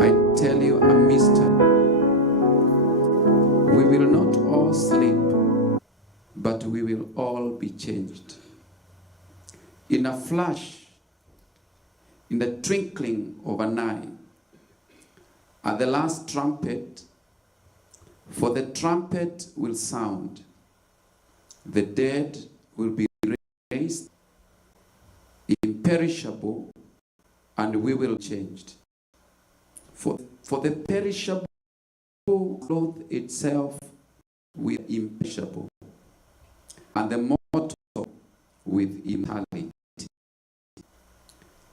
I tell you a mystery. We will not all sleep, but we will all be changed. In a flash, in the twinkling of an eye, at the last trumpet, for the trumpet will sound, the dead will be raised, imperishable, and we will be changed. For the perishable clothes itself with imperishable, and the mortal with immortality.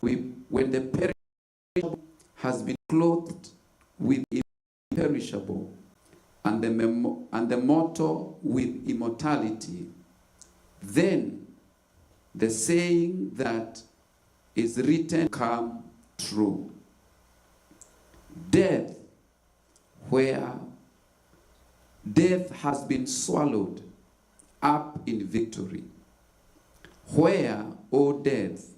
When the perishable has been clothed with imperishable, and the mortal with immortality, then the saying that is written come true. Death, where death has been swallowed up in victory. Where, O death,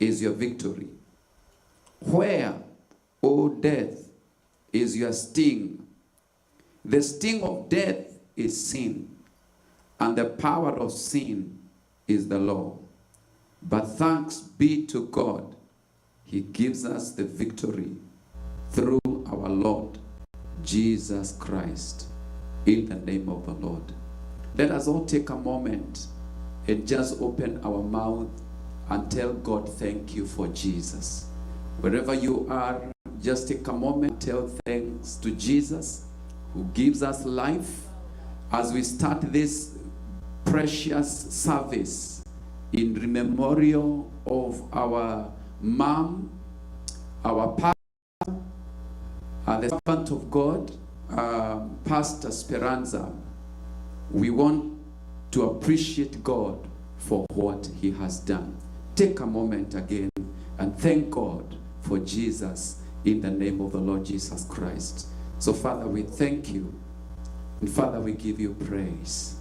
is your victory? Where, O death, is your sting? The sting of death is sin, and the power of sin is the law. But thanks be to God, he gives us the victory through our Lord Jesus Christ. In the name of the Lord. Let us all take a moment and just open our mouth and tell God thank you for Jesus. Wherever you are, just take a moment, tell thanks to Jesus who gives us life as we start this precious service in memorial of our mom, our pastor, the servant of God, Pastor Speranza. We want to appreciate God for what he has done. Take a moment again and thank God for Jesus in the name of the Lord Jesus Christ. So Father, we thank you. And Father, we give you praise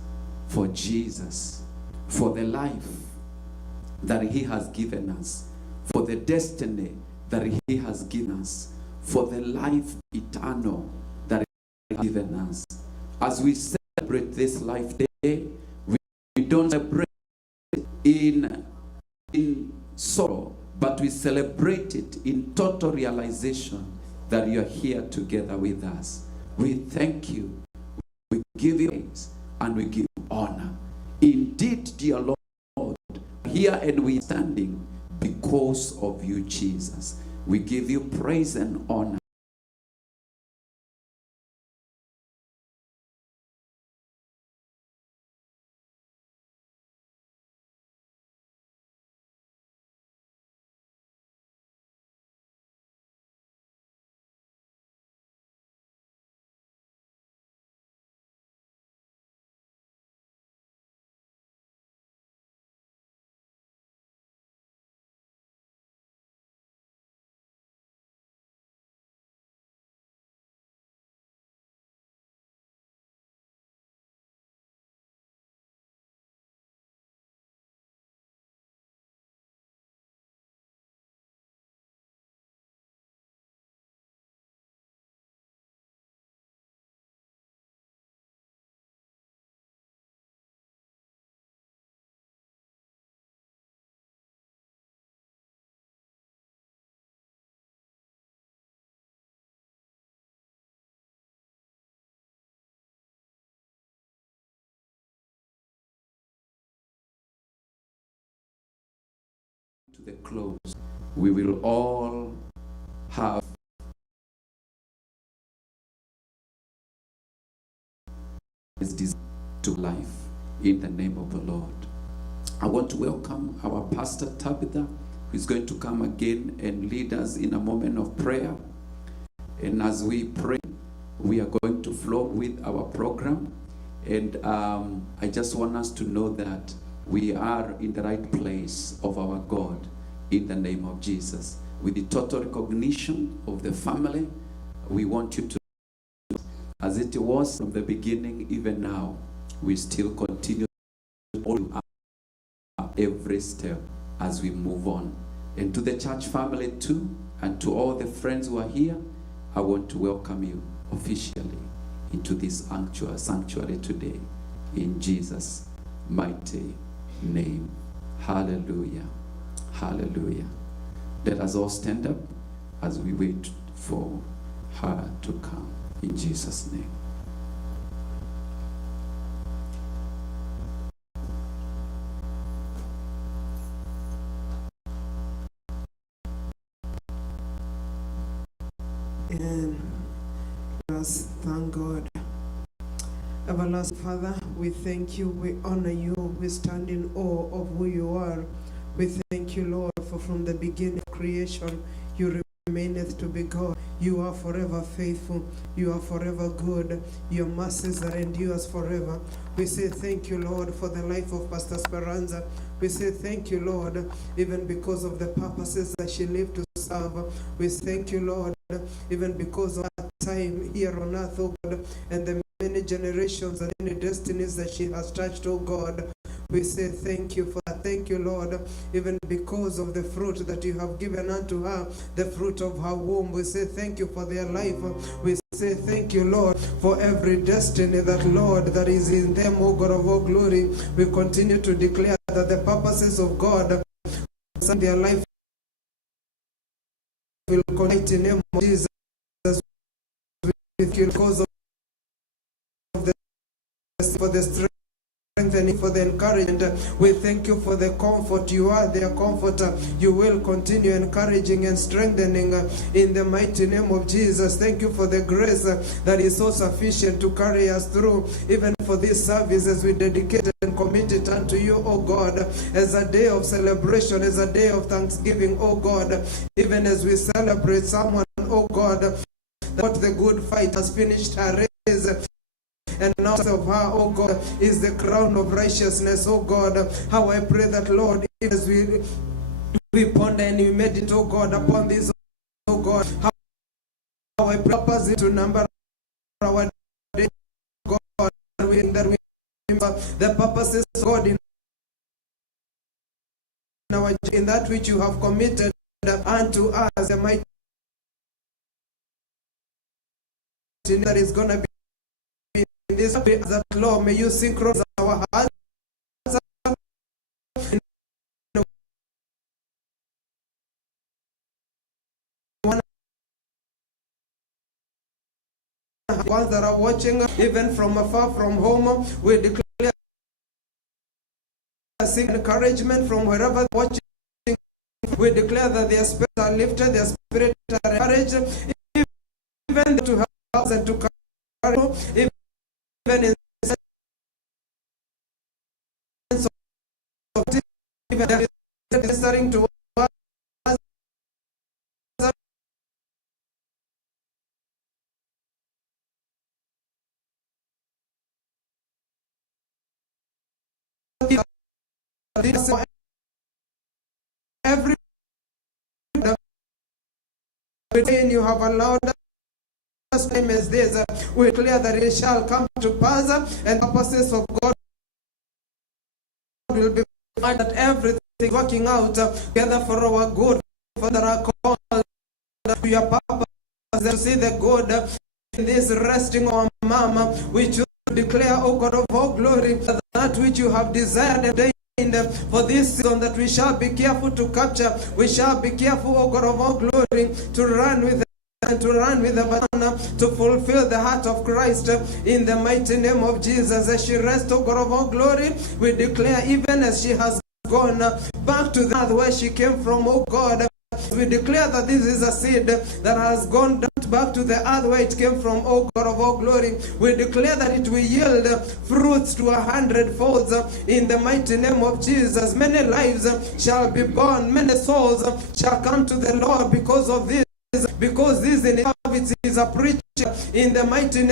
for Jesus, for the life that he has given us, for the destiny that he has given us, for the life eternal that he has given us. As we celebrate this life day, we don't celebrate it in sorrow, but we celebrate it in total realization that you are here together with us. We thank you, we give you praise, and we give you honor. Indeed, dear Lord, here and we are standing because of you, Jesus. We give you praise and honor. To the close, we will all have this desire to life in the name of the Lord. I want to welcome our Pastor Tabitha, who is going to come again and lead us in a moment of prayer. And as we pray, we are going to flow with our program. And I just want us to know that we are in the right place of our God in the name of Jesus. With the total recognition of the family, we want you to, as it was from the beginning, even now, we still continue to hold you up every step as we move on. And to the church family too, and to all the friends who are here, I want to welcome you officially into this sanctuary today, in Jesus' mighty name. Hallelujah. Hallelujah. Let us all stand up as we wait for her to come, in Jesus' name. And let's thank God. Everlasting Father, we thank you, we honor you, we stand in awe of who you are. We thank you, Lord, for from the beginning of creation, you remaineth to be God. You are forever faithful. You are forever good. Your mercies are endures forever. We say thank you, Lord, for the life of Pastor Speranza. We say thank you, Lord, even because of the purposes that she lived to serve. We thank you, Lord, even because of her time here on earth, oh God, and the many generations and many destinies that she has touched, oh God. We say thank you for that. Thank you, Lord, even because of the fruit that you have given unto her, the fruit of her womb. We say thank you for their life. We say thank you, Lord, for every destiny that, Lord, that is in them, O God of all glory. We continue to declare that the purposes of God in their life will connect in the name of Jesus. With you because of the strengthening, for the encouragement. We thank you for the comfort. You are their comforter. You will continue encouraging and strengthening in the mighty name of Jesus. Thank you for the grace that is so sufficient to carry us through, even for this service, as we dedicate and commit it unto you, O God, as a day of celebration, as a day of thanksgiving, O God, even as we celebrate someone, O God, that the good fight has finished her race. And now of her, oh God, is the crown of righteousness, oh God. How I pray that, Lord, as we ponder and we meditate, oh God, upon this, oh God, how I purpose it to number our day, God, that we remember the purposes, God, in that which you have committed unto us, the mighty that is going to be this that, Lord, may you synchronize our hearts ones that are watching even from afar, from home. We declare encouragement from wherever watching. We declare that their spirits are lifted, their spirits are encouraged, even to help and to carry, even in sense of even ministering to us. Every day you have allowed us time as this, we declare that it shall come to pass, and the purposes of God will be that everything working out together for our good, for that are called to your purpose, to see the good in this resting on Mama. We choose to declare, O God of all glory, that which you have desired and ordained for this season, that we shall be careful to capture. We shall be careful, O God of all glory, to run with and to run with the banner, to fulfill the heart of Christ in the mighty name of Jesus. As she rests, O God of all glory, we declare, even as she has gone back to the earth where she came from, O God, we declare that this is a seed that has gone back to the earth where it came from, O God of all glory. We declare that it will yield fruits to 100-folds in the mighty name of Jesus. Many lives shall be born, many souls shall come to the Lord because of this, because this in is a preacher in the mighty name.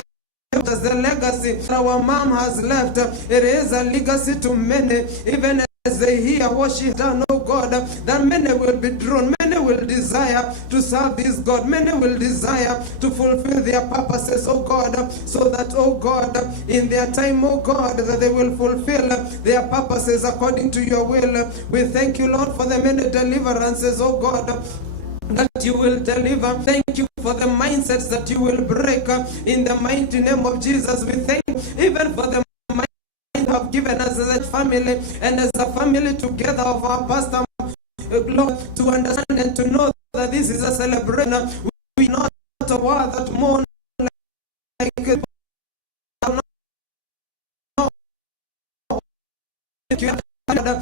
As the legacy our mom has left, it is a legacy to many, even as they hear what she done, oh God, that many will be drawn, many will desire to serve this God, many will desire to fulfill their purposes, oh God, so that, oh God, in their time, oh God, that they will fulfill their purposes according to your will. We thank you, Lord, for the many deliverances, oh God, that you will deliver. Thank you for the mind mindsets that you will break in the mighty name of Jesus. We thank you even for the mind you have given us as a family and as a family together of our pastor, Lord, to understand and to know that this is a celebration. We not a word that mourn like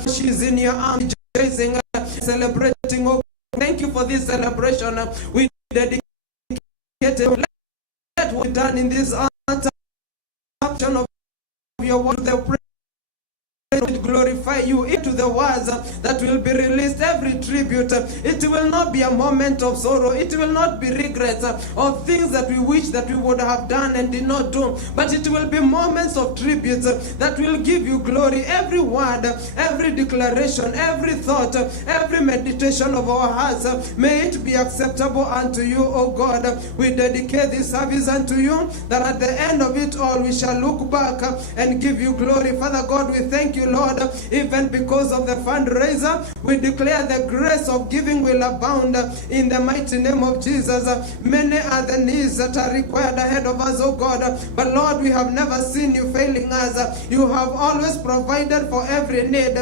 she's in your arms, rejoicing, celebrating. Oh, thank you for this celebration. We dedicate it. Let what done in this action of your word, the prayer, glorify you into the words that will be released. Every tribute, it will not be a moment of sorrow. It will not be regrets of things that we wish that we would have done and did not do, but it will be moments of tributes that will give you glory. Every word, every declaration, every thought, every meditation of our hearts, may it be acceptable unto you, O God. We dedicate this service unto you, that at the end of it all we shall look back and give you glory. Father God, we thank you, Lord, even because of the fundraiser. We declare the grace of giving will abound in the mighty name of Jesus. Many are the needs that are required ahead of us, oh God, but Lord, we have never seen you failing us. You have always provided for every need.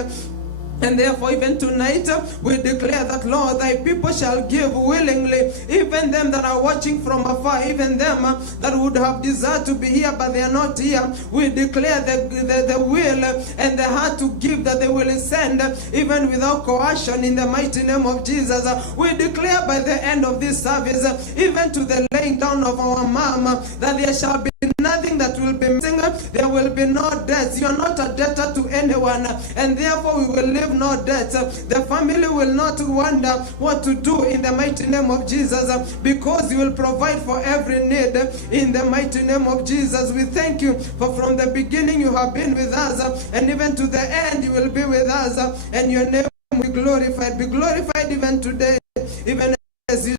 And therefore, even tonight, we declare that, Lord, thy people shall give willingly, even them that are watching from afar, even them that would have desired to be here, but they are not here. We declare the will and the heart to give that they will send, even without coercion, in the mighty name of Jesus. We declare by the end of this service, even to the laying down of our mom, that there shall be nothing that will be missing. There will be no debts. You are not a debtor to anyone, and therefore we will live no debts. The family will not wonder what to do in the mighty name of Jesus, because you will provide for every need in the mighty name of Jesus. We thank you for from the beginning you have been with us, and even to the end you will be with us, and your name will be glorified. Be glorified even today, even as you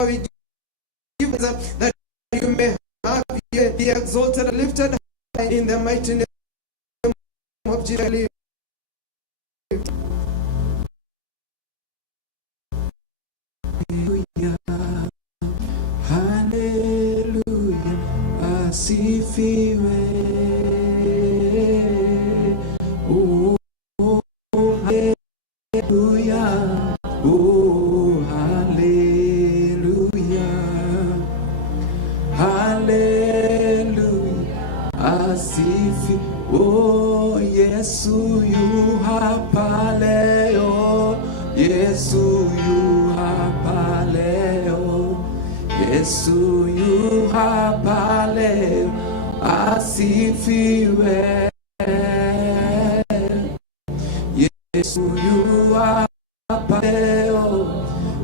give us that you may have be exalted and lifted high in the mighty name of Jesus. Hallelujah, asifiwe. Oh, hallelujah. Oh, hallelujah. Hallelujah, asifiwe. Oh, Yesu yu hapa leo. Yesu yu hapa leo. Yesu yu hapa leo, asifiwe. Yesu yu hapa leo.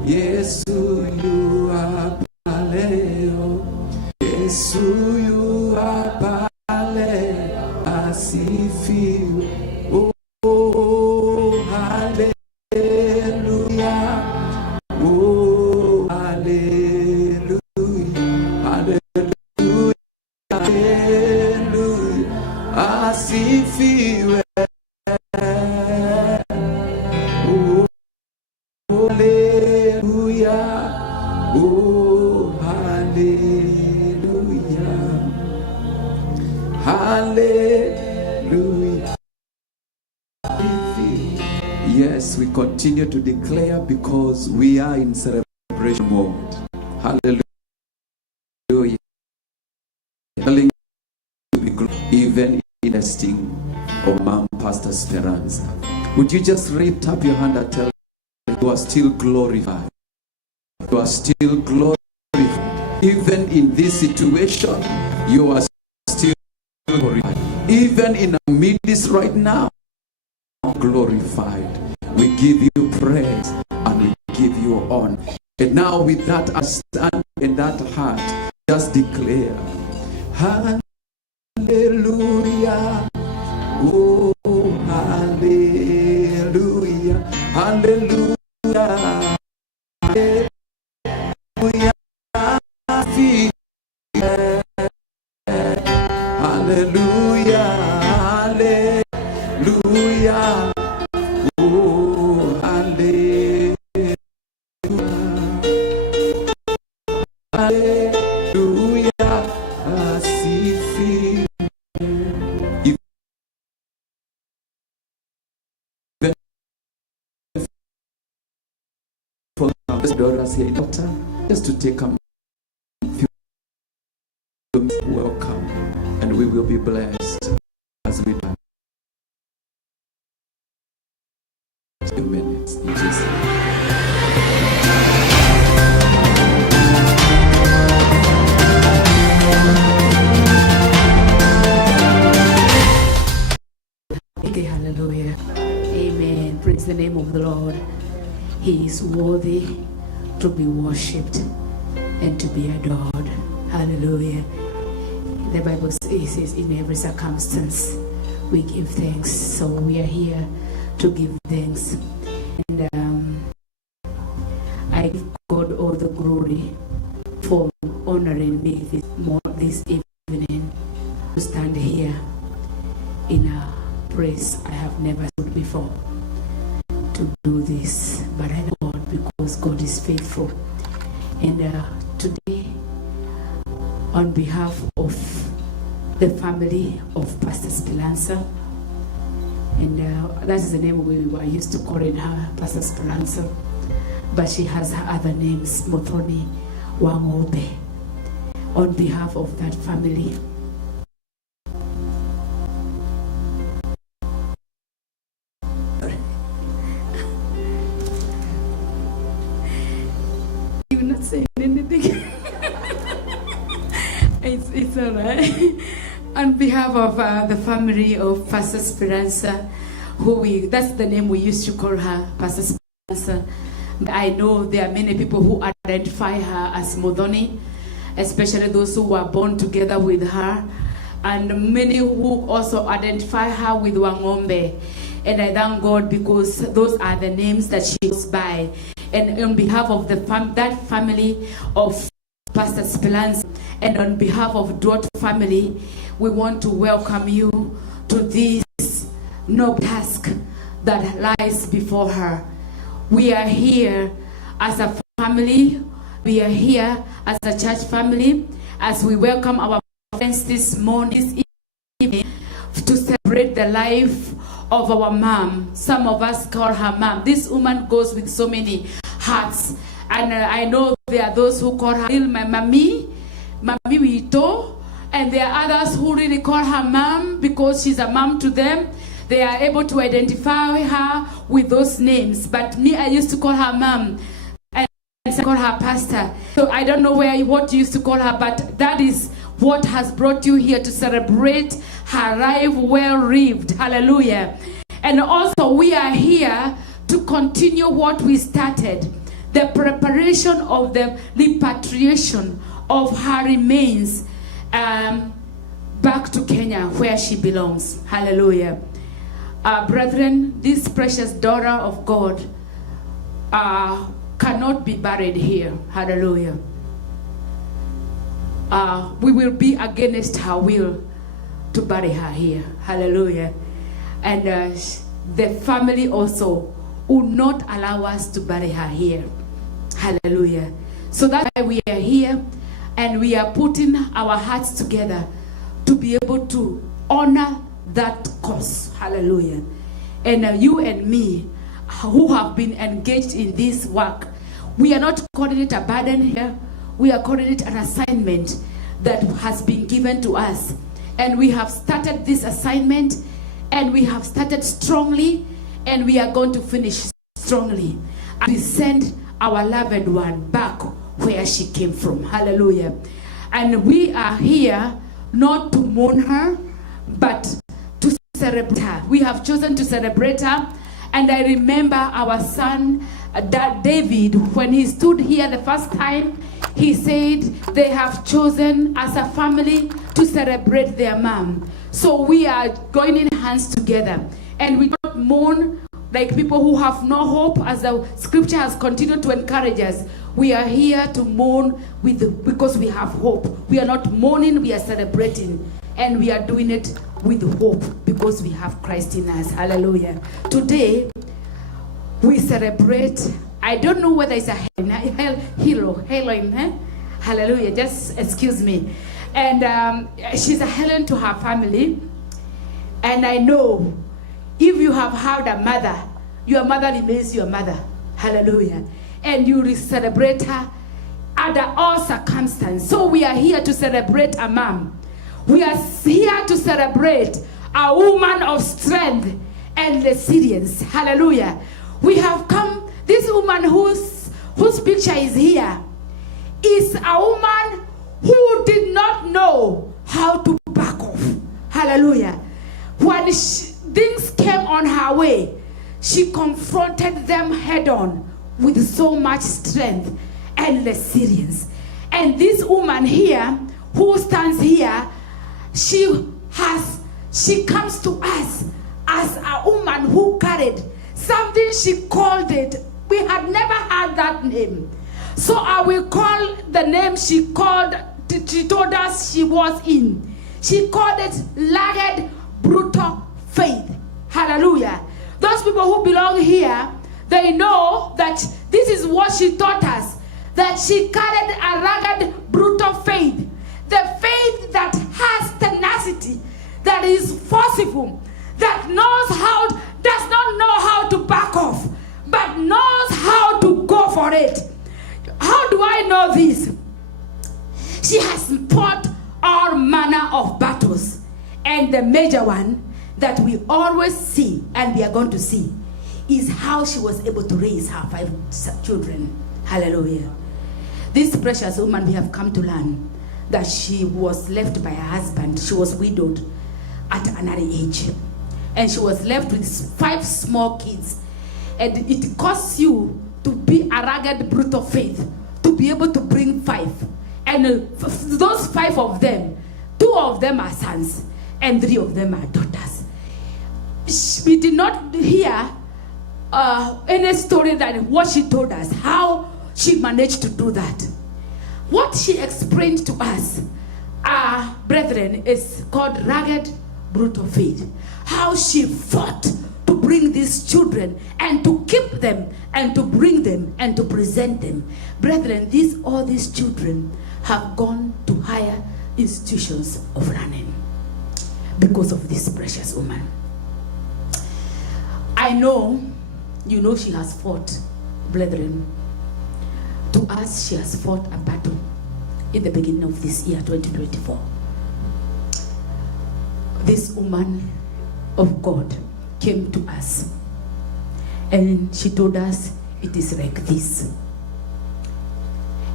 Yesu yu hapa leo. Yesu yu hapa leo, asifiwe. Oh, hallelujah. Oh, hallelujah. Hallelujah. Hallelujah. Asifiwe. Oh, hallelujah. Oh, hallelujah. Hallelujah. Yes, we continue to declare because we are in celebration mode. Hallelujah. Even investing of Mom Pastor Speranza. Would you just lift up your hand and tell me you are still glorified? You are still glorified. Even in this situation, you are still glorified. Even in our midst right now, glorified. We give you praise and we give you honor. And now with that understanding and that heart, just declare, hallelujah. Oh, hallelujah. Hallelujah. Hallelujah. Hallelujah. Hallelujah. Oh, hallelujah. Hallelujah. daughters here in the altar, just to take a few welcome, and we will be blessed as we do. A few minutes in Jesus' name. Hallelujah. Amen. Praise the name of the Lord. He is worthy to be worshipped and to be adored. Hallelujah. The Bible says in every circumstance we give thanks. So we are here to give thanks. And I give God all the glory for honoring me this evening to stand here in a praise I have never stood before to do this, but I know God because God is faithful. And today, on behalf of the family of Pastor Speranza, and that is the name we were used to calling her, Pastor Speranza, but she has her other names, Muthoni, Wang'Ombe. On behalf of that family, not saying anything. it's all right. On behalf of the family of Pastor Speranza, that's the name we used to call her, Pastor Speranza. I know there are many people who identify her as Muthoni, especially those who were born together with her, and many who also identify her with Wang'Ombe. And I thank God because those are the names that she goes by. And on behalf of that family of Pastor Speranza, and on behalf of Dot family, we want to welcome you to this noble task that lies before her. We are here as a family. We are here as a church family as we welcome our friends this evening to celebrate the life of our mom. Some of us call her mom. This woman goes with so many hearts, and I know there are those who call her my mommy Wito, and there are others who really call her mom because she's a mom to them. They are able to identify her with those names. But me, I used to call her mom, and I call her pastor. So I don't know what you used to call her, but that is what has brought you here to celebrate her life well lived. Hallelujah. And also we are here to continue what we started, the preparation of the repatriation of her remains back to Kenya where she belongs. Hallelujah. Brethren, this precious daughter of God cannot be buried here. Hallelujah. We will be against her will to bury her here. Hallelujah. And the family also will not allow us to bury her here. Hallelujah. So that's why we are here, and we are putting our hearts together to be able to honor that cause. Hallelujah. And you and me who have been engaged in this work, we are not calling it a burden here. We are calling it an assignment that has been given to us. And we have started this assignment, and we have started strongly, and we are going to finish strongly. And we send our loved one back where she came from. Hallelujah. And we are here not to mourn her, but to celebrate her. We have chosen to celebrate her. And I remember our son, David, when he stood here the first time, he said they have chosen as a family to celebrate their mom. So we are joining hands together, and we don't mourn like people who have no hope, as the scripture has continued to encourage us. We are here to mourn because we have hope. We are not mourning, we are celebrating, and we are doing it with hope because we have Christ in us. Hallelujah. Today we celebrate, I don't know whether it's a Helen, eh? Hallelujah, just excuse me. And she's a Helen to her family. And I know if you have had a mother, your mother remains your mother. Hallelujah. and you will celebrate her under all circumstances. So we are here to celebrate a mom. We are here to celebrate a woman of strength and resilience. Hallelujah. We have come, this woman whose picture is here is a woman who did not know how to back off. Hallelujah. When things came on her way, she confronted them head on with so much strength and resilience. And this woman here, who stands here, she comes to us as a woman who carried something. She called it, we had never had that name. So I will call the name she told us she was in. She called it lagged, brutal faith. Hallelujah. Those people who belong here, they know that this is what she taught us, that she carried a rugged, brutal faith. The faith that has tenacity, that is forceful, that does not know how to back off, but knows how to go for it. How do I know this? She has fought all manner of battles, and the major one that we always see and we are going to see is how she was able to raise her 5 children. Hallelujah. This precious woman, we have come to learn that she was left by her husband. She was widowed at an early age, and she was left with 5 small kids. And it costs you to be a rugged, brutal faith to be able to bring 5. And those 5 of them, 2 of them are sons and 3 of them are daughters. We did not hear any story that what she told us, how she managed to do that. What she explained to us, brethren, is called rugged, brutal faith. How she fought to bring these children and to keep them and to bring them and to present them. Brethren, all these children have gone to higher institutions of learning because of this precious woman. I know, she has fought, brethren. To us, she has fought a battle in the beginning of this year, 2024. This woman of God came to us and she told us it is like this.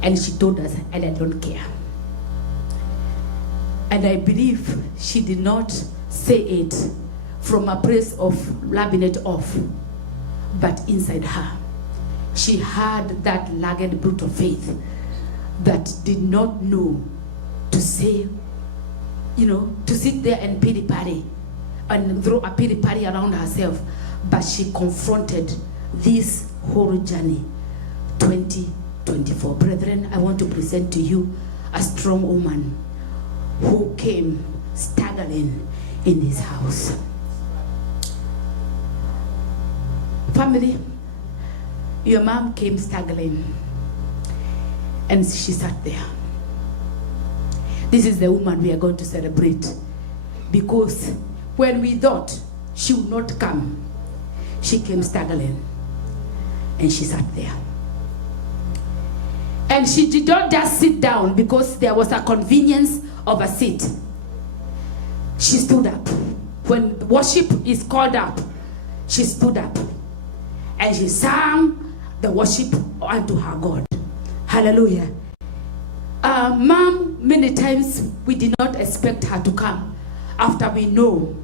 And she told us, and I don't care. And I believe she did not say it from a place of rubbing it off, but inside her, she had that lagged, brutal faith that did not know to say, to sit there and pity party and throw a pity party around herself. But she confronted this whole journey, 2024. Brethren, I want to present to you a strong woman who came staggering in this house. Family, your mom came staggering and she sat there. This is the woman we are going to celebrate, because when we thought she would not come, she came staggering and she sat there. And she did not just sit down because there was a convenience of a seat. She stood up. When worship is called up, she stood up and she sang the worship unto her God. Hallelujah. Mom, many times we did not expect her to come after we know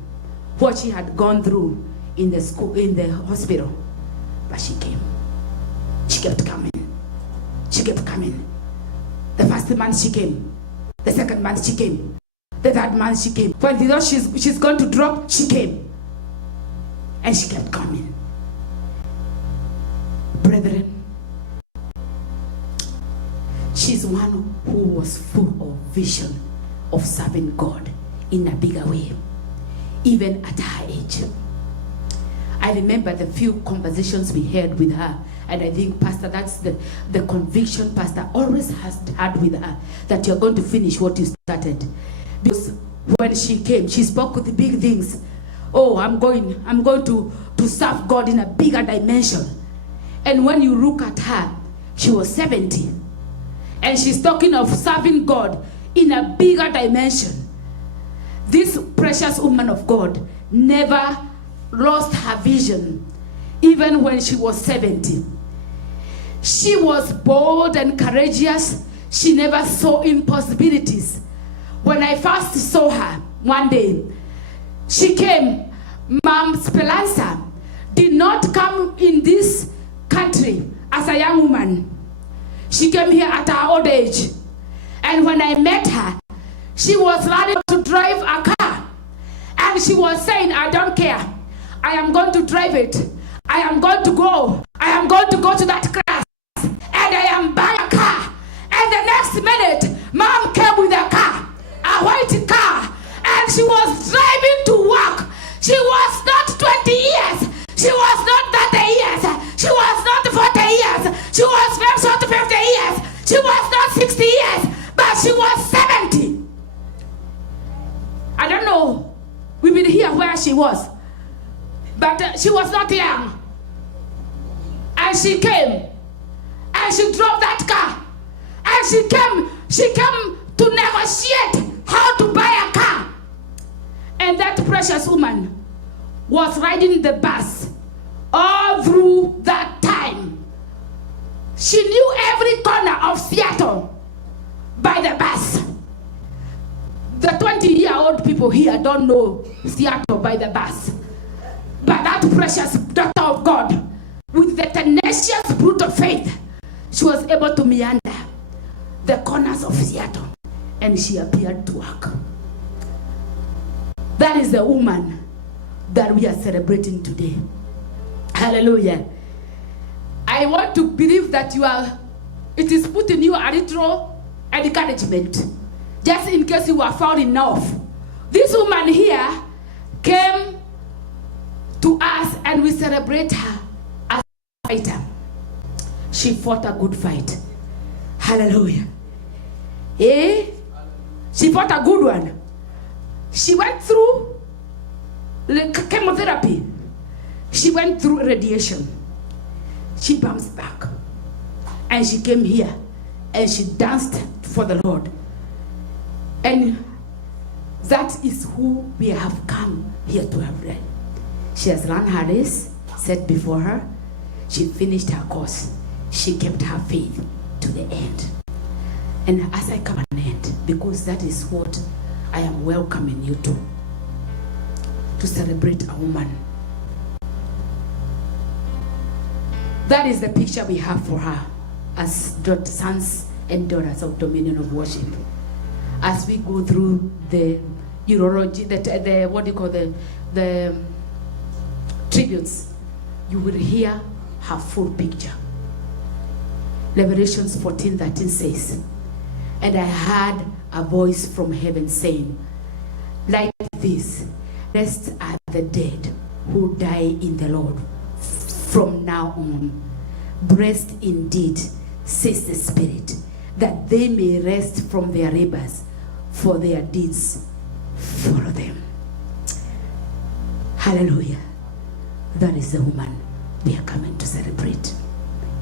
what she had gone through in the school, in the hospital. But she came. She kept coming. She kept coming. The first month she came. The second month she came. The third month she came. When she thought she's going to drop, she came. And she kept coming. Brethren, she's one who was full of vision of serving God in a bigger way, even at her age. I remember the few conversations we had with her, and I think, Pastor, that's the conviction Pastor always has had with her, that you're going to finish what you started. Because when she came, she spoke with the big things. Oh, I'm going to serve God in a bigger dimension. And when you look at her, she was 70. And she's talking of serving God in a bigger dimension. This precious woman of God never lost her vision, even when she was 70. She was bold and courageous. She never saw impossibilities. When I first saw her one day, she came. Mom Speranza did not come in this country as a young woman. She came here at her old age. And when I met her, she was ready to drive a car. And she was saying, I don't care. I am going to drive it. I am going to go. I am going to go to that class. And I am buying a car. And the next minute, Mom came with a car, a white car. And she was driving to work. She was not 20 years. She was not 30 years. She was not 40 years. She was not 50 years. She was not 60 years. But she was 70. I don't know. We will hear where she was. But she was not young. And she came. And she drove that car. And she came to negotiate how to buy a car. And that precious woman was riding the bus all through that time. She knew every corner of Seattle by the bus. The 20-year-old people here don't know Seattle by the bus. But that precious daughter of God, with the tenacious brute of faith, she was able to meander the corners of Seattle, and she appeared to work. That is the woman that we are celebrating today. Hallelujah. I want to believe that it is put in you a little encouragement, just in case you are falling off. This woman here came to us and we celebrate her as a fighter. She fought a good fight. Hallelujah. She fought a good one. She went through chemotherapy. She went through radiation. She bounced back. And she came here and she danced for the Lord. And that is who we have come here to have read. She has run her race set before her. She finished her course. She kept her faith to the end. And as I come to an end, because that is what I am welcoming you to celebrate a woman. That is the picture we have for her as sons and daughters of Dominion of Worship. As we go through the Eulogy, the tributes, you will hear her full picture. Revelations 14:13 says, and I heard a voice from heaven saying, like this, rest are the dead who die in the Lord from now on. Blessed indeed, says the Spirit, that they may rest from their labors, for their deeds follow them. Hallelujah. That is the woman we are coming to celebrate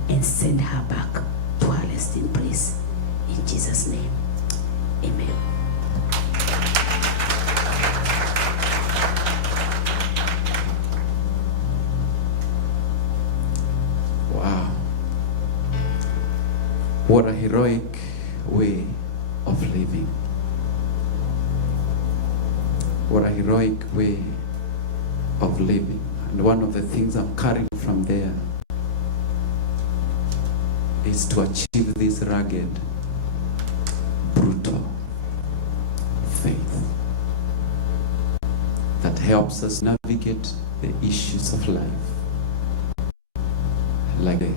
and send her back to her resting place. In Jesus' name, amen. Wow. What a heroic way of living. What a heroic way of living. And one of the things I'm carrying from there is to achieve this rugged, brutal faith that helps us navigate the issues of life. Like the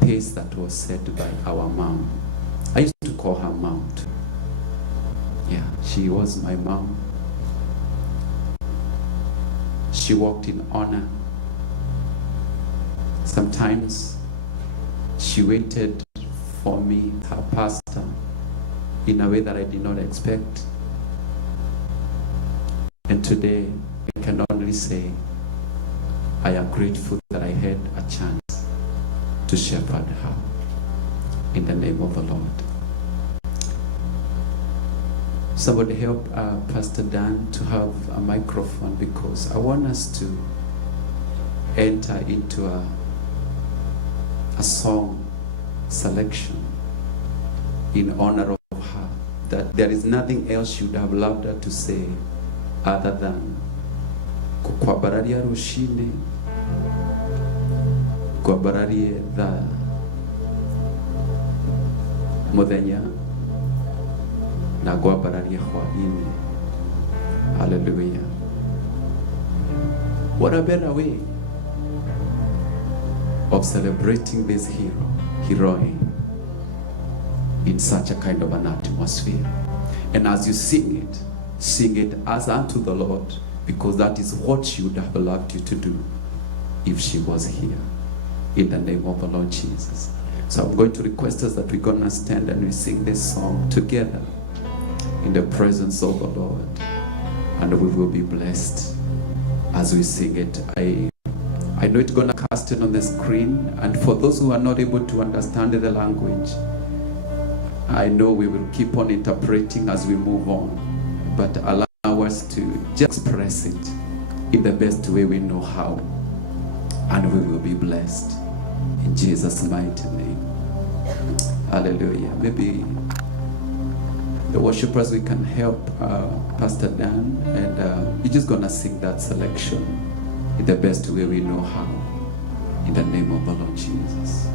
pace that was set by our mom. I used to call her mom too. Yeah, she was my mom. She walked in honor. Sometimes she waited for me, her pastor, in a way that I did not expect. And today, I can only say, I am grateful that I had a chance to shepherd her. in the name of the Lord. Somebody help Pastor Dan to have a microphone, because I want us to enter into a song selection in honor of her, that there is nothing else she would have loved her to say other than kukwabararia rushine, kwabararie the muthenya na kwabararie hwaini. Hallelujah. What a better way of celebrating this heroine in such a kind of an atmosphere. And as you sing it as unto the Lord, because that is what she would have loved you to do if she was here, in the name of the Lord Jesus. So I'm going to request us that we're going to stand and we sing this song together in the presence of the Lord, and we will be blessed as we sing it. I know it's going to cast it on the screen, and for those who are not able to understand the language, I know we will keep on interpreting as we move on, but allow us to just express it in the best way we know how, and we will be blessed in Jesus' mighty name. Hallelujah. Maybe the worshipers, we can help Pastor Dan, and we're just gonna sing that selection in the best way we know how, in the name of the Lord Jesus.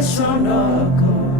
Sonoko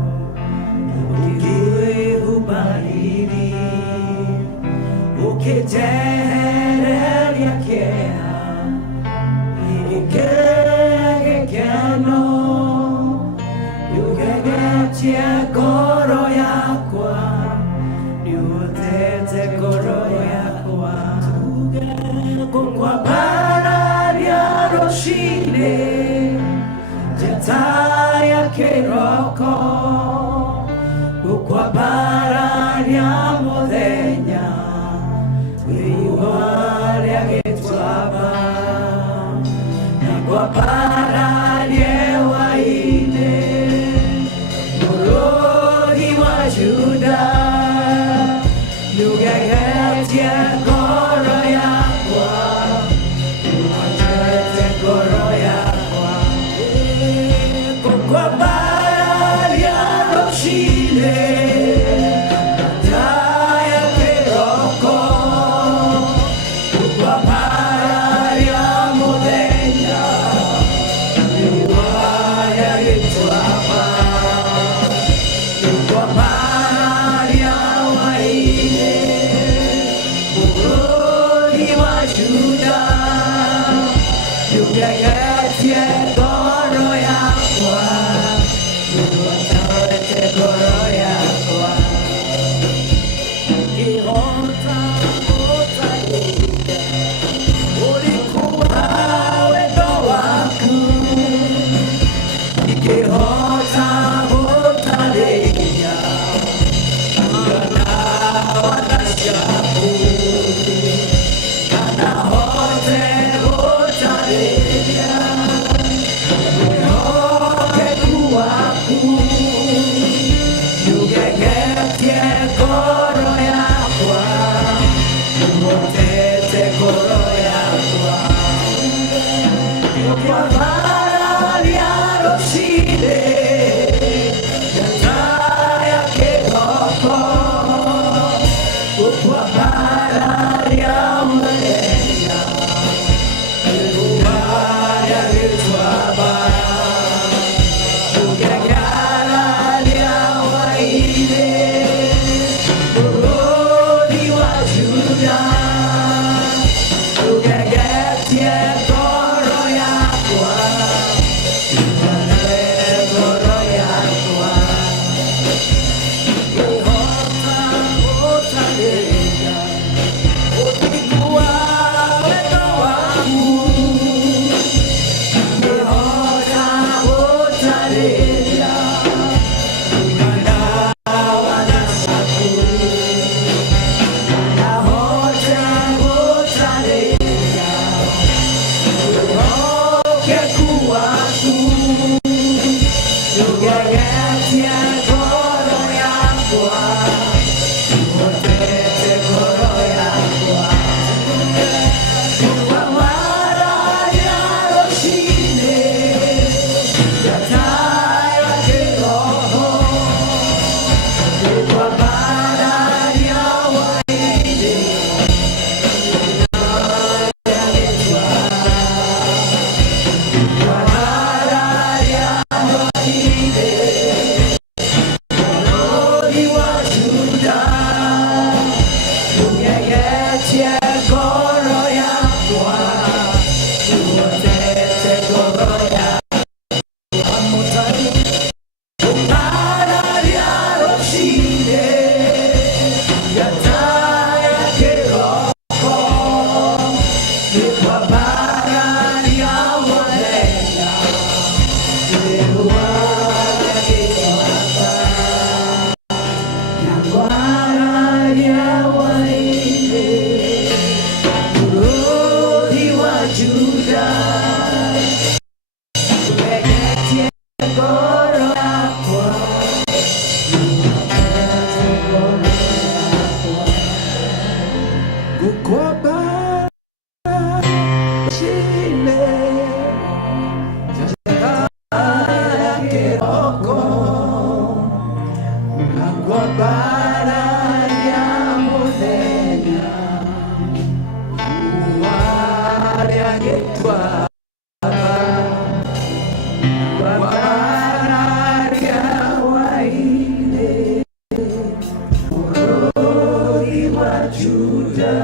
Juda,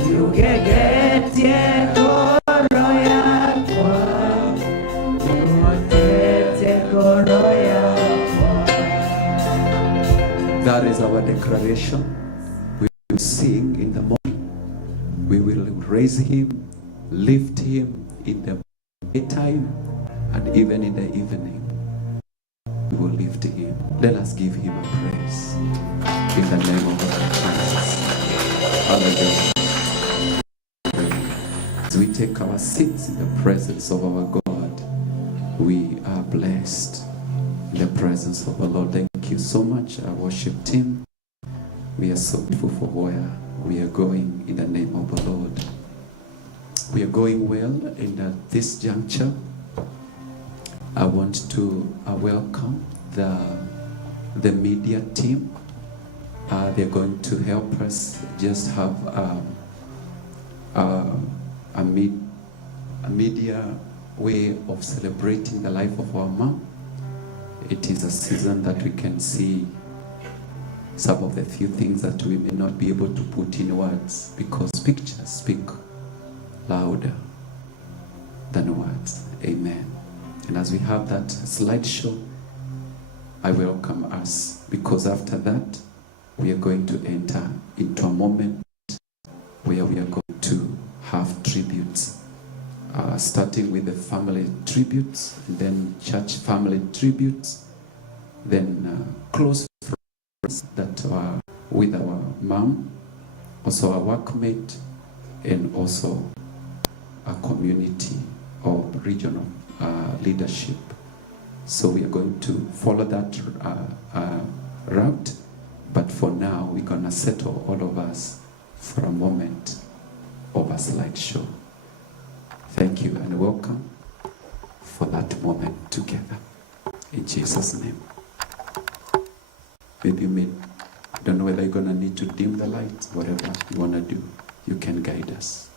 yugegetie koro yakwa, yuotete koro yakwa. That is our declaration. We will sing in the morning. We will raise him, lift him in the daytime, and even in the evening. We will lift him. Let us give him a praise in the name of our Jesus. Hallelujah. As we take our seats in the presence of our God, we are blessed in the presence of the Lord. Thank you so much, our worship team. We are so grateful for where we are going in the name of the Lord. We are going well in this juncture. I want to welcome the media team. They're going to help us just have a media way of celebrating the life of our mom. It is a season that we can see some of the few things that we may not be able to put in words, because pictures speak louder than words. Amen. And as we have that slideshow, I welcome us, because after that, we are going to enter into a moment where we are going to have tributes, starting with the family tributes, and then church family tributes, then close friends that are with our mom, also our workmate, and also a community or regional leadership. So we are going to follow that route, but for now we're going to settle all of us for a moment of a slideshow. Thank you and welcome for that moment together. In Jesus' name. Maybe I don't know whether you're going to need to dim the lights, whatever you want to do, you can guide us.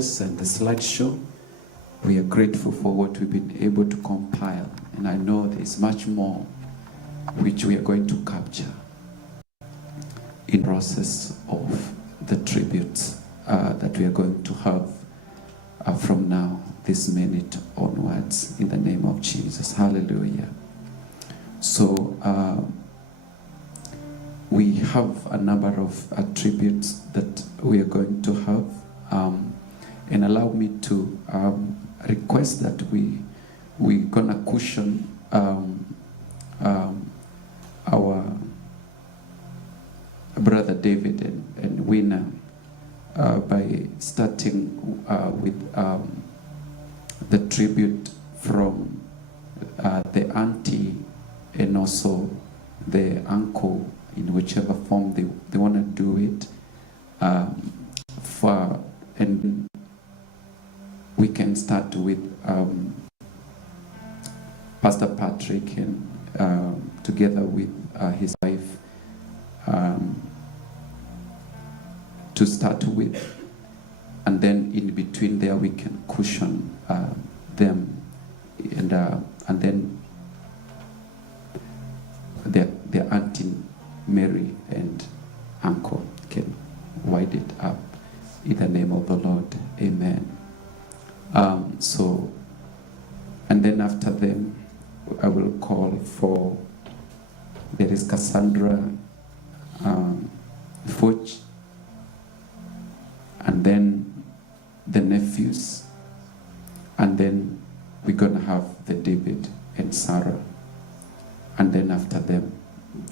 pictures and the slideshow. We are grateful for what we've been able to compile. And I know there's much more which we are going to capture in process of the tributes that we are going to have from now, this minute onwards, in the name of Jesus. Hallelujah. So we have a number of tributes that we are going to have, and allow me to request that we're gonna cushion our brother David and Winner by starting with the tribute from the auntie and also the uncle, in whichever form they want to do it, and we can start with Pastor Patrick and together with his wife to start with, and then in between there we can cushion them, and then their auntie Mary and uncle can wide it up in the name of the Lord. Amen. So, and then after them, I will call for, there is Cassandra Fuch, and then the nephews, and then we're going to have the David and Sarah, and then after them,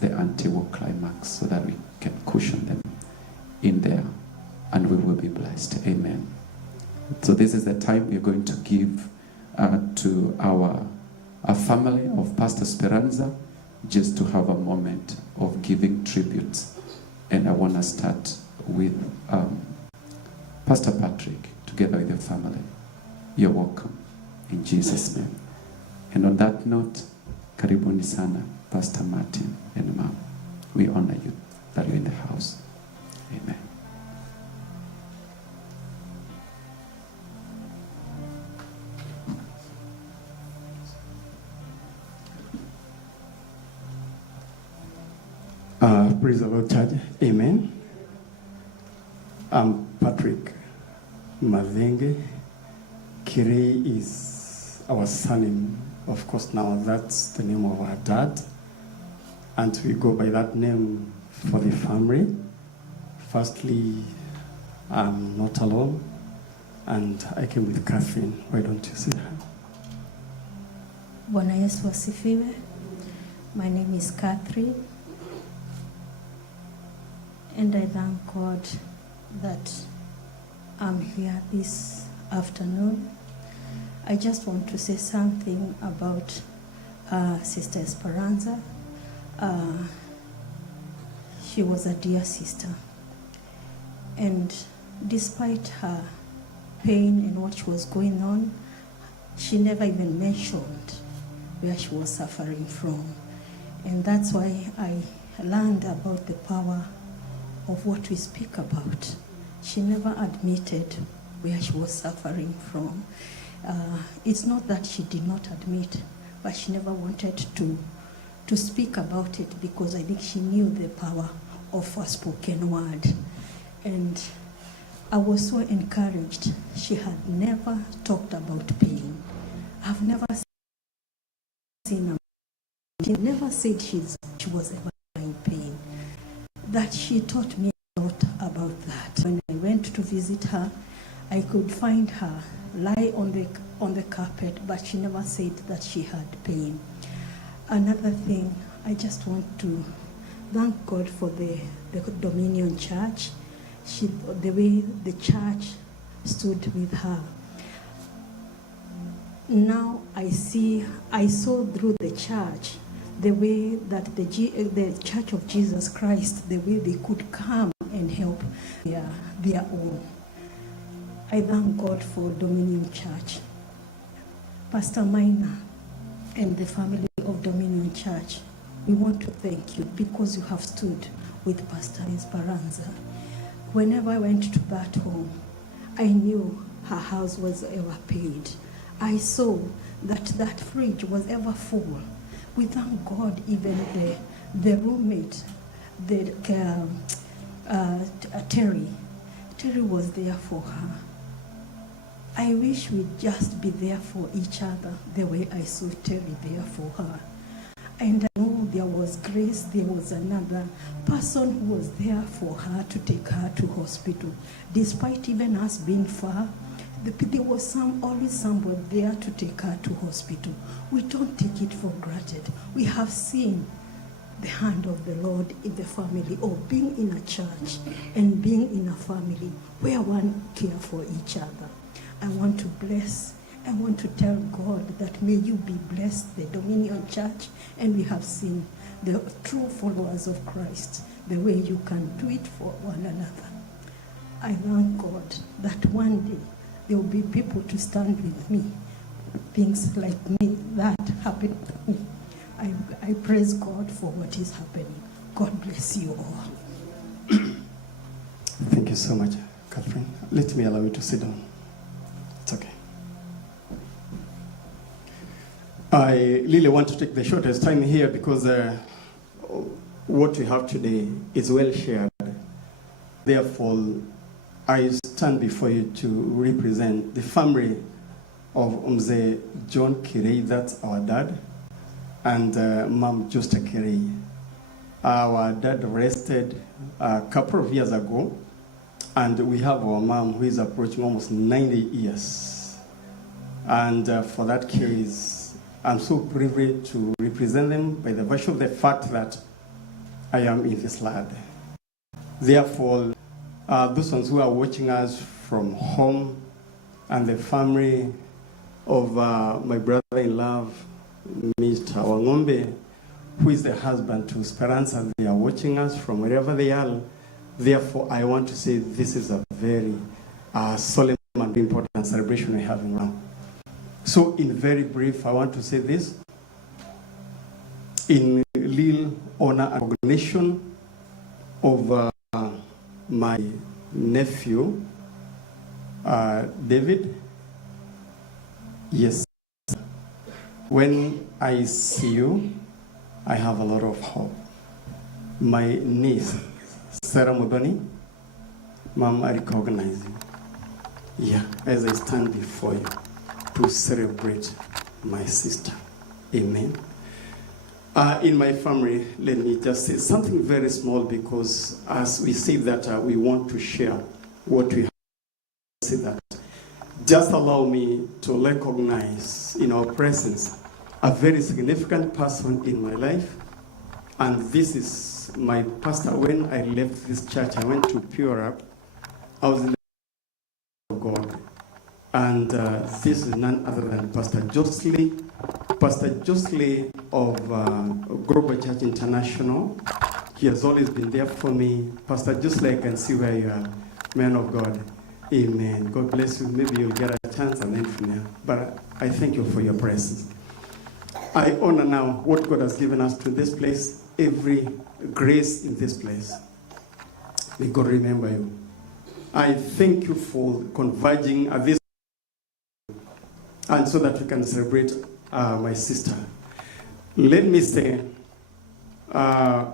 the auntie will climax so that we can cushion them in there, and we will be blessed. Amen. So this is the time we're going to give to our family of Pastor Speranza, just to have a moment of giving tributes. And I want to start with Pastor Patrick, together with your family. You're welcome, in Jesus' name. And on that note, karibuni sana, Pastor Martin and Mom. We honor you that you're in the house. Amen. Praise the Lord, church. Amen. I'm Patrick Mavenge. Kirei is our surname. Of course, now that's the name of our dad. And we go by that name for the family. Firstly, I'm not alone. And I came with Catherine. Why don't you see her? Bwana Yesu asifiwe. My name is Catherine. And I thank God that I'm here this afternoon. I just want to say something about Sister Speranza. She was a dear sister. And despite her pain and what was going on, she never even mentioned where she was suffering from. And that's why I learned about the power of what we speak about. She never admitted where she was suffering from. It's not that she did not admit, but she never wanted to speak about it, because I think she knew the power of a spoken word. And I was so encouraged. She had never talked about pain. I've never seen her. She never said she was ever in pain. That she taught me a lot about that. When I went to visit her, I could find her lie on the carpet, but she never said that she had pain. Another thing, I just want to thank God for the Dominion Church. The way the church stood with her. Now I saw through the church the way that the Church of Jesus Christ, the way they could come and help their own. I thank God for Dominion Church. Pastor Minor and the family of Dominion Church, we want to thank you because you have stood with Pastor Speranza. Whenever I went to that home, I knew her house was ever paid. I saw that that fridge was ever full. We thank God, even the roommate, Terry was there for her. I wish we'd just be there for each other the way I saw Terry there for her. And I know there was Grace, there was another person who was there for her to take her to hospital. Despite even us being far, there was always someone there to take her to hospital. We don't take it for granted. We have seen the hand of the Lord in the family, or being in a church and being in a family where one cares for each other. I want to tell God that may you be blessed, the Dominion Church, and we have seen the true followers of Christ, the way you can do it for one another. I thank God that one day there will be people to stand with me. Things like me that happen to me. I praise God for what is happening. God bless you all. Thank you so much, Catherine. Let me allow you to sit down. It's okay. I really want to take the shortest time here because what we have today is well shared. Therefore, I stand before you to represent the family of Mzee John Kirei, that's our dad, and Mom Justa Kirei. Our dad rested a couple of years ago, and we have our mom who is approaching almost 90 years. And for that case, I'm so privileged to represent them by the virtue of the fact that I am in this land. Therefore, those ones who are watching us from home and the family of my brother-in-law, Mr. Wang'Ombe, who is the husband to Speranza, they are watching us from wherever they are. Therefore, I want to say this is a very solemn and important celebration we're having now. So, in very brief, I want to say this. In little honor and recognition of my nephew, David. Yes. When I see you, I have a lot of hope. My niece, Sarah Muthoni, Mom, I recognize you. Yeah, as I stand before you to celebrate my sister. Amen. In my family, let me just say something very small, because as we say that we want to share what we have, say that. Just allow me to recognize in our presence a very significant person in my life. And this is my pastor. When I left this church, I went to Pure Up. I was in the of God. And this is none other than Pastor Josley of Global Church International. He has always been there for me. Pastor Josley, I can see where you are, man of God. Amen. God bless you. Maybe you'll get a chance and then from there. But I thank you for your presence. I honor now what God has given us to this place, every grace in this place. May God remember you. I thank you for converging at this, and so that we can celebrate my sister. Let me say, my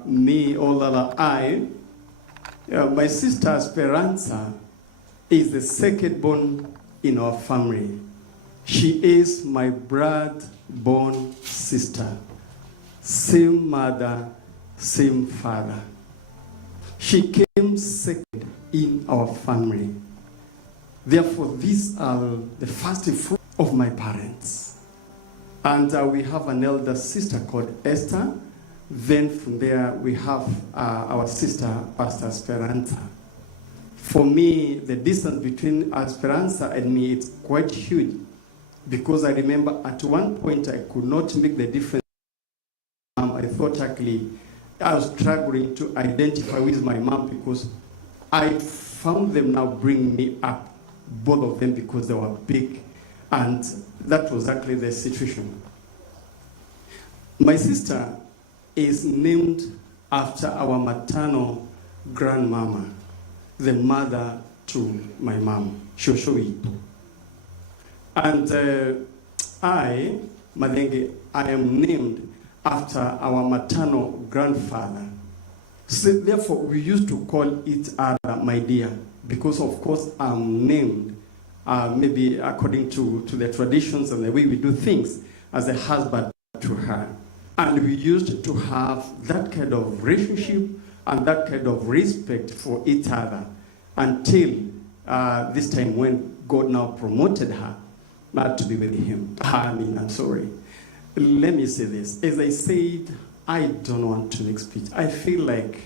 sister Speranza is the second born in our family. She is my blood-born sister. Same mother, same father. She came second in our family. Therefore, these are the first fruit of my parents. And we have an elder sister called Esther. Then from there, we have our sister, Pastor Speranza. For me, the distance between Speranza and me is quite huge, because I remember at one point I could not make the difference. I thought actually I was struggling to identify with my mom, because I found them now bring me up, both of them, because they were big, and that was actually the situation. My sister is named after our maternal grandmama, the mother to my mom, Shoshoi. And I, Madenge, I am named after our maternal grandfather. So therefore, we used to call each other my dear, because of course I'm named, maybe according to the traditions and the way we do things, as a husband to her. And we used to have that kind of relationship and that kind of respect for each other until this time when God now promoted her not to be with him. I'm sorry. Let me say this. As I said, I don't want to make speech. I feel like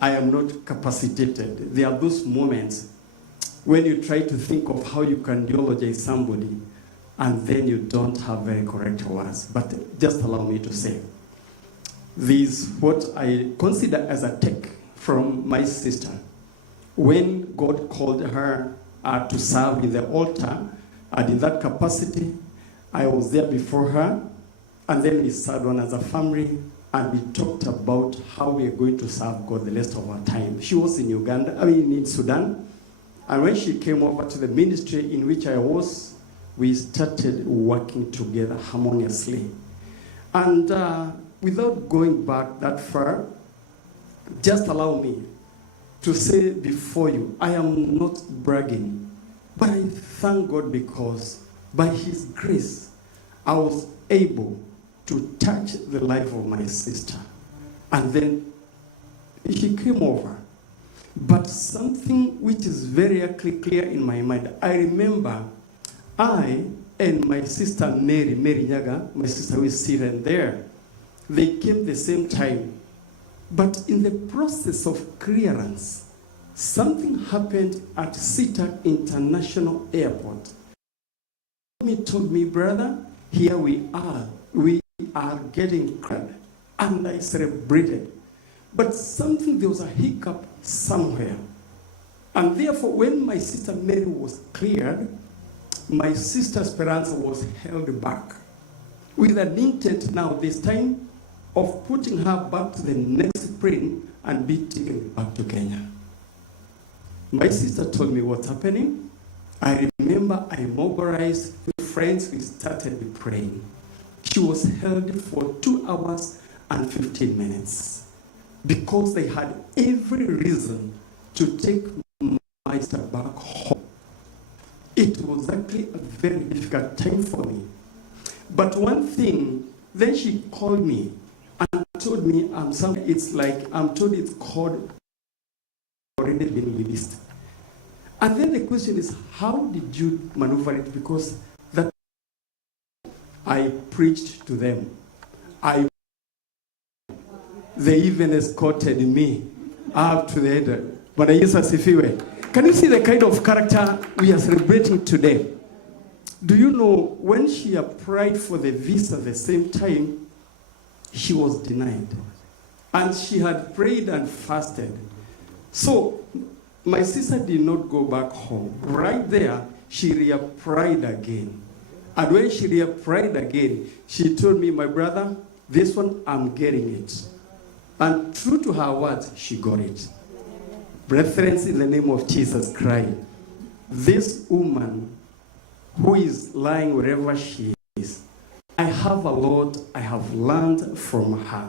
I am not capacitated. There are those moments when you try to think of how you can eulogize somebody and then you don't have very correct words. But just allow me to say, this is what I consider as a take from my sister. When God called her to serve in the altar, and in that capacity, I was there before her, and then we sat down as a family, and we talked about how we are going to serve God the rest of our time. She was in in Sudan, and when she came over to the ministry in which I was, we started working together harmoniously. And without going back that far, just allow me to say before you, I am not bragging, but I thank God because by his grace, I was able to touch the life of my sister. And then she came over. But something which is very clear in my mind, I remember I and my sister Mary Nyaga, my sister who is sitting there, they came the same time. But in the process of clearance, something happened at SeaTac International Airport. He told me, brother, here we are getting credit. And I celebrated. But there was a hiccup somewhere. And therefore, when my sister Mary was cleared, my sister Speranza was held back with an intent now this time of putting her back to the next spring and be taken back to Kenya. My sister told me what's happening. I remember I mobilized with friends, we started praying. She was held for 2 hours and 15 minutes because they had every reason to take my sister back home. It was actually a very difficult time for me. But one thing, then she called me and told me, I'm told it's called already been released. And then the question is, how did you maneuver it? Because that I preached to them. They even escorted me up to the end. But can you see the kind of character we are celebrating today? Do you know when she applied for the visa the same time, she was denied. And she had prayed and fasted. So my sister did not go back home. Right there, she reapplied again. And when she reapplied again, she told me, my brother, this one, I'm getting it. And true to her words, she got it. Brethren, in the name of Jesus Christ, this woman who is lying wherever she is, I have a lot I have learned from her.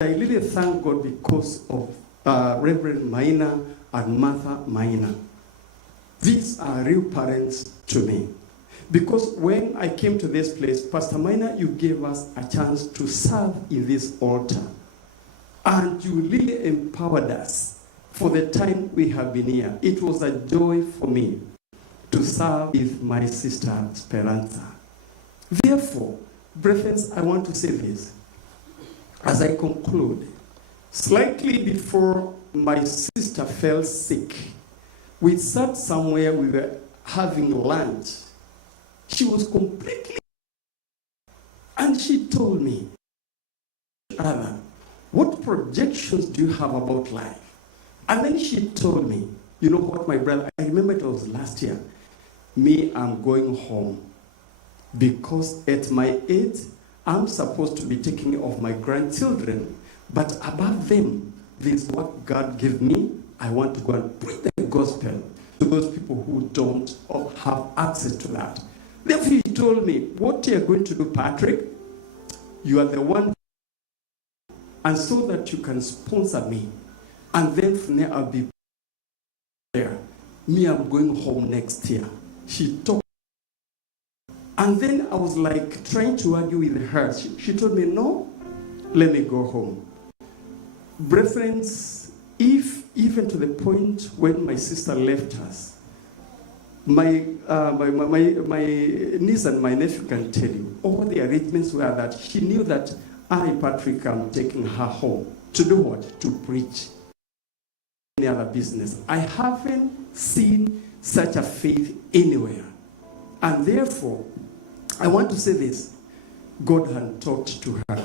I really thank God because of Reverend Maina and Martha Maina. These are real parents to me. Because when I came to this place, Pastor Maina, you gave us a chance to serve in this altar. And you really empowered us for the time we have been here. It was a joy for me to serve with my sister Speranza. Therefore, brethren, I want to say this as I conclude. Slightly before my sister fell sick, we sat somewhere, we were having lunch. She was completely, and she told me, Anna, what projections do you have about life? And then she told me, you know what, my brother, I remember it was last year, I'm going home. Because at my age, I'm supposed to be taking care of my grandchildren. But above them, this is what God gave me. I want to go and preach the gospel to those people who don't have access to that. Therefore, he told me, what you are going to do, Patrick, you are the one, and so that you can sponsor me. And then from there, I'll be there. Me, I'm going home next year. She talked. And then I was like trying to argue with her. She told me, no, let me go home. Brethren, if even to the point when my sister left us, my niece and my nephew can tell you, all the arrangements were that she knew that I, Patrick, am taking her home. To do what? To preach. Any other business. I haven't seen such a faith anywhere. And therefore, I want to say this. God had talked to her,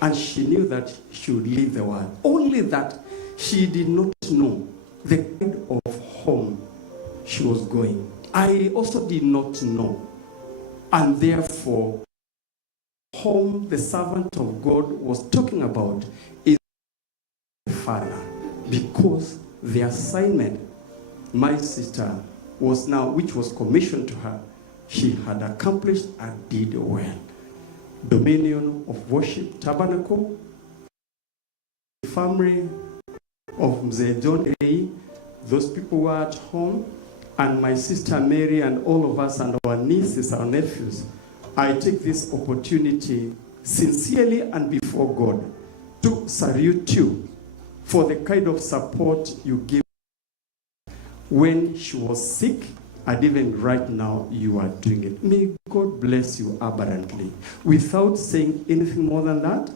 and she knew that she would leave the world. Only that she did not know the kind of home she was going. I also did not know. And therefore, home the servant of God was talking about is the father. Because the assignment my sister was now, which was commissioned to her, she had accomplished and did well. Dominion of worship, tabernacle, family of Mzee John A. Those people were at home, and my sister Mary and all of us and our nieces, our nephews. I take this opportunity sincerely and before God to salute you for the kind of support you gave when she was sick, and even right now you are doing it. May God bless you abundantly. Without saying anything more than that,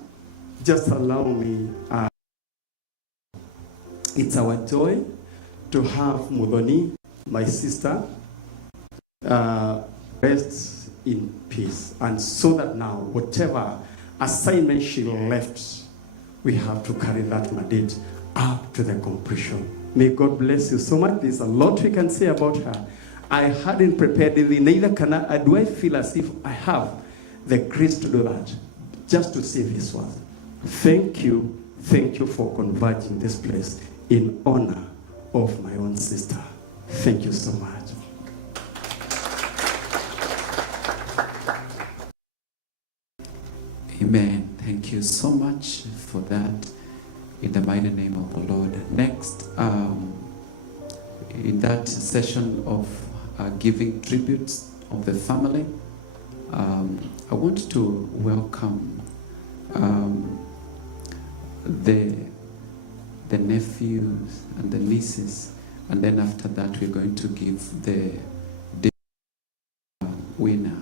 just allow me. It's our joy to have Muthoni, my sister, rest in peace. And so that now, whatever assignment she left, we have to carry that mandate up to the completion. May God bless you so much. There's a lot we can say about her. I hadn't prepared anything, neither can I. Do I feel as if I have the grace to do that? Just to say this one. Thank you for converging this place in honor of my own sister. Thank you so much. Amen. Thank you so much for that. In the mighty name of the Lord. Next, in that session of giving tributes of the family, I want to welcome the nephews and the nieces, and then after that we're going to give the winner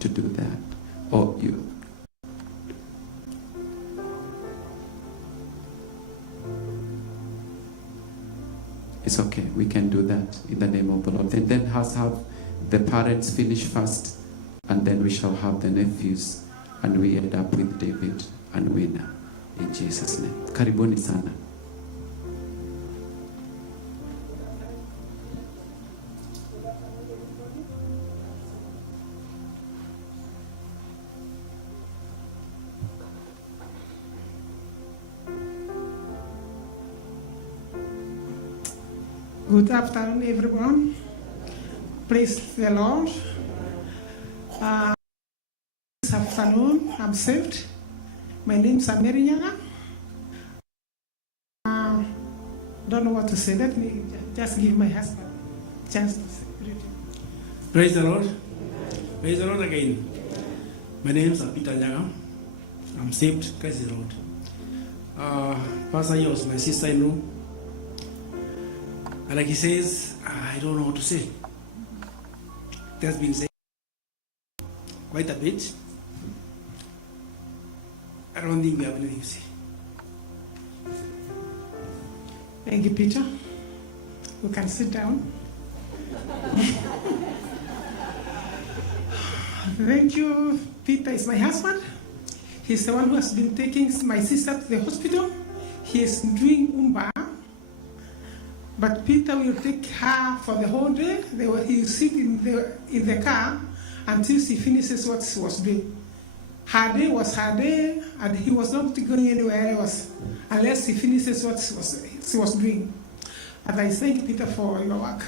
to do that. Or you. It's okay, we can do that in the name of the Lord. And then have the parents finish first, and then we shall have the nephews, and we end up with David and winner. In Jesus' name. Karibuni sana. Good afternoon, everyone. Praise the Lord. This afternoon, I'm saved. My name is Mary Nyaga. Don't know what to say. Let me just give my husband a chance to say. Praise the Lord. Praise the Lord again. My name is Peter Nyaga. I'm saved. Praise the Lord. Pastor Yos, my sister-in-law. And like he says, I don't know what to say. It has been said quite a bit. I don't think we have anything to say. Thank you, Peter. We can sit down. Thank you. Peter is my husband. He's the one who has been taking my sister to the hospital. He is doing Umba. But Peter will take her for the whole day. He will sit in the car until she finishes what she was doing. Her day was her day, and he was not going anywhere else unless he finishes what she was doing. And I thank Peter for your work.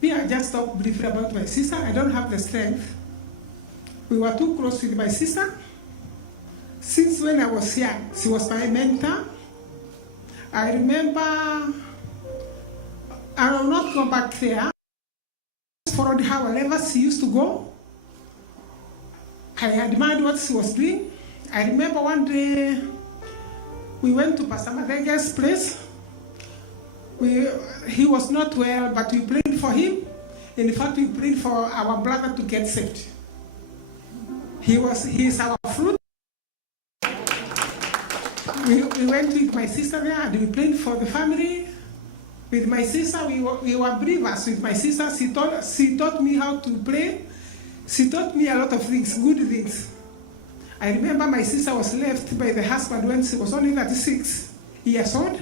Me, I just talk briefly about my sister. I don't have the strength We were too close with my sister. Since when I was young, she was my mentor. I remember, I will not go back there. I followed her wherever she used to go. I admired what she was doing. I remember one day we went to Pastor Madega's place. He was not well, but we prayed for him. In fact, we prayed for our brother to get saved. He is our fruit. We went with my sister there and we prayed for the family. With my sister, we were believers. With my sister, she taught me how to pray. She taught me a lot of things, good things. I remember my sister was left by the husband when she was only 36 years old.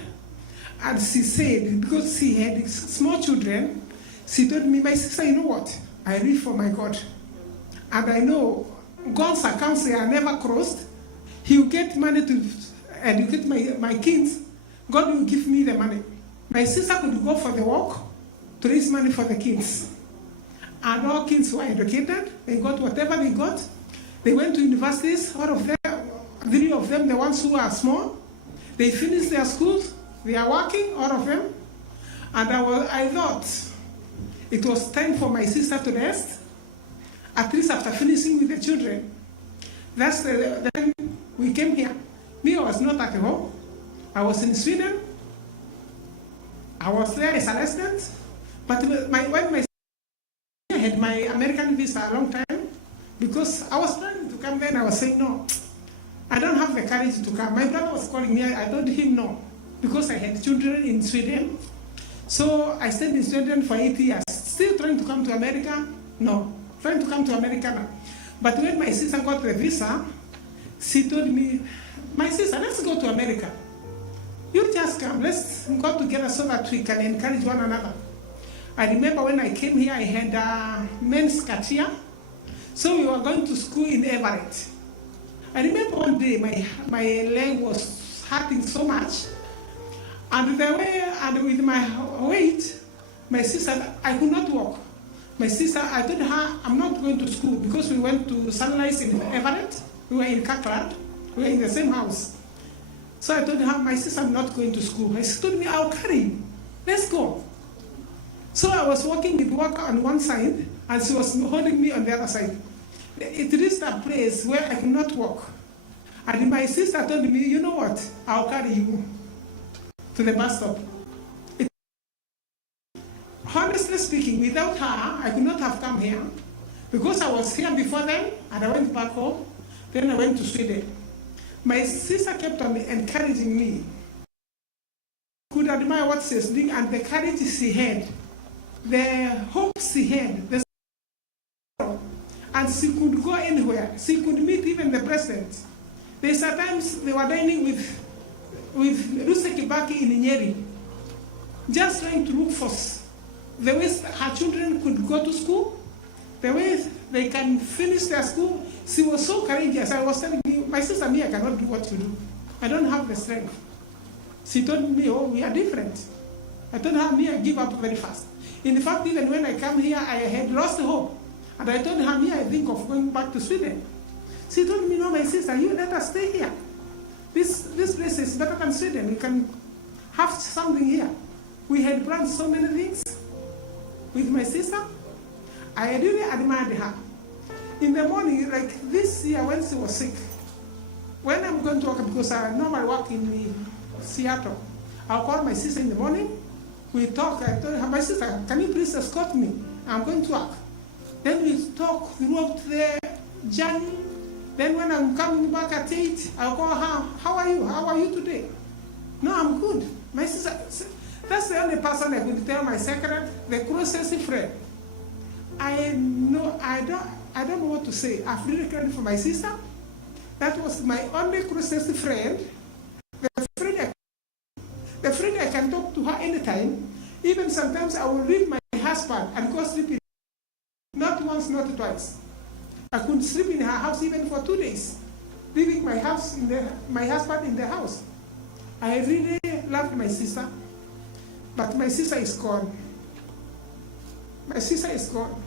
And she said, because she had small children, she told me, my sister, you know what? I live for my God. And I know God's accounts, they are never crossed. He will get money to educate my kids. God will give me the money. My sister could go for the walk to raise money for the kids. And all kids were educated. They got whatever they got. They went to universities, all of them, 3 of them, the ones who are small. They finished their schools. They are working, all of them. And I thought it was time for my sister to rest, at least after finishing with the children. That's the time we came here. Me, I was not at home. I was in Sweden. I was there as a resident. But when I had my American visa a long time, because I was planning to come there and I was saying, no, I don't have the courage to come. My brother was calling me. I told him no, because I had children in Sweden. So I stayed in Sweden for 8 years. Still trying to come to America? No. Trying to come to America now. But when my sister got the visa, she told me, my sister, let's go to America. You just come. Let's go together so that we can encourage one another. I remember when I came here, I had a men's career. So we were going to school in Everett. I remember one day my leg was hurting so much. And with my weight, my sister, I could not walk. My sister, I told her, I'm not going to school because we went to Sunrise in Everett. We were in Kirkland. We were in the same house. So I told her, my sister, I'm not going to school. She told me, I'll carry you. Let's go. So I was walking with walker on one side, and she was holding me on the other side. It reached a place where I could not walk. And my sister told me, you know what? I'll carry you to the bus stop. Honestly speaking, without her, I could not have come here. Because I was here before then, and I went back home. Then I went to Sweden. My sister kept on encouraging me. I could admire what she was doing and the courage she had, the hope she had, and she could go anywhere. She could meet even the president. There's times they were dining with Rusa Kibaki in Nyeri, just trying to look for the way her children could go to school, the way they can finish their school. She was so courageous. I was telling you, my sister, me, I cannot do what you do. I don't have the strength. She told me, oh, we are different. I told her, me, I give up very fast. In fact, even when I come here, I had lost hope. And I told her, me, I think of going back to Sweden. She told me, no, my sister, you let us stay here. This place is better than Sweden. We can have something here. We had planned so many things with my sister. I really admired her. In the morning, like this year when she was sick, when I'm going to work, because I normally work in Seattle, I'll call my sister in the morning. We talk. I told her, my sister, can you please escort me? I'm going to work. Then we talk throughout the journey. Then when I'm coming back at 8, I'll call her, how are you? How are you today? No, I'm good. My sister, that's the only person I could tell my secret, the closest friend. I don't know what to say. I've really cared for my sister. That was my only closest friend. The friend I can talk to her anytime. Even sometimes I will leave my husband and go sleep in. Not once, not twice. I could sleep in her house even for 2 days, leaving my husband in the house. I really loved my sister, but my sister is gone. My sister is gone.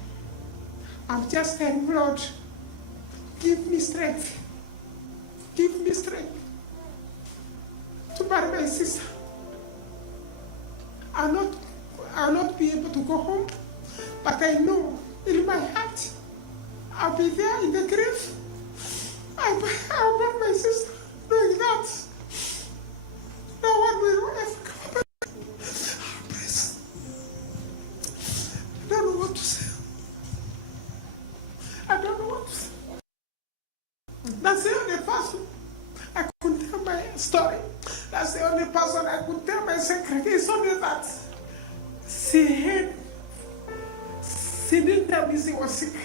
I'm just saying, Lord, give me strength. Give me strength to bury my sister. I'll not be able to go home, but I know in my heart I'll be there in the grave. I'll bury my sister, knowing that no one will ever come back. Please. I don't know what to say. I don't know what to say. That's the only person I could tell my story. That's the only person I could tell my secret. It's only that she didn't tell me she was sick.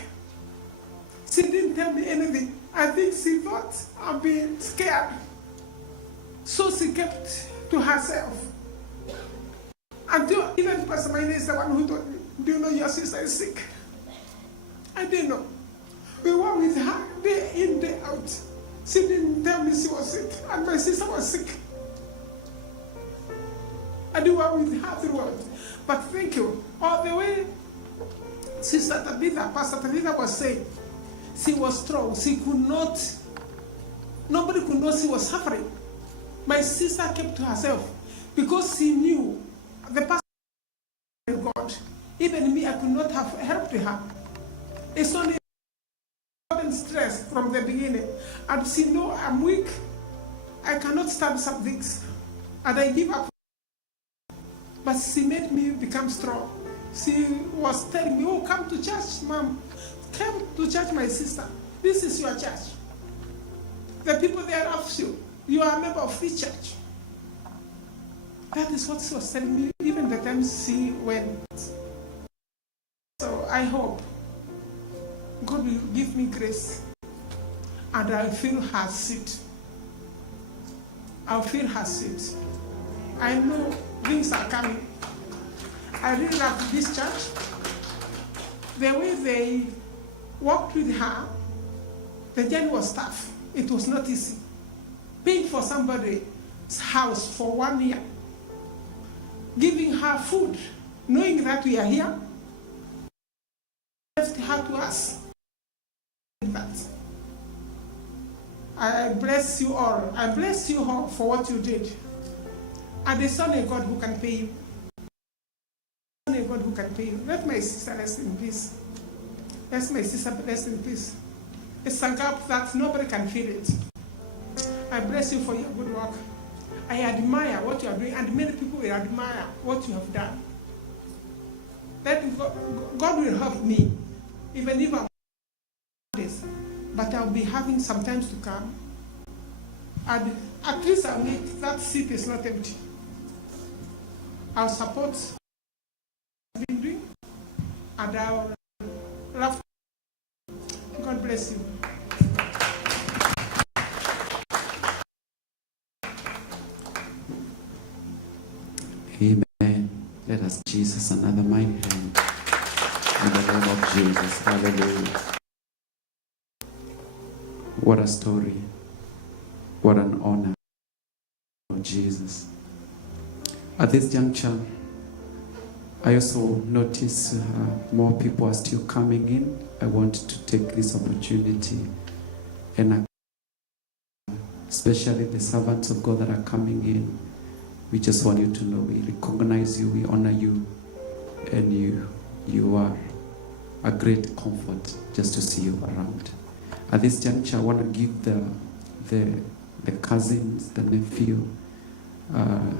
She didn't tell me anything. I think she thought I'm being scared. So she kept to herself. Until even Pastor Maine is the one who told me, do you know your sister is sick? I didn't know. We were with her day in, day out. She didn't tell me she was sick, and my sister was sick. I did work with her throughout. But thank you. All the way, Sister Tabitha, Pastor Tabitha was saying, she was strong. She could not, nobody could know she was suffering. My sister kept to herself because she knew the pastor of God. Even me, I could not have helped her. It's only stress from the beginning. And she know I'm weak. I cannot stand some things. And I give up. But she made me become strong. She was telling me, oh, come to church, Mom. Come to church, my sister. This is your church. The people there love you. You are a member of this church. That is what she was telling me, even the time she went. So I hope God will give me grace and I'll feel her seat. I'll feel her seat. I know things are coming. I really love this church. The way they walked with her, the journey was tough. It was not easy. Paying for somebody's house for 1 year, giving her food, knowing that we are here, left her to us. That. I bless you all. I bless you all for what you did. And there's only God who can pay you. Only God who can pay you. Let my sister rest in peace. Let my sister rest in peace. It's a gap that nobody can fill it. I bless you for your good work. I admire what you are doing, and many people will admire what you have done. Let God will help me, even if I'm this, but I'll be having some time to come. And at least I'll make that seat is not empty. I'll support what I've been doing, and I'll love. God bless you. Amen. Let us Jesus another mighty hand. In the name of Jesus. Hallelujah. What a story. What an honor of Jesus. At this juncture, I also notice more people are still coming in. I want to take this opportunity and especially the servants of God that are coming in. We just want you to know we recognize you, we honor you, and you are a great comfort just to see you around. At this juncture, I want to give the cousins, the nephew,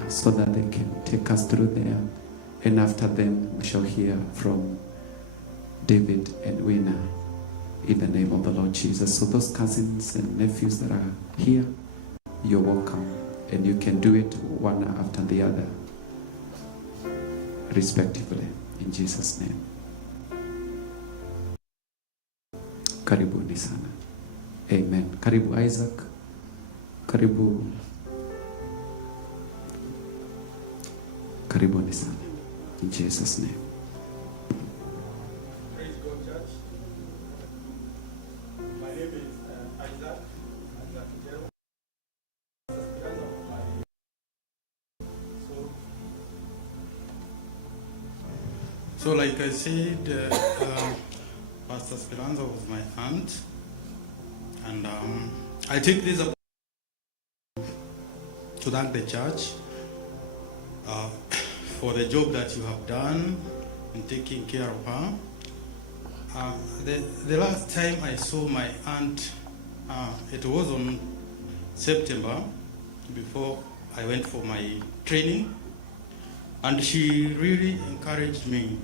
so that they can take us through there. And after them, we shall hear from David and Winner in the name of the Lord Jesus. So those cousins and nephews that are here, you're welcome. And you can do it one after the other, respectively, in Jesus' name. Karibuni sana. Amen. Karibu Isaac. Karibuni sana. In Jesus' name. Praise God, church. My name is Isaac. So like I said, Pastor Speranza was my aunt, And I take this opportunity to thank the church for the job that you have done in taking care of her. The last time I saw my aunt, it was on September, before I went for my training, and she really encouraged me,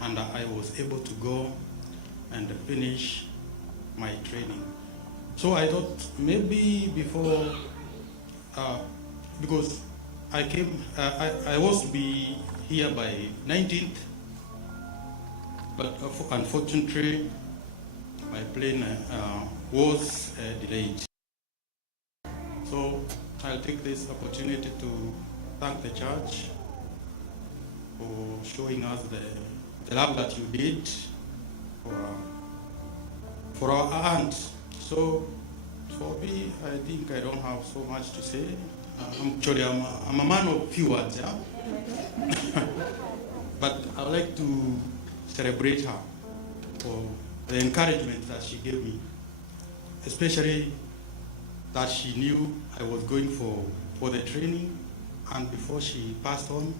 and I was able to go and finish my training. So I thought maybe before, because I was to be here by 19th, but unfortunately my plane was delayed. So I'll take this opportunity to thank the church for showing us the love that you did for our aunt. So for me, I think I don't have so much to say. I'm a man of few words, yeah? But I would like to celebrate her for the encouragement that she gave me, especially that she knew I was going for the training, and before she passed on,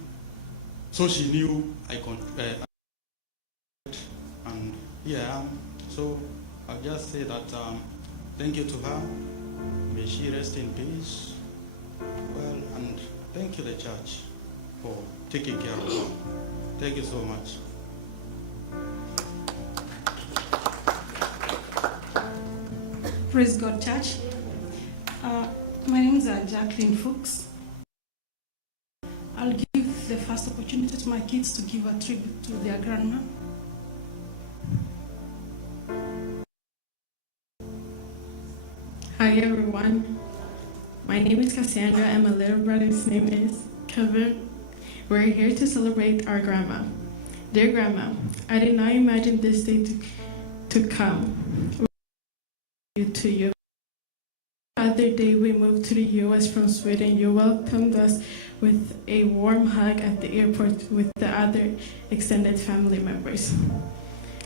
so she knew I could, and here I am. So I'll just say that thank you to her. May she rest in peace. Well, and thank you, the church, for taking care of her. Thank you so much. Praise God, church. My name is Jacqueline Fuchs. I'll give the first opportunity to my kids to give a tribute to their grandma. Hi everyone, my name is Cassandra and my little brother's name is Kevin. We're here to celebrate our grandma. Dear grandma, I did not imagine this day to come. To you. The other day we moved to the US from Sweden. You welcomed us with a warm hug at the airport with the other extended family members.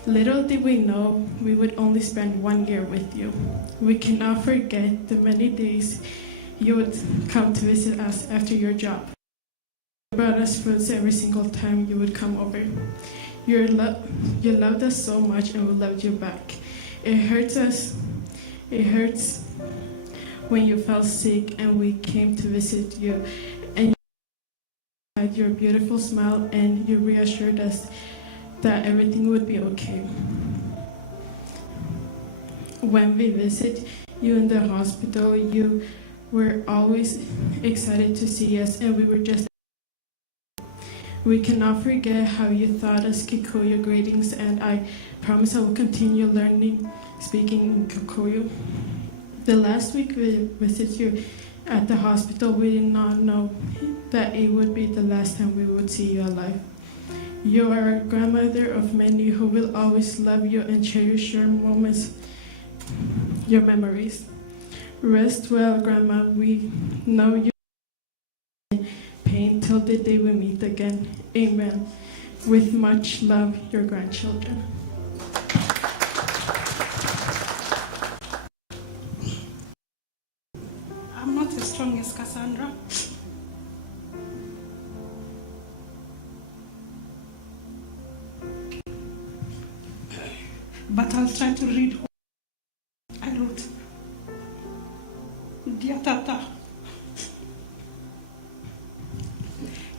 Little did we know we would only spend 1 year with you. We cannot forget the many days you would come to visit us after your job. You brought us foods every single time you would come over. You loved us so much and we loved you back. It hurts when you fell sick and we came to visit you, and you had your beautiful smile and you reassured us that everything would be okay. When we visit you in the hospital, you were always excited to see us, and we were just. We cannot forget how you taught us Kikuyu greetings, and I promise I will continue learning speaking in Kikuyu. The last week we visited you at the hospital, we did not know that it would be the last time we would see you alive. You are a grandmother of many who will always love you and cherish your moments, your memories. Rest well, Grandma. We know you pain till the day we meet again. Amen. With much love, your grandchildren. I'm not as strong as Cassandra. But I'll try to read what I wrote. Dear Tata,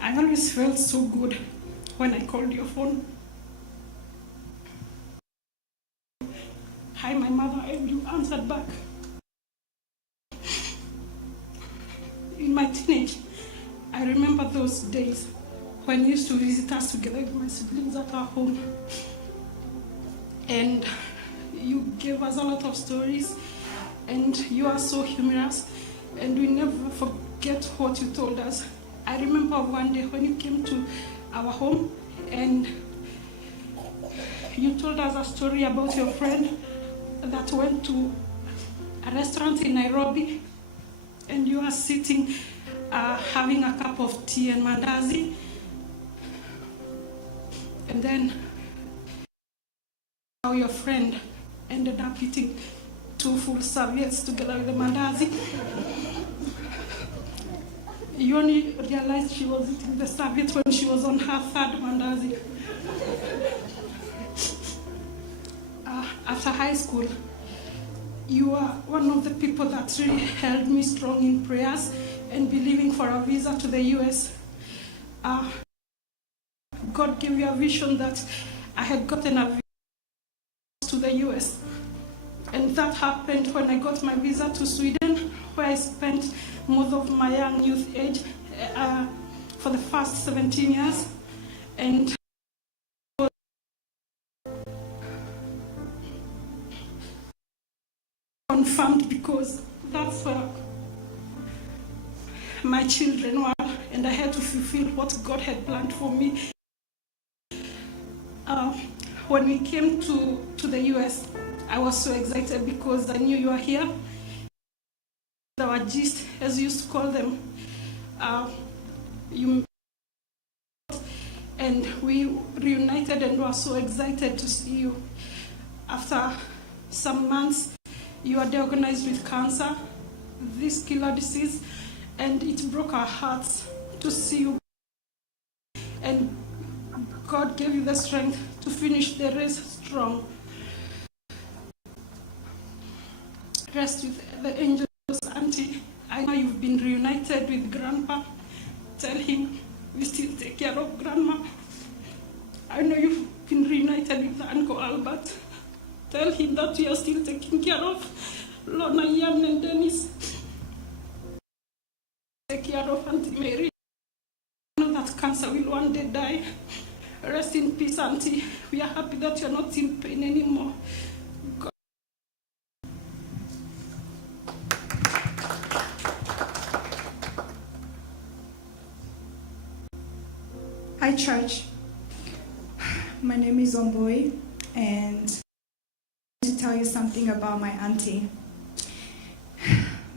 I always felt so good when I called your phone. Hi, my mother, and you answered back. In my teenage, I remember those days when you used to visit us together with my siblings at our home. And you gave us a lot of stories, and you are so humorous, and we never forget what you told us. I remember one day when you came to our home and you told us a story about your friend that went to a restaurant in Nairobi, and you are sitting having a cup of tea and mandazi, and then how your friend ended up eating 2 full serviettes together with the mandazi. You only realized she was eating the serviette when she was on her 3rd mandazi. After high school, you are one of the people that really held me strong in prayers and believing for a visa to the US. God gave you a vision that I had gotten a visa to the US. And that happened when I got my visa to Sweden, where I spent most of my young youth age for the first 17 years. And confirmed because that's where my children were, and I had to fulfill what God had planned for me. When we came to the US, I was so excited because I knew you were here. Our gist, as you used to call them, and we reunited and were so excited to see you. After some months, you were diagnosed with cancer, this killer disease, and it broke our hearts to see you. And God gave you the strength to finish the race strong. Rest with the angels, Auntie. I know you've been reunited with Grandpa. Tell him we still take care of Grandma. I know you've been reunited with Uncle Albert. Tell him that we are still taking care of Lorna, Ian, and Dennis. Take care of Auntie Mary. I know that cancer will one day die. Rest in peace, Auntie. We are happy that you are not in pain anymore. God. Hi, church. My name is Omboy, and to tell you something about my auntie.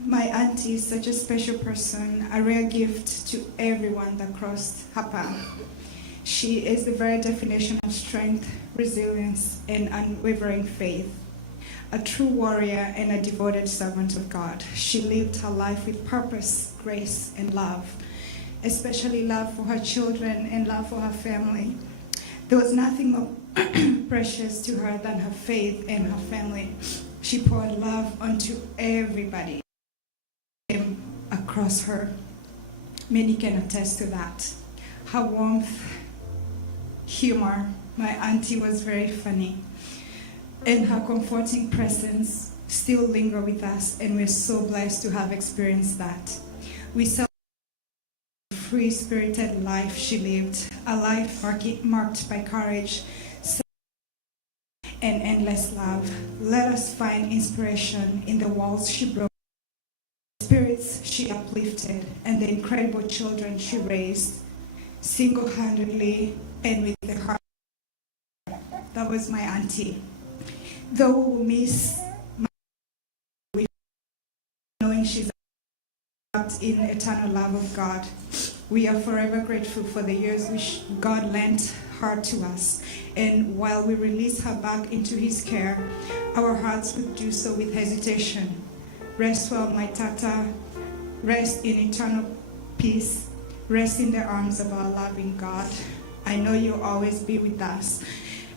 My auntie is such a special person, a rare gift to everyone that crossed her path. She is the very definition of strength, resilience, and unwavering faith. A true warrior and a devoted servant of God. She lived her life with purpose, grace, and love, especially love for her children and love for her family. There was nothing more precious to her than her faith and her family. She poured love onto everybody across her. Many can attest to that. Her warmth, humor, my auntie was very funny, and her comforting presence still linger with us, and we're so blessed to have experienced that. We saw free-spirited life she lived, a life marked by courage and endless love. Let us find inspiration in the walls she broke, the spirits she uplifted, and the incredible children she raised single-handedly and with the heart. That was my auntie. Though we will miss my auntie, knowing she's wrapped in eternal love of God, we are forever grateful for the years which God lent her to us. And while we release her back into his care, our hearts would do so with hesitation. Rest well, my Tata. Rest in eternal peace. Rest in the arms of our loving God. I know you'll always be with us.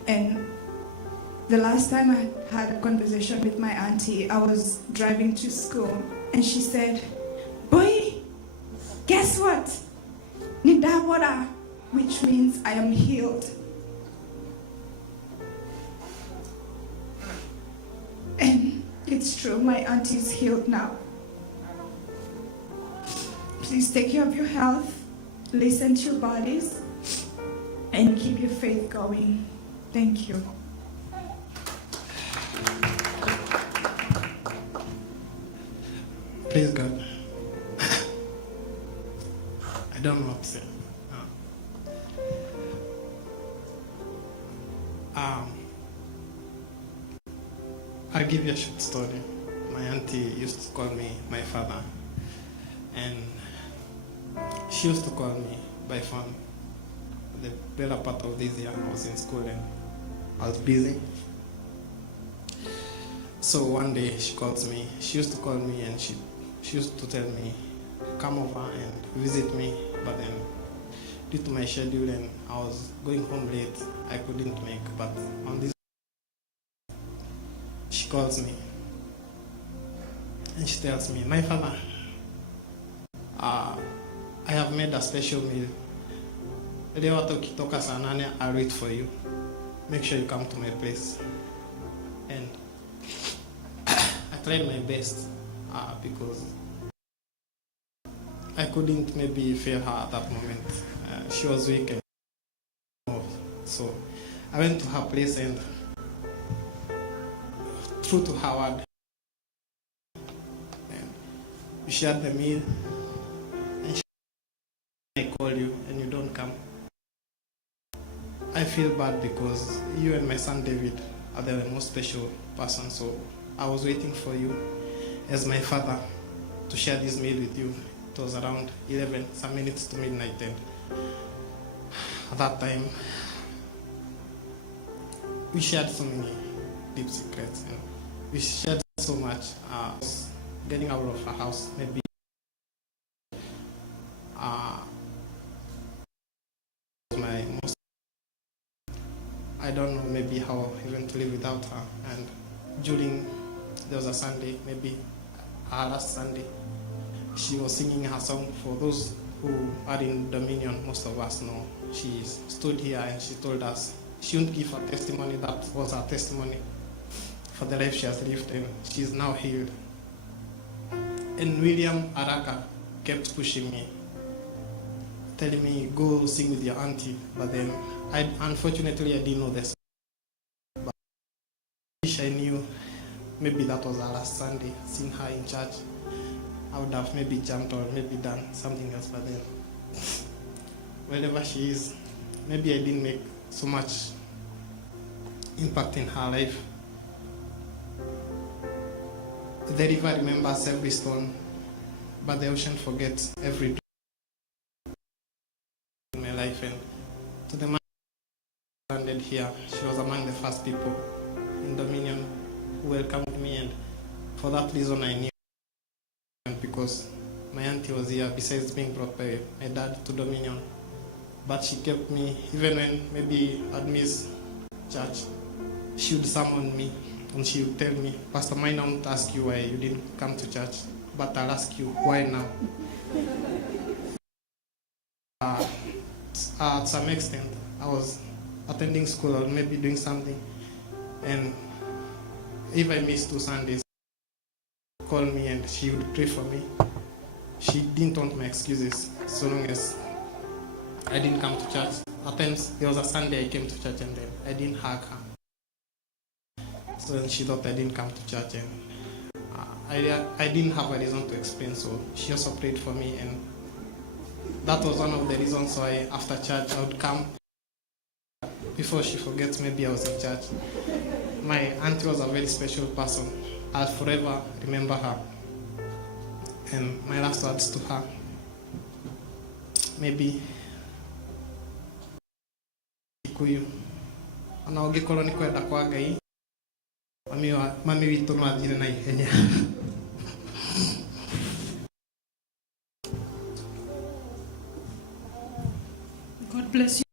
And the last time I had a conversation with my auntie, I was driving to school, and she said, "Boy, guess what? Nidabora," which means I am healed. And it's true, my auntie is healed now. Please take care of your health, listen to your bodies, and keep your faith going. Thank you. Praise God. I don't know what to say. I'll give you a short story. My auntie used to call me my father, and she used to call me by phone. The better part of this year, I was in school and I was busy. So one day she calls me. She used to call me and she used to tell me, come over and visit me. But then due to my schedule and I was going home late, I couldn't make. But on this, she calls me and she tells me, my father, I have made a special meal. I'll wait for you. Make sure you come to my place. And I tried my best because I couldn't maybe feel her at that moment. She was weak. So I went to her place and true to her word, and we shared the meal. And I call you and you don't come. I feel bad because you and my son David are the most special person. So I was waiting for you as my father to share this meal with you. It was around 11, some minutes to midnight, and at that time we shared so many deep secrets and we shared so much. Getting out of our house, maybe my most, I don't know maybe how even to live without her. And there was a Sunday, maybe our last Sunday, she was singing her song. For those who are in Dominion, most of us know, she stood here and she told us she wouldn't give her testimony. That was her testimony for the life she has lived, and she is now healed. And William Araka kept pushing me, telling me, go sing with your auntie. But then, unfortunately, I didn't know this. But I wish I knew. Maybe that was our last Sunday, seeing her in church. I would have maybe jumped or maybe done something else. But then, wherever she is, maybe I didn't make so much impact in her life. The river remembers every stone, but the ocean forgets every drop in my life. And to the man who landed here, she was among the first people in Dominion who welcomed me, and for that reason I knew. And because my auntie was here, besides being brought by my dad to Dominion, but she kept me, even when maybe I'd miss church, she would summon me. And she would tell me, Pastor, I won't ask you why you didn't come to church, but I'll ask you, why now? To some extent, I was attending school or maybe doing something, and if I missed 2 Sundays, she would call me and she would pray for me. She didn't want my excuses so long as I didn't come to church. At times, there was a Sunday I came to church and then I didn't hug her. So she thought I didn't come to church, and I didn't have a reason to explain, so she also prayed for me, and that was one of the reasons why after church I would come. Before she forgets maybe I was in church. My auntie was a very special person. I'll forever remember her. And my last words to her, maybe Kikuyu, anaogikorwo ni kwenda kwa Ngai, mami witũ no athire na ihenya. God bless you.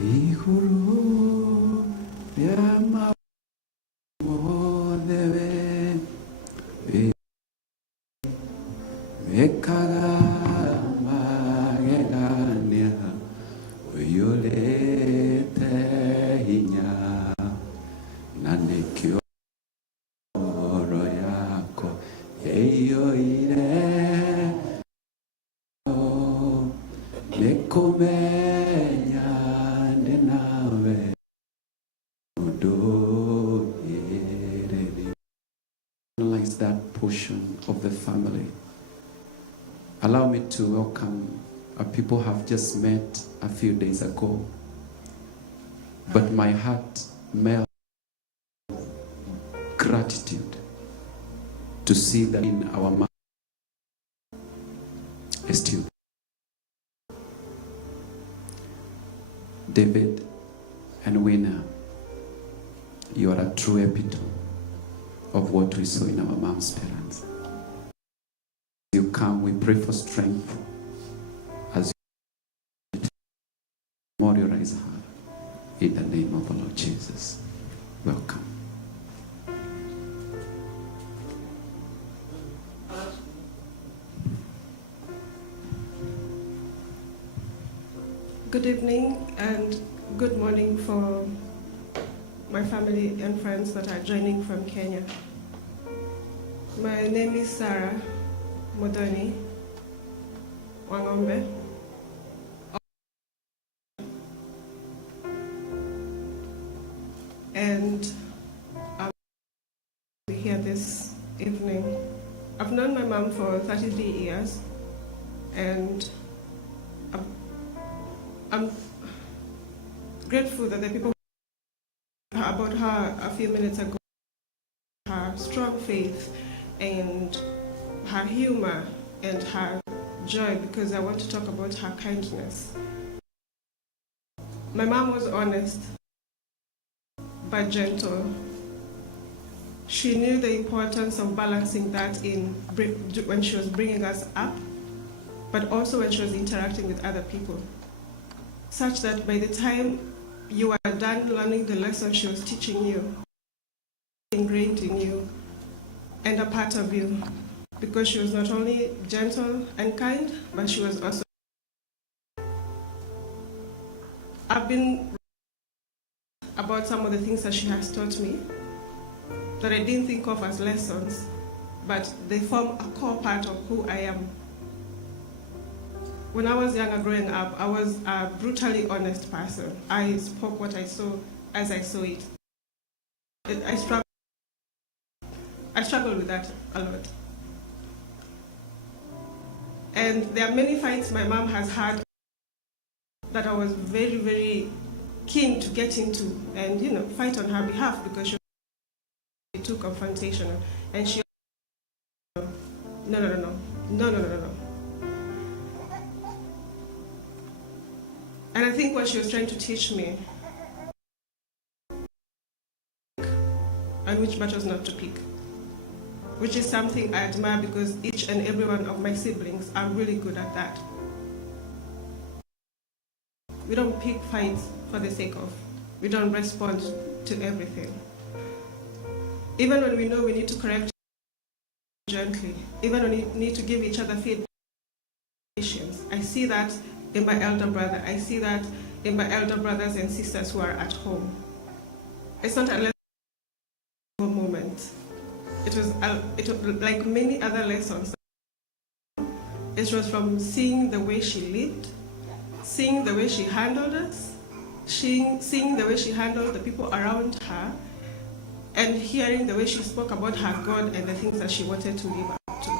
Iguru ya maodeve vekaga magegania uyolete hinya na nikio oro yako eyo ile mekomenya nawe udo yereni. Analyze that portion of the family. Allow me to welcome people have just met a few days ago, but my heart melts gratitude to see that in our mind David and Winner, you are a true epitome of what we saw in our mom Speranza. You come, we pray for strength as you memorialize her in the name of the Lord Jesus. Welcome. Good evening and good morning for my family and friends that are joining from Kenya. My name is Sarah Muthoni, Wang'Ombe. And I'm here this evening. I've known my mom for 33 years, and I'm grateful that the people about her a few minutes ago, her strong faith and her humor and her joy, because I want to talk about her kindness. My mom was honest but gentle. She knew the importance of balancing that in when she was bringing us up, but also when she was interacting with other people, such that by the time you are done learning the lesson she was teaching you, ingrained in you and a part of you, because she was not only gentle and kind, but she was also. I've been about some of the things that she has taught me that I didn't think of as lessons, but they form a core part of who I am. When I was younger growing up, I was a brutally honest person. I spoke what I saw as I saw it. I struggled with that a lot. And there are many fights my mom has had that I was very, very keen to get into and, fight on her behalf, because she was too confrontational. And she, no. And I think what she was trying to teach me, and which battles not to pick, which is something I admire, because each and every one of my siblings are really good at that. We don't pick fights for the sake of. We don't respond to everything. Even when we know we need to correct gently, even when we need to give each other feedback. I see that in my elder brother. I see that in my elder brothers and sisters who are at home. It's not a moment. It was like many other lessons. It was from seeing the way she lived, seeing the way she handled us, seeing the way she handled the people around her, and hearing the way she spoke about her God and the things that she wanted to live up to.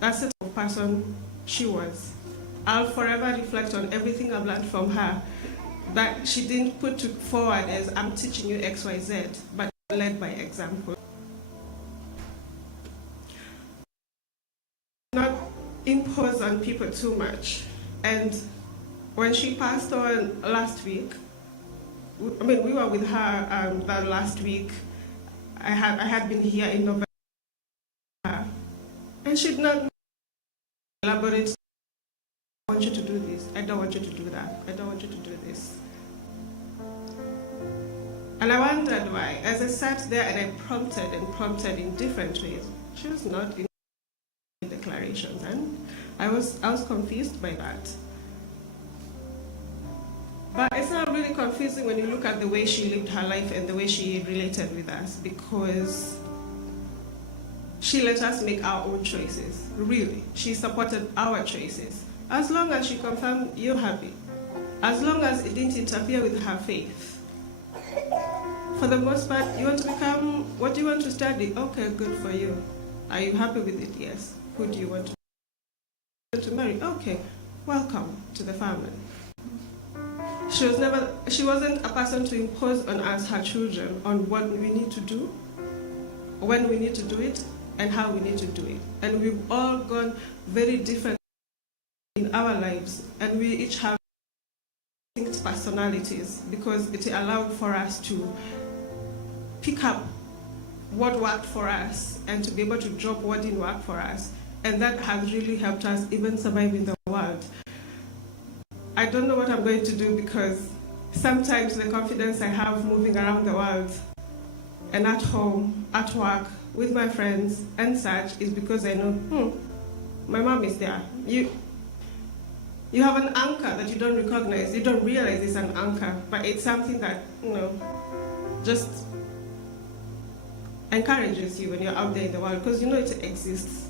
That's the type of person she was. I'll forever reflect on everything I've learned from her, that she didn't put forward as I'm teaching you X, Y, Z, but led by example. Not impose on people too much. And when she passed on last week, we were with her that last week. I had been here in November, and she did not elaborate. I want you to do this. I don't want you to do that. I don't want you to do this. And I wondered why. As I sat there and I prompted in different ways, she was not in declarations, and I was confused by that. But it's not really confusing when you look at the way she lived her life and the way she related with us, because she let us make our own choices. Really, she supported our choices. As long as she confirmed you're happy, as long as it didn't interfere with her faith. For the most part, you want to become, what do you want to study? Okay, good for you. Are you happy with it? Yes. Who do you want to marry? Okay, welcome to the family. She wasn't a person to impose on us, her children, on what we need to do, when we need to do it, and how we need to do it. And we've all gone very different in our lives, and we each have distinct personalities because it allowed for us to pick up what worked for us and to be able to drop what didn't work for us. And that has really helped us even survive in the world. I don't know what I'm going to do because sometimes the confidence I have moving around the world and at home, at work, with my friends and such is because I know, my mom is there. You have an anchor that you don't recognize. You don't realize it's an anchor, but it's something that, just encourages you when you're out there in the world because you know it exists.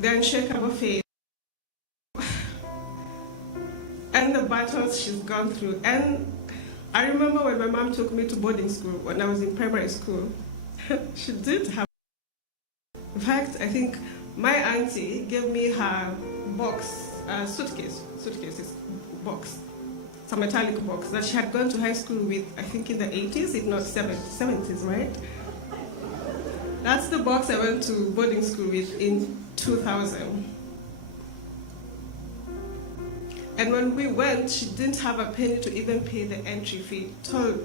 The unshakable faith and the battles she's gone through. And I remember when my mom took me to boarding school when I was in primary school. She did have. In fact, I think my auntie gave me her box, suitcase box. It's a metallic box that she had gone to high school with, I think in the 80s, if not 70s, right? That's the box I went to boarding school with in 2000. And when we went, she didn't have a penny to even pay the entry fee. So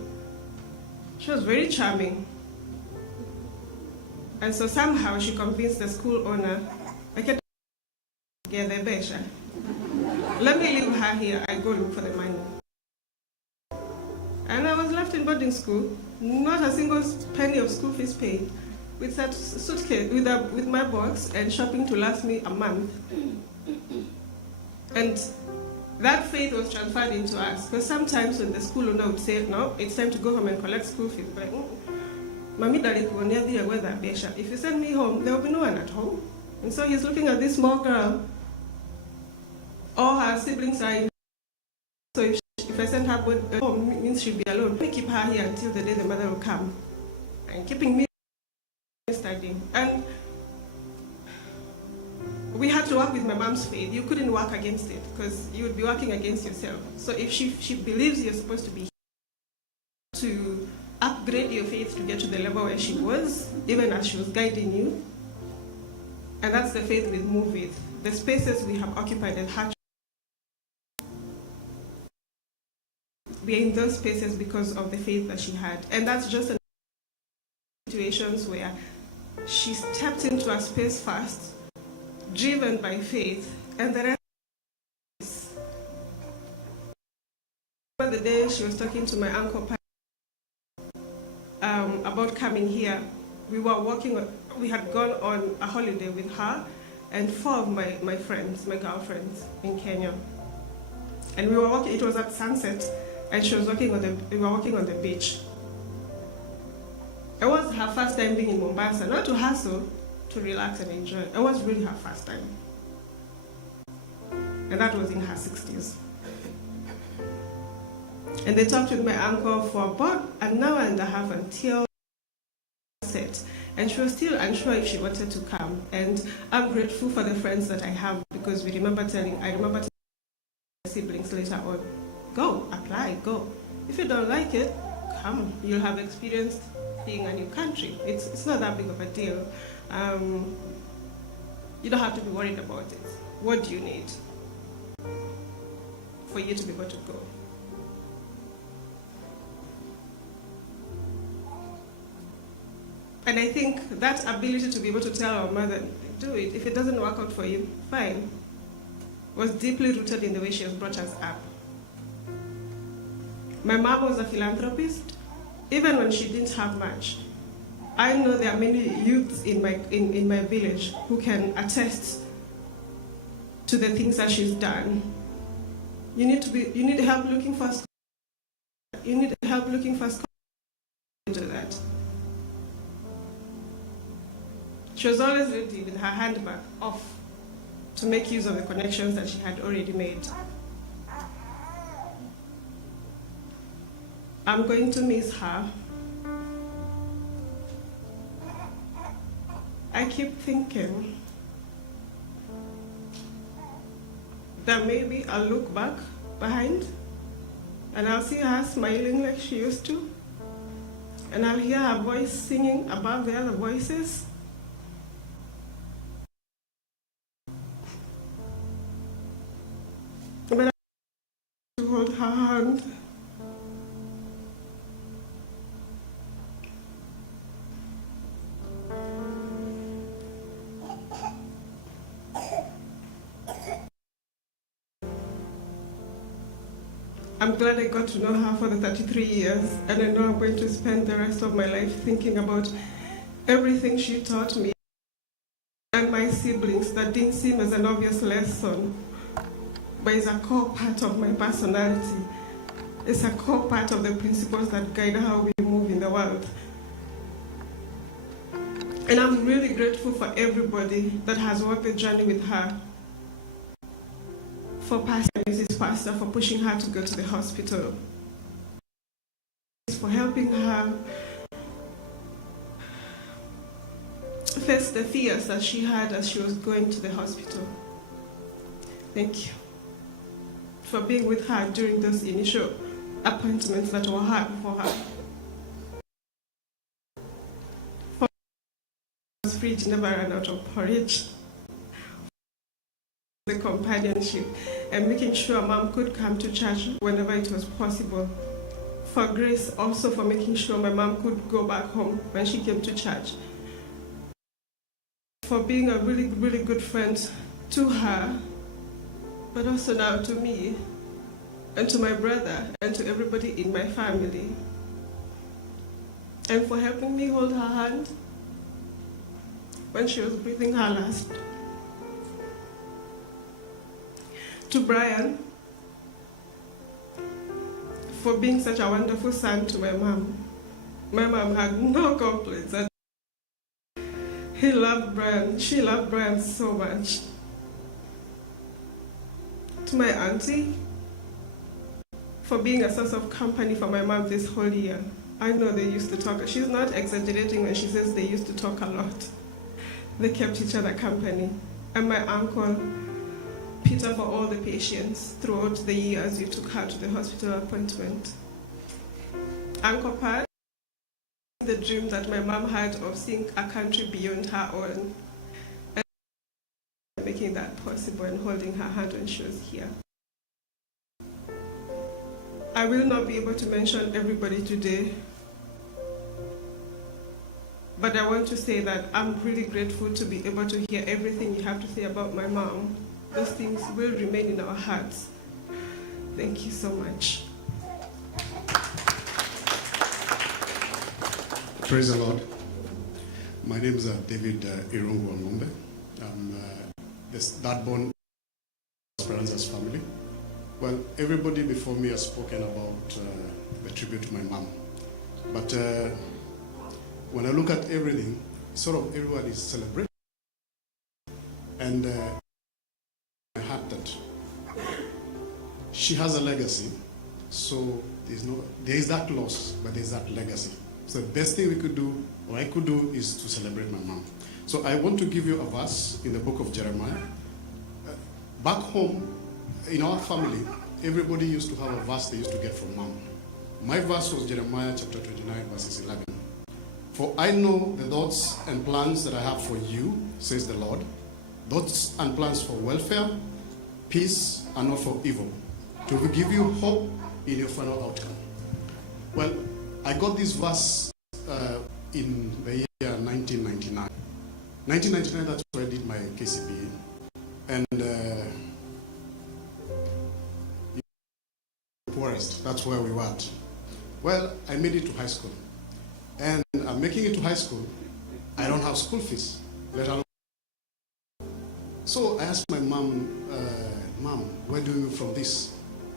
she was very charming. And so somehow she convinced the school owner, let me leave her here, I go look for the money. And I was left in boarding school, not a single penny of school fees paid, with that suitcase, with my box and shopping to last me a month. And that faith was transferred into us, because sometimes when the school owner would say, no, it's time to go home and collect school fees, but if you send me home, there will be no one at home. And so he's looking at this small girl. All her siblings are in. So if I send her home, it means she'll be alone. Let me keep her here until the day the mother will come. And keeping me studying. And we had to work with my mom's faith. You couldn't work against it because you would be working against yourself. So if she believes you're supposed to be here to upgrade your faith to get to the level where she was, even as she was guiding you. And that's the faith we move with. The spaces we have occupied and had. We are in those spaces because of the faith that she had. And that's just situations where she stepped into a space first, driven by faith, and the rest is. The day she was talking to my uncle about coming here, we had gone on a holiday with her and 4 of my friends, my girlfriends in Kenya. And we were walking, it was at sunset, and we were walking on the beach. It was her first time being in Mombasa, not to hustle, to relax and enjoy. It was really her first time. And that was in her 60s. And they talked with my uncle for about an hour and a half until set. And she was still unsure if she wanted to come. And I'm grateful for the friends that I have because I remember telling my siblings later on, go, apply, go. If you don't like it, come. You'll have experienced being a new country. It's not that big of a deal. You don't have to be worried about it. What do you need for you to be able to go? And I think that ability to be able to tell our mother, do it. If it doesn't work out for you, fine, was deeply rooted in the way she has brought us up. My mom was a philanthropist, even when she didn't have much. I know there are many youths in my village who can attest to the things that she's done. You need help looking for scholarships to do that. She was always ready with her handbag off to make use of the connections that she had already made. I'm going to miss her. I keep thinking that maybe I'll look back behind and I'll see her smiling like she used to, and I'll hear her voice singing above the other voices. her hand. I'm glad I got to know her for the 33 years, and I know I'm going to spend the rest of my life thinking about everything she taught me and my siblings that didn't seem as an obvious lesson, but is a core part of my personality. It's a core part of the principles that guide how we move in the world. And I'm really grateful for everybody that has walked the journey with her. For Pastor and Mrs. Pastor for pushing her to go to the hospital. For helping her face the fears that she had as she was going to the hospital. Thank you for being with her during those initial appointments that were hard for her. For the fridge never ran out of porridge. The companionship and making sure Mom could come to church whenever it was possible. For Grace, also for making sure my mom could go back home when she came to church. For being a really, really good friend to her, but also now to me, and to my brother, and to everybody in my family. And for helping me hold her hand when she was breathing her last. To Brian, for being such a wonderful son to my mom. My mom had no complaints. And he loved Brian. She loved Brian so much. To my auntie, for being a source of company for my mom this whole year. I know they used to talk. She's not exaggerating when she says they used to talk a lot. They kept each other company. And my uncle, Peter, for all the patience throughout the years you took her to the hospital appointment. Uncle Pat, the dream that my mom had of seeing a country beyond her own, and making that possible and holding her hand when she was here. I will not be able to mention everybody today, but I want to say that I'm really grateful to be able to hear everything you have to say about my mom. Those things will remain in our hearts. Thank you so much. Praise the Lord. My name is David Wang'Ombe. I'm that born Speranza's family. Well, everybody before me has spoken about the tribute to my mom. But when I look at everything, sort of everyone is celebrating. And my heart that she has a legacy, so there is that loss, but there's that legacy. So the best thing we could do, or I could do, is to celebrate my mom. So I want to give you a verse in the book of Jeremiah. Back home, in our family, everybody used to have a verse they used to get from mom. My verse was Jeremiah chapter 29, verses 11. For I know the thoughts and plans that I have for you, says the Lord, thoughts and plans for welfare, peace, and not for evil, to give you hope in your final outcome. Well, I got this verse in the year 1999. 1999, that's where I did my KCBE. And poorest, that's where we were at. Well, I made it to high school. And I'm making it to high school. I don't have school fees, let alone. So I asked my mom, Mom, where do you from this?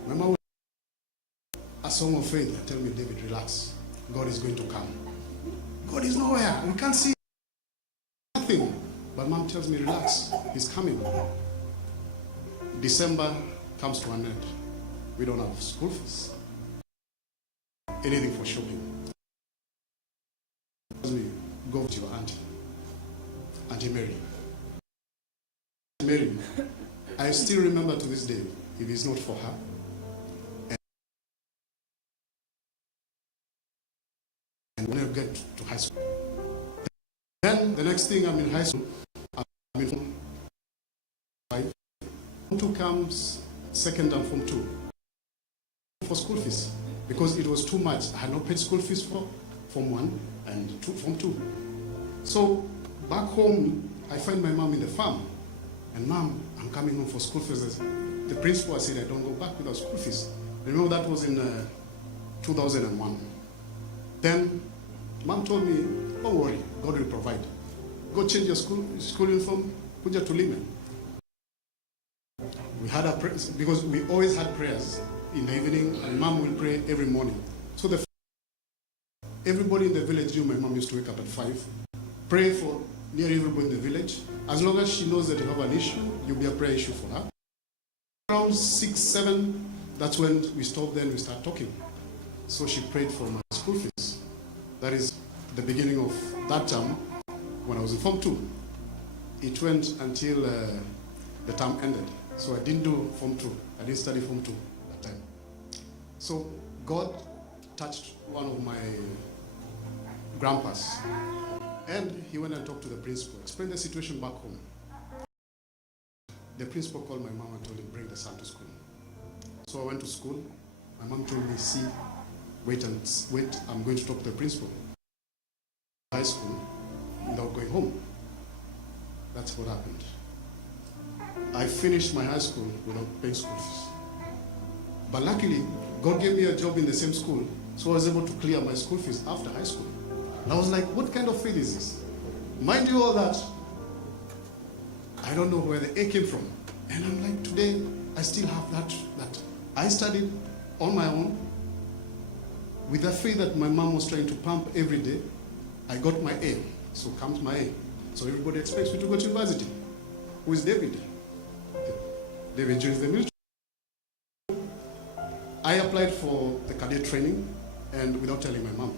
My mom would a song of faith and tell me, David, relax. God is going to come. God is nowhere. We can't see nothing. But mom tells me, relax. He's coming. December comes to an end. We don't have school fees. Anything for shopping. We go to your auntie. Auntie Mary. Mary, I still remember to this day, if it's not for her. And when I get to high school, then the next thing I'm in high school, I'm in Form 5. Form 2 comes second and Form 2. for school fees because it was too much. I had not paid school fees for Form 1 and Form 2. So back home, I find my mom in the farm. And Mom, I'm coming home for school fees. The principal said I don't go back without school fees. Remember that was in 2001. Then Mom told me, don't worry, God will provide. Go change your school uniform, kuja tulime. We had our prayers, because we always had prayers in the evening, and Mom will pray every morning. So everybody in the village knew my mom used to wake up at 5, pray for nearly everybody in the village. As long as she knows that you have an issue, you'll be a prayer issue for her. Around 6, 7, that's when we stop there and we start talking. So she prayed for my school fees. That is the beginning of that term when I was in Form 2. It went until the term ended. So I didn't do Form 2. I didn't study Form 2 that time. So God touched one of my grandpas. And he went and talked to the principal, explained the situation back home. The principal called my mom and told him, bring the son to school. So I went to school. My mom told me, see, wait, I'm going to talk to the principal. High school without going home. That's what happened. I finished my high school without paying school fees. But luckily, God gave me a job in the same school, so I was able to clear my school fees after high school. And I was like, what kind of faith is this? Mind you all that, I don't know where the A came from. And I'm like, today, I still have that. I studied on my own with the faith that my mom was trying to pump every day. I got my A, so comes my A. So everybody expects me to go to university. Who is David? David joins the military. I applied for the cadet training and without telling my mom.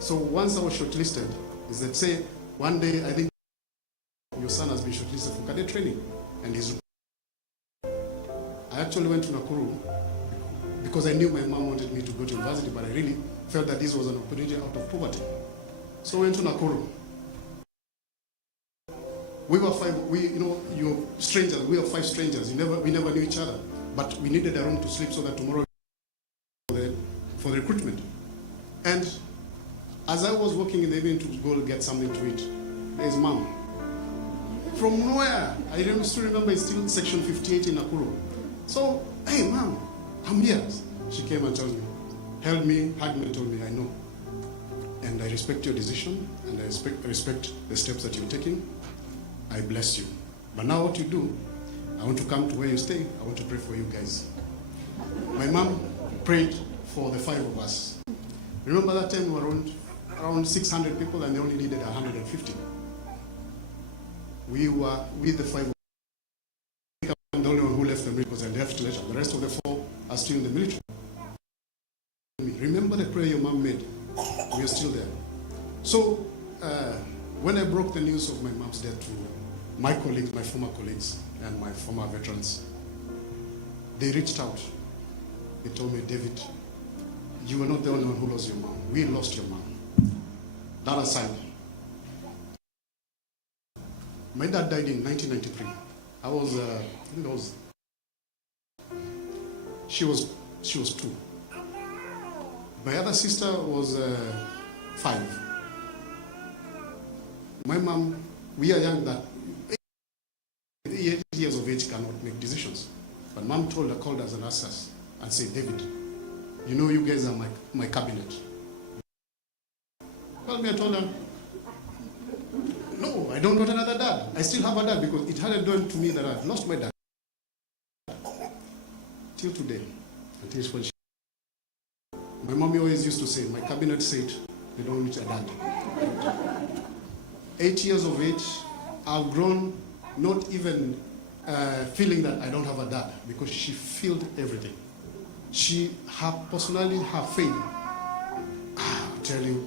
So once I was shortlisted, is that say, one day I think your son has been shortlisted for cadet training. And I actually went to Nakuru because I knew my mom wanted me to go to university, but I really felt that this was an opportunity out of poverty. So I went to Nakuru. We were you're strangers. We were 5 strangers. We never knew each other. But we needed a room to sleep so that tomorrow for the recruitment. And as I was walking in the evening to go get something to eat, there's Mom. From nowhere, I still remember it's still section 58 in Nakuru. So, hey Mom, I'm here. She came and told me, held me, hugged me, and told me, I know. And I respect your decision, and I respect the steps that you're taking. I bless you. But now what you do, I want to come to where you stay. I want to pray for you guys. My mom prayed for the 5 of us. Remember that time we were around 600 people and they only needed 150. We were with the 5. I'm the only one who left the military because I left later. The rest of the 4 are still in the military. Remember the prayer your mom made? We are still there. So when I broke the news of my mom's death to my colleagues, my former colleagues, and my former veterans, they reached out. They told me, David, you were not the only one who lost your mom. We lost your mom. That aside, my dad died in 1993. She was 2. My other sister was 5. My mom, we are young that 8 years of age cannot make decisions. But Mom called us and asked us and said, David, you know you guys are my cabinet. Called me and told her, no, I don't want another dad. I still have a dad because it hadn't dawned to me that I've lost my dad. Till today, until when my mommy always used to say, my cabinet said, they don't need a dad. 8 years of age, I've grown not even feeling that I don't have a dad because she filled everything. Her personality, her faith. I tell you,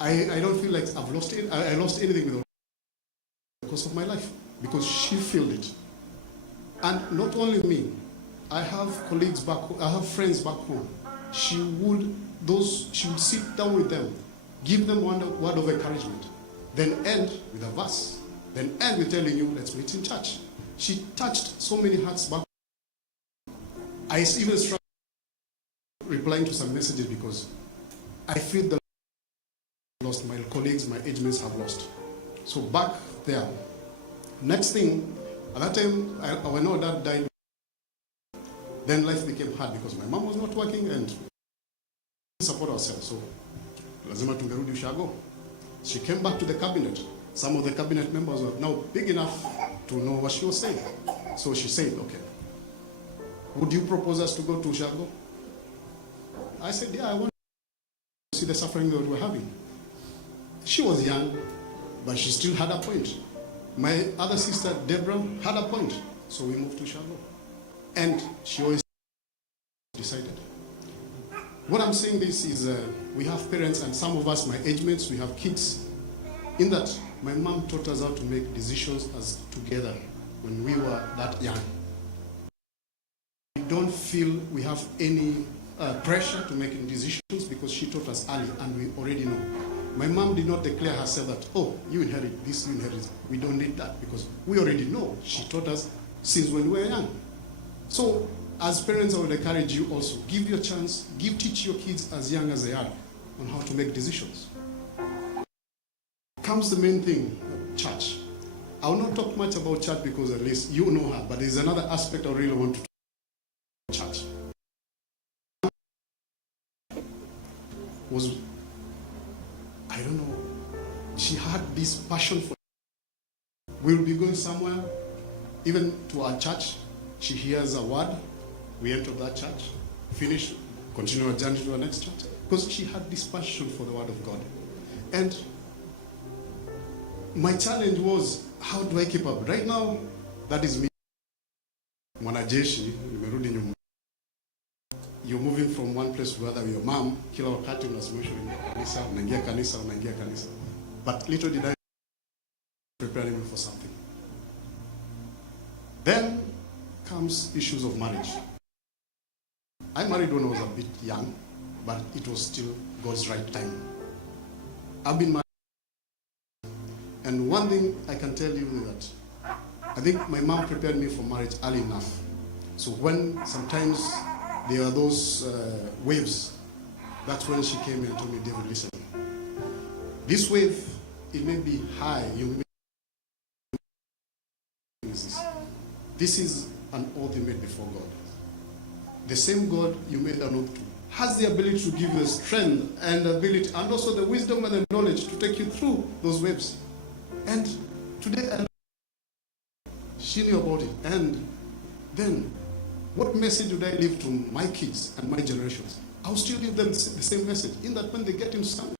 I don't feel like I've lost it. I lost anything with her because of my life because she filled it. And not only me, I have colleagues back home, I have friends back home. She would sit down with them, give them one word of encouragement, then end with a verse, then end with telling you, let's meet in church. She touched so many hearts back home. I even struggled replying to some messages because I feel the lost, my colleagues, my age mates have lost. So back there, next thing, at that time, I know Dad died. Then life became hard because my mom was not working and we didn't support ourselves. So lazima tungerudi ushago. She came back to the cabinet. Some of the cabinet members were now big enough to know what she was saying. So she said, okay, would you propose us to go to Ushago? I said, yeah, I want to see the suffering that we're having. She was young, but she still had a point. My other sister, Deborah, had a point. So we moved to Ushago. And she always decided. What I'm saying this is we have parents and some of us, my age mates, we have kids. In that, my mom taught us how to make decisions as together when we were that young. We don't feel we have any pressure to make decisions because she taught us early and we already know. My mom did not declare herself that, oh, you inherit this, you inherit this. We don't need that because we already know. She taught us since when we were young. So as parents, I would encourage you also, give your chance, teach your kids as young as they are on how to make decisions. Comes the main thing, church. I will not talk much about church because at least you know her, but there's another aspect I really want to talk about church. Was, I don't know, she had this passion for, we'll be going somewhere, even to our church, she hears a word, we enter that church, finish, continue our journey to our next church, because she had this passion for the word of God. And my challenge was, how do I keep up? Right now, that is me. Mwanajeshi, nimerudi nyumbani. You're moving from one place to another with your mom, kila wakati unasimamishwa kanisa, unaingia kanisa. But little did I prepare me for something. Then comes issues of marriage. I married when I was a bit young, but it was still God's right time. I've been married. And one thing I can tell you is that I think my mom prepared me for marriage early enough. So when sometimes there are those waves, that's when she came and told me, David, listen, this wave, it may be high. This is an oath you made before God. The same God you made an oath to has the ability to give you the strength and the ability and also the wisdom and the knowledge to take you through those waves. And today, she knew about it. And then, what message would I leave to my kids and my generations? I'll still give them the same message. In that when they get into something,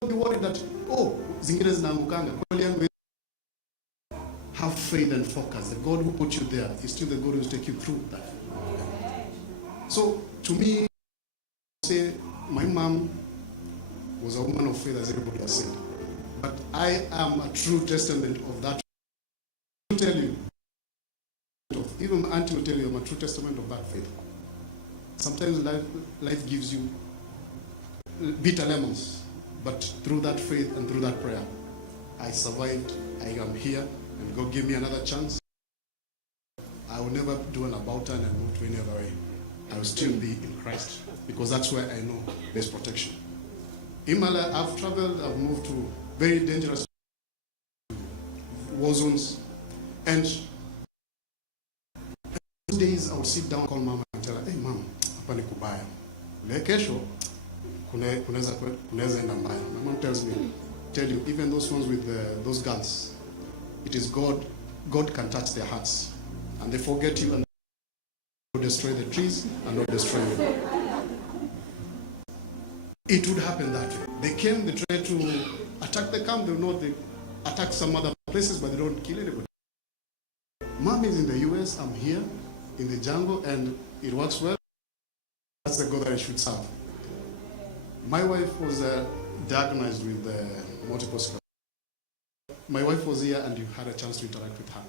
don't be worried that, oh, zingine zinaangukanga. Have faith and focus. The God who put you there is still the God who will take you through that. So, to me, I say my mom was a woman of faith, as everybody has said. But I am a true testament of that. I will tell you, even my auntie will tell you I'm a true testament of that faith. Sometimes life gives you bitter lemons, but through that faith and through that prayer, I survived, I am here, and God gave me another chance. I will never do an about turn and move to any other way. I will still be in Christ, because that's where I know there's protection. In my life, I've traveled, I've moved to very dangerous war zones, and those days I would sit down, call Mama and tell her, hey Mom, hapa ni kubaya. Le kesho kunaweza enda mbaya. My mom tells me, tell you, even those ones with those guns, it is God. God can touch their hearts, and they forget you and destroy the trees and not destroy you. It would happen that way. They came, they tried to attack the camp, they attack some other places, but they don't kill anybody. Mom is in the US, I'm here in the jungle, and it works well. That's the God that I should serve. My wife was diagnosed with multiple sclerosis. My wife was here, and you had a chance to interact with her.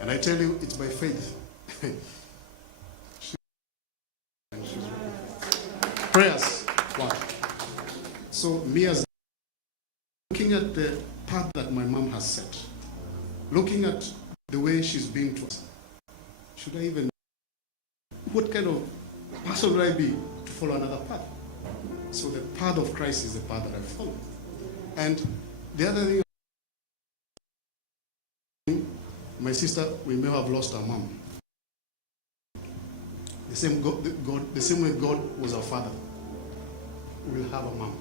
And I tell you, it's by faith. Prayers. Wow. So me as looking at the path that my mom has set, looking at the way she's been to us, should I even, what kind of person would I be to follow another path. So the path of Christ is the path that I follow. And the other thing, my sister, we may have lost our mom. The same way God was our father, we will have a mom.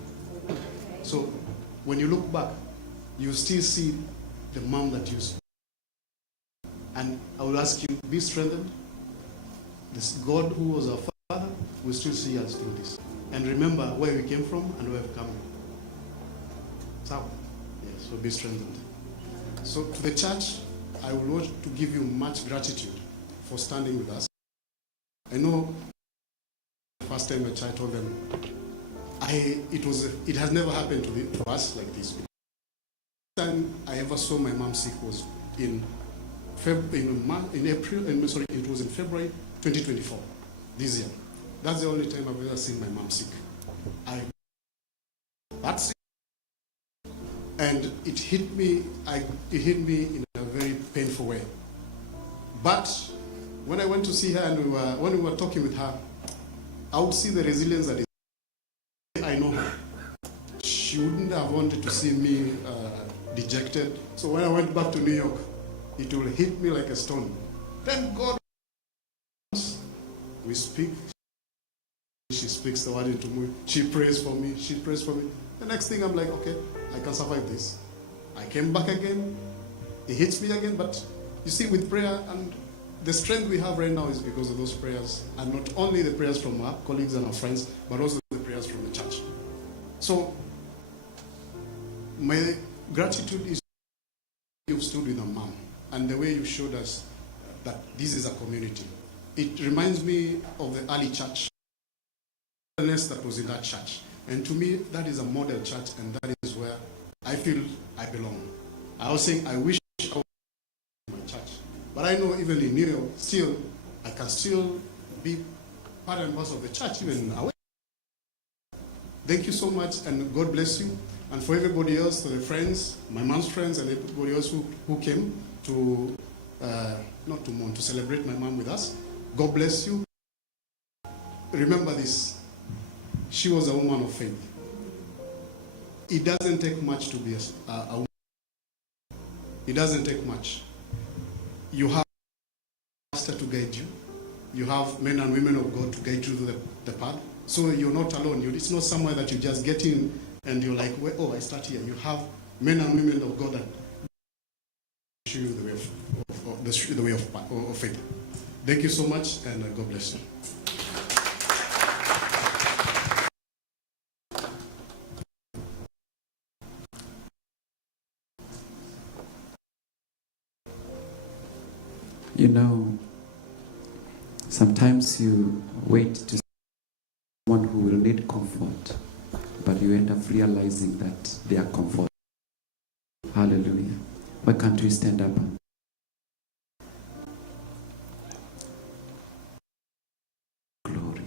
So when you look back, you still see the mom that you saw. And I will ask you, be strengthened. This God who was our father will still see us through this. And remember where we came from and where we're coming. So, yes, so be strengthened. So to the church, I would want to give you much gratitude for standing with us. I know the first time a child told them, it has never happened to us like this. The first time I ever saw my mom sick was in February 2024, this year. That's the only time I've ever seen my mom sick. That's it. And it hit me in a very painful way. But when I went to see her and when we were talking with her, I would see the resilience that is. I know her. She wouldn't have wanted to see me dejected. So when I went back to New York, it will hit me like a stone. Thank God. We speak. She speaks the word into me. She prays for me. She prays for me. The next thing I'm like, okay, I can survive this. I came back again. It hits me again. But you see, with prayer and the strength we have right now is because of those prayers. And not only the prayers from our colleagues and our friends, but also the prayers from the church. So my gratitude is you've stood with our mom and the way you showed us that this is a community. It reminds me of the early church, that was in that church. And to me, that is a model church, and that is where I feel I belong. I was saying, I wish I was in my church. But I know even in New York, still, I can still be part and parcel of the church, even away. Thank you so much, and God bless you. And for everybody else, to the friends, my mom's friends, and everybody else who came to, not to mourn, to celebrate my mom with us, God bless you. Remember this. She was a woman of faith. It doesn't take much to be a woman. It doesn't take much. You have a pastor to guide you. You have men and women of God to guide you through the path. So you're not alone. It's not somewhere that you just get in and you're like, oh, I start here. You have men and women of God that show you the way of faith. Thank you so much, and God bless you. You know, sometimes you wait to see someone who will need comfort, but you end up realizing that they are comforted. Hallelujah. Why can't we stand up? Glory.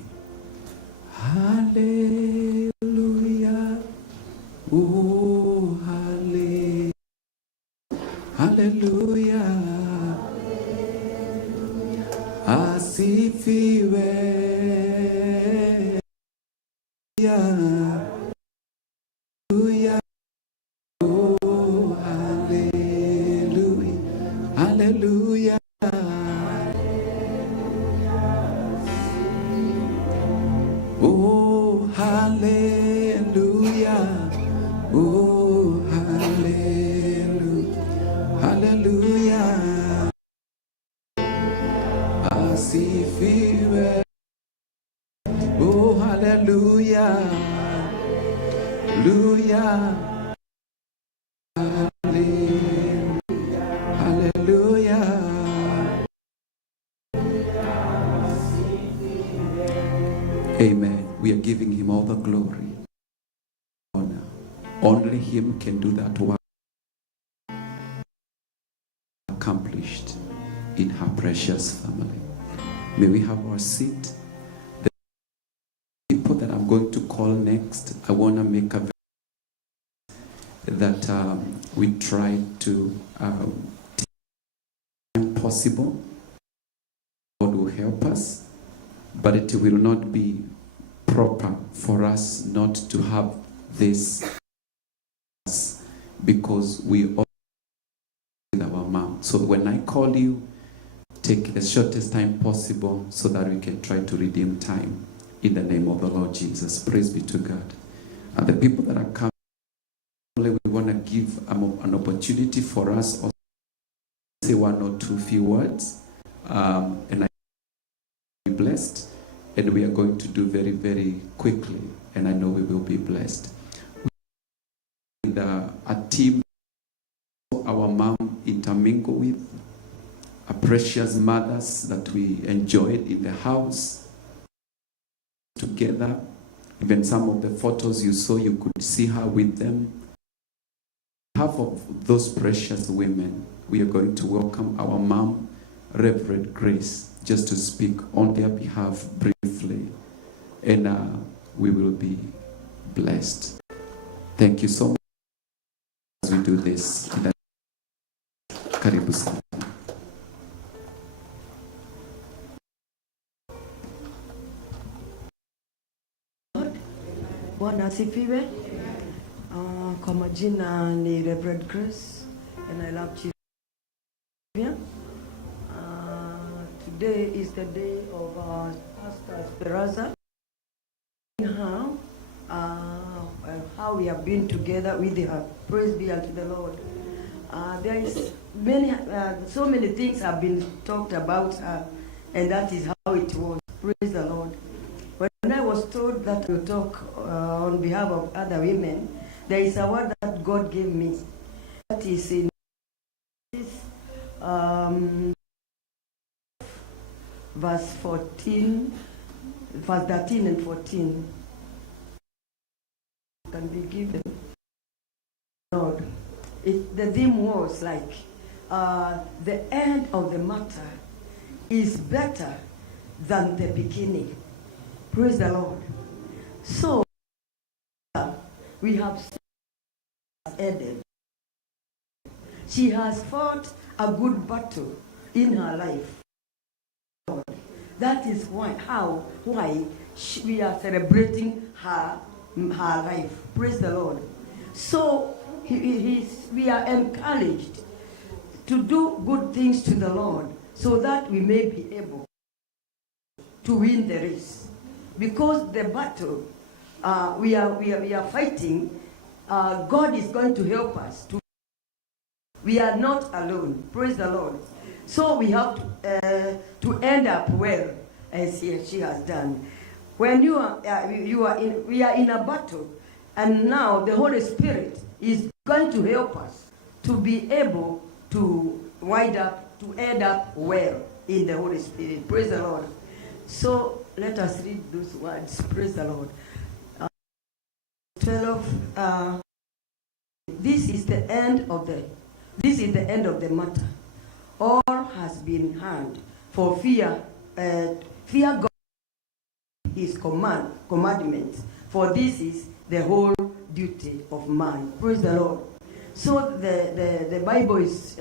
Hallelujah. Oh, hallelujah. Hallelujah. Asifiwe. Hallelujah. Oh, hallelujah. Hallelujah. Oh, hallelujah. Oh, hallelujah. Hallelujah. Asifiwe. Oh, hallelujah. Hallelujah. Hallelujah. Amen. We are giving him all the glory, honor. Only him can do that work accomplished in her precious family. May we have our seat. The people that I'm going to call next, I want to make a that we try to take possible. God will help us, but it will not be proper for us not to have this, because we all with our mom. So when I call you, take the shortest time possible so that we can try to redeem time in the name of the Lord Jesus. Praise be to God. And the people that are coming, we want to give an opportunity for us also to say one or two few words, and I will be blessed. And we are going to do very, very quickly, and I know we will be blessed. With a team our mom intermingle with, a precious mothers that we enjoyed in the house together. Even some of the photos you saw, you could see her with them. Half of those precious women, we are going to welcome our mom, Reverend Grace, just to speak on their behalf briefly, and we will be blessed. Thank you so much as we do this. Karibu sana. Bwana asifiwe. Kwa majina ni Reverend Grace, and I love Jesus. Today is the day of Pastoral Tributes. How we have been together with her. Praise be unto the Lord. There is so many things have been talked about her, and that is how it was. Praise the Lord. When I was told that to talk on behalf of other women, there is a word that God gave me. That is in verse 14, verse 13 and 14. Can be given. Lord, the theme was like, the end of the matter is better than the beginning. Praise the Lord. So, we have Eden. She has fought a good battle in her life. That is why we are celebrating her life. Praise the Lord. So, we are encouraged to do good things to the Lord so that we may be able to win the race. Because the battle we are fighting, God is going to help us. We are not alone. Praise the Lord. So we have to end up well, as she has done. When we are in a battle, and now the Holy Spirit is going to help us to be able to end up well in the Holy Spirit. Praise the Lord. So let us read those words. Praise the Lord. 12. This is the end of the matter. All has been heard. For fear God, His commandments. For this is the whole duty of man. Praise the Lord. So the Bible is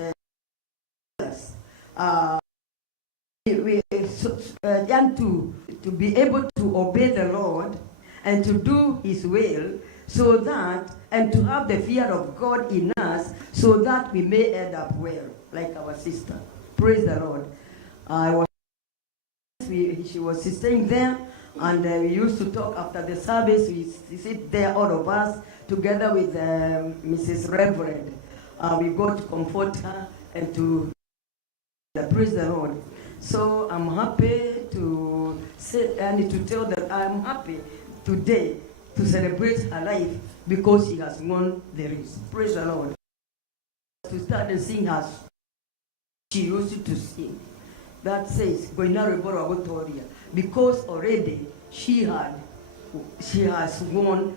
to be able to obey the Lord and to do His will, so that, and to have the fear of God in us, so that we may end up well, like our sister. Praise the Lord. She was staying there, and we used to talk after the service. We sit there, all of us, together with Mrs. Reverend. We go to comfort her and to praise the Lord. So I'm happy to say and to tell that I'm happy today to celebrate her life because she has won the race. Praise the Lord. To start and sing as she used to sing. That says, because already she has won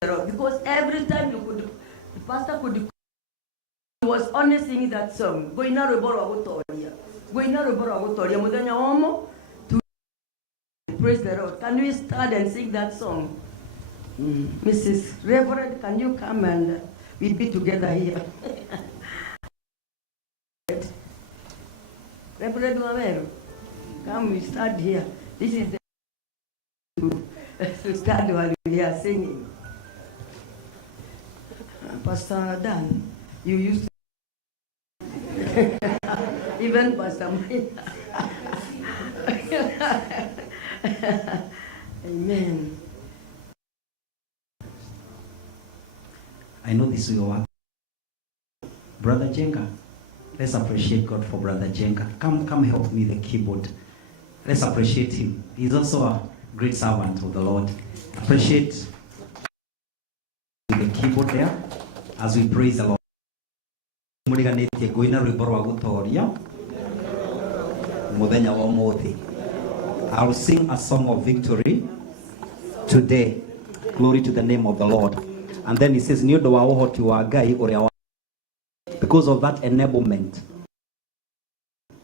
the road. Because every time the pastor could, he was only singing that song. Praise the Lord. Can we start and sing that song? Mrs. Reverend, can you come and we be together here? Reverend Mamero, come, we start here. This is the to stand while we are singing. Pastor Dan, you used to even Pastor Mike. Amen. I know this will work. Brother Jenga, let's appreciate God for Brother Jenga. Come help me the keyboard. Let's appreciate him. He's also a great servant of the Lord. Appreciate the keyboard there as we praise the Lord. I'll sing a song of victory today. Glory to the name of the Lord. And then he says, because of that enablement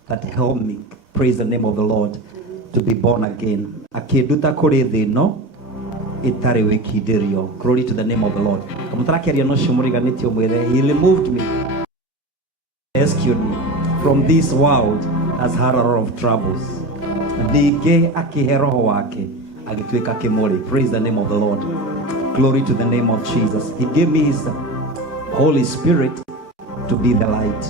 that helped me, praise the name of the Lord, to be born again. Glory to the name of the Lord. He removed me, rescued me from this world that's had a lot of troubles. Praise the name of the Lord. Glory to the name of Jesus. He gave me his Holy Spirit to be the light.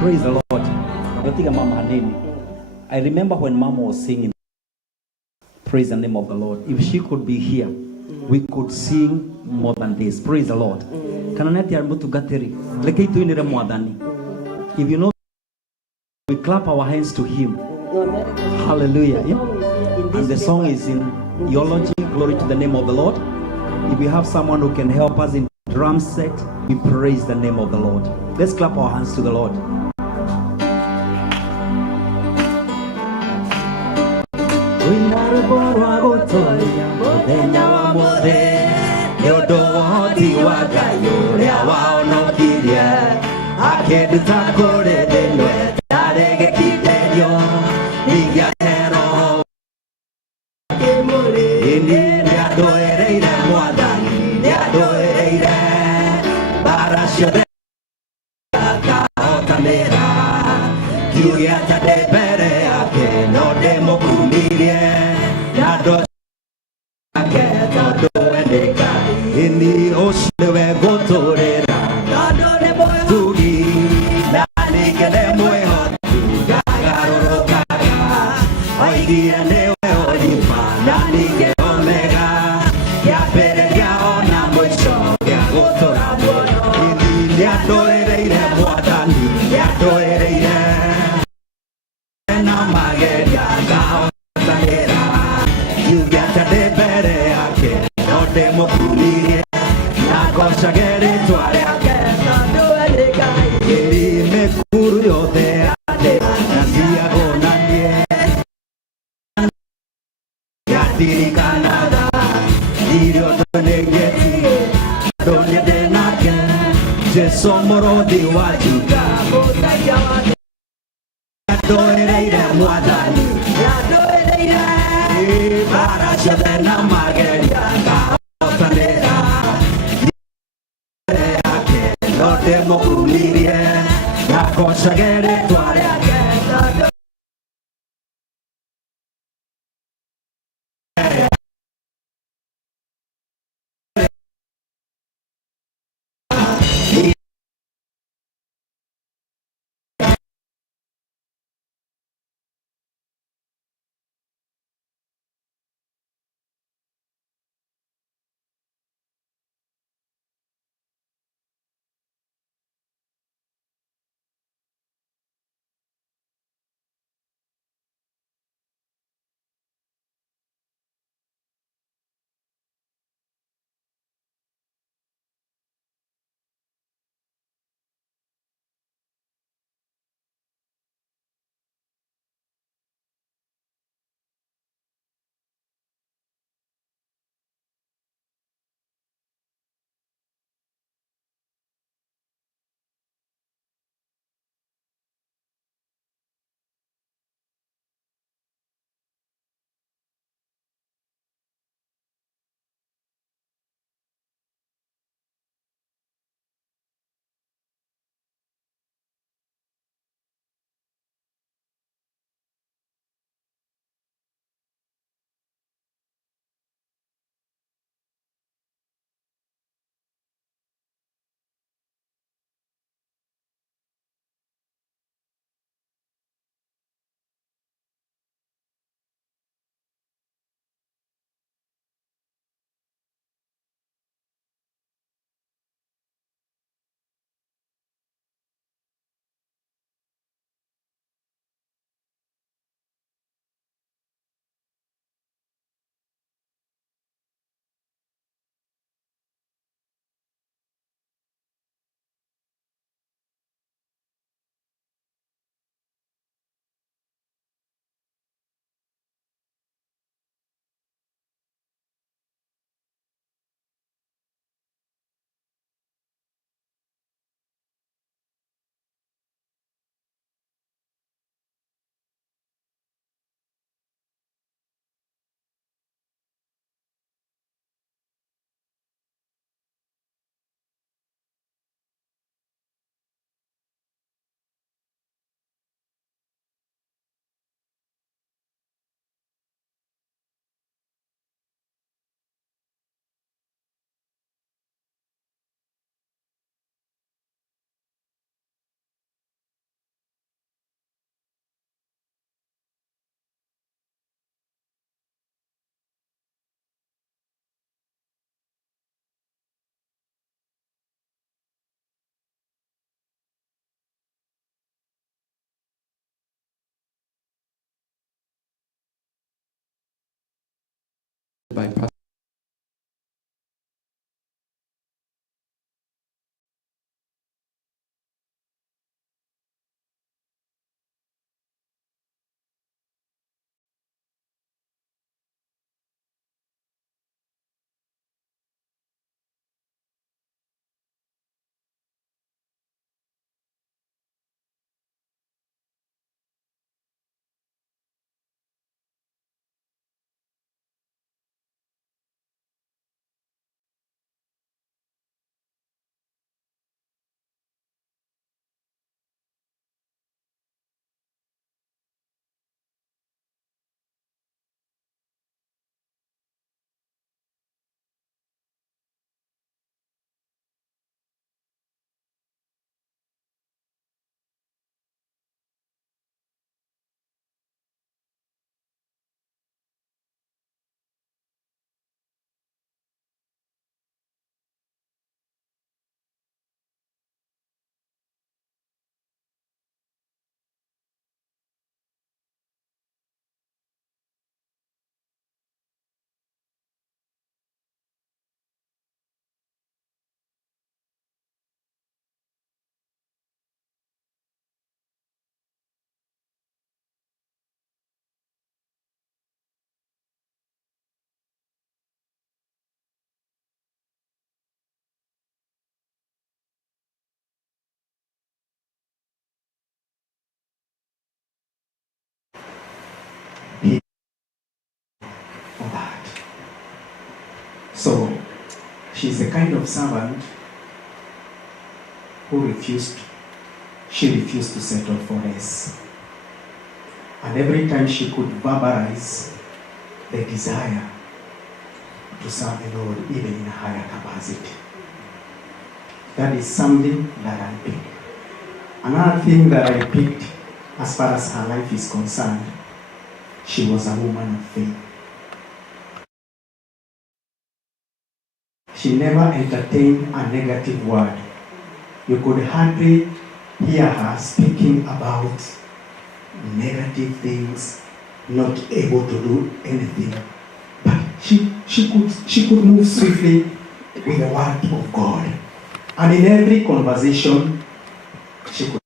Praise the Lord. I remember when Mama was singing, praise the name of the Lord. If she could be here, we could sing more than this. Praise the Lord. If you know, we clap our hands to him. Hallelujah. Yeah? And the song is in Eulogy, glory to the name of the Lord. If we have someone who can help us in drum set, we praise the name of the Lord. Let's clap our hands to the Lord. In the ocean we go to the Somoro di wajuga doereire muadani doereire para chadena mageria otanera ake no demo kulirie na kosagere tuare She's the kind of servant who refused to settle for less. And every time she could verbalize the desire to serve the Lord even in a higher capacity. That is something that I picked. Another thing that I picked as far as her life is concerned, she was a woman of faith. She never entertained a negative word. You could hardly hear her speaking about negative things, not able to do anything. But she could move swiftly with the word of God. And in every conversation, she could.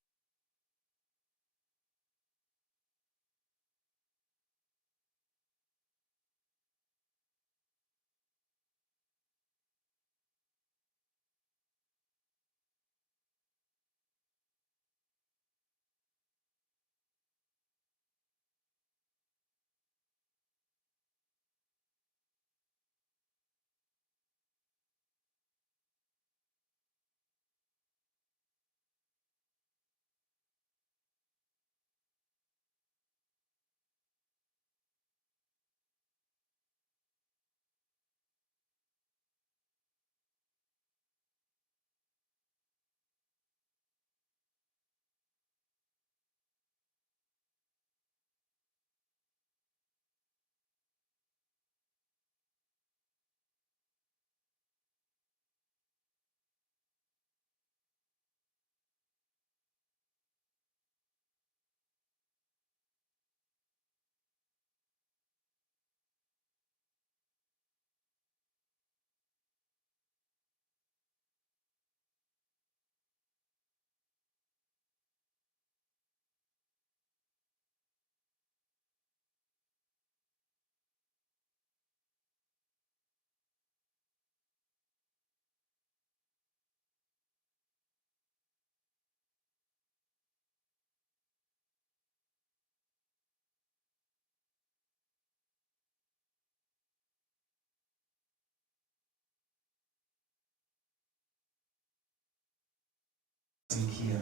Here,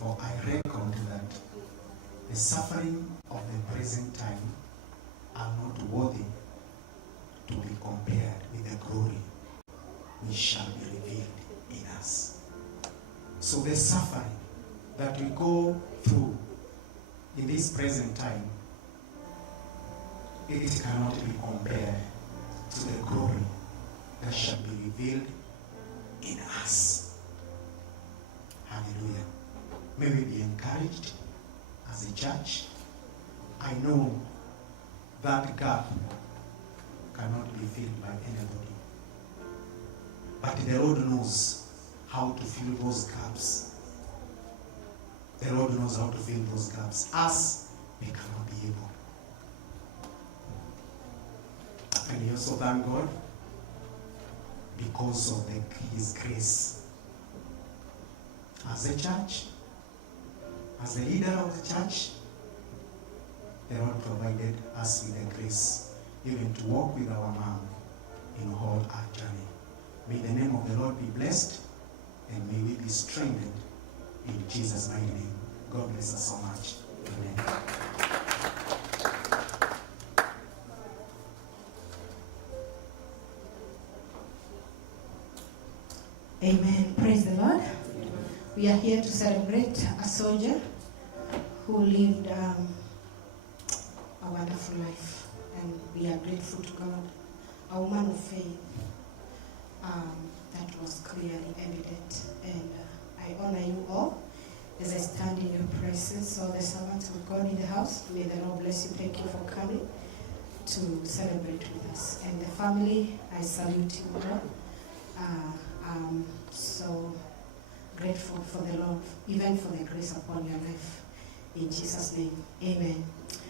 for I reckon that the suffering of the present time are not worthy to be compared with the glory which shall be revealed in us. So the suffering that we go through in this present time, it cannot be compared to the glory that shall be revealed in us. Hallelujah. May we be encouraged as a church. I know that gap cannot be filled by anybody. But the Lord knows how to fill those gaps. The Lord knows how to fill those gaps. Us, we cannot be able. And we also thank God because of His grace. As a church, as the leader of the church, the Lord provided us with the grace even to walk with our mom in all our journey. May the name of the Lord be blessed and may we be strengthened in Jesus' mighty name. God bless us so much. Amen. Amen. Praise the Lord. We are here to celebrate a soldier who lived a wonderful life, and we are grateful to God. A woman of faith that was clearly evident, and I honor you all as I stand in your presence. All the servants of God in the house, may the Lord bless you. Thank you for coming to celebrate with us. And the family, I salute you all. I'm so grateful for the Lord, even for the grace upon your life. In Jesus' name, amen.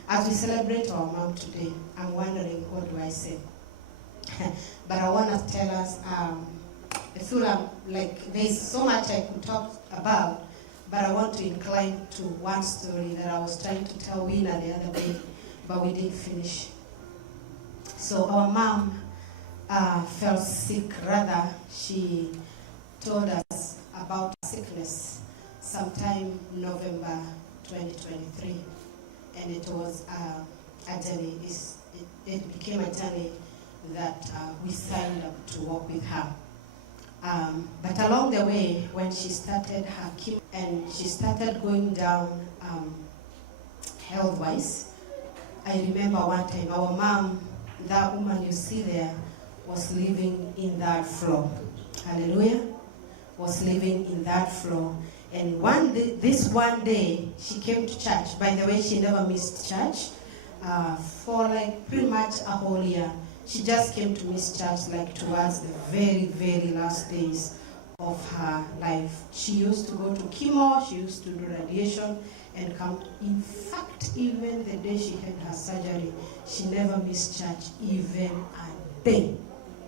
As we celebrate our mom today, I'm wondering, what do I say? But I want to tell us, I feel like there's so much I could talk about, but I want to incline to one story that I was trying to tell Wina the other day, but we didn't finish. So our mom fell sick. Rather, she told us about sickness sometime November 2023, and it was a journey. It became a journey that we signed up to walk with her. But along the way, when she started her chemo and she started going down health-wise, I remember one time our mom, that woman you see there, was living in that floor. Hallelujah. Was living in that floor. And this one day, she came to church. By the way, she never missed church for like pretty much a whole year. She just came to miss church like towards the very, very last days of her life. She used to go to chemo, she used to do radiation and come. In fact, even the day she had her surgery, she never missed church even a day.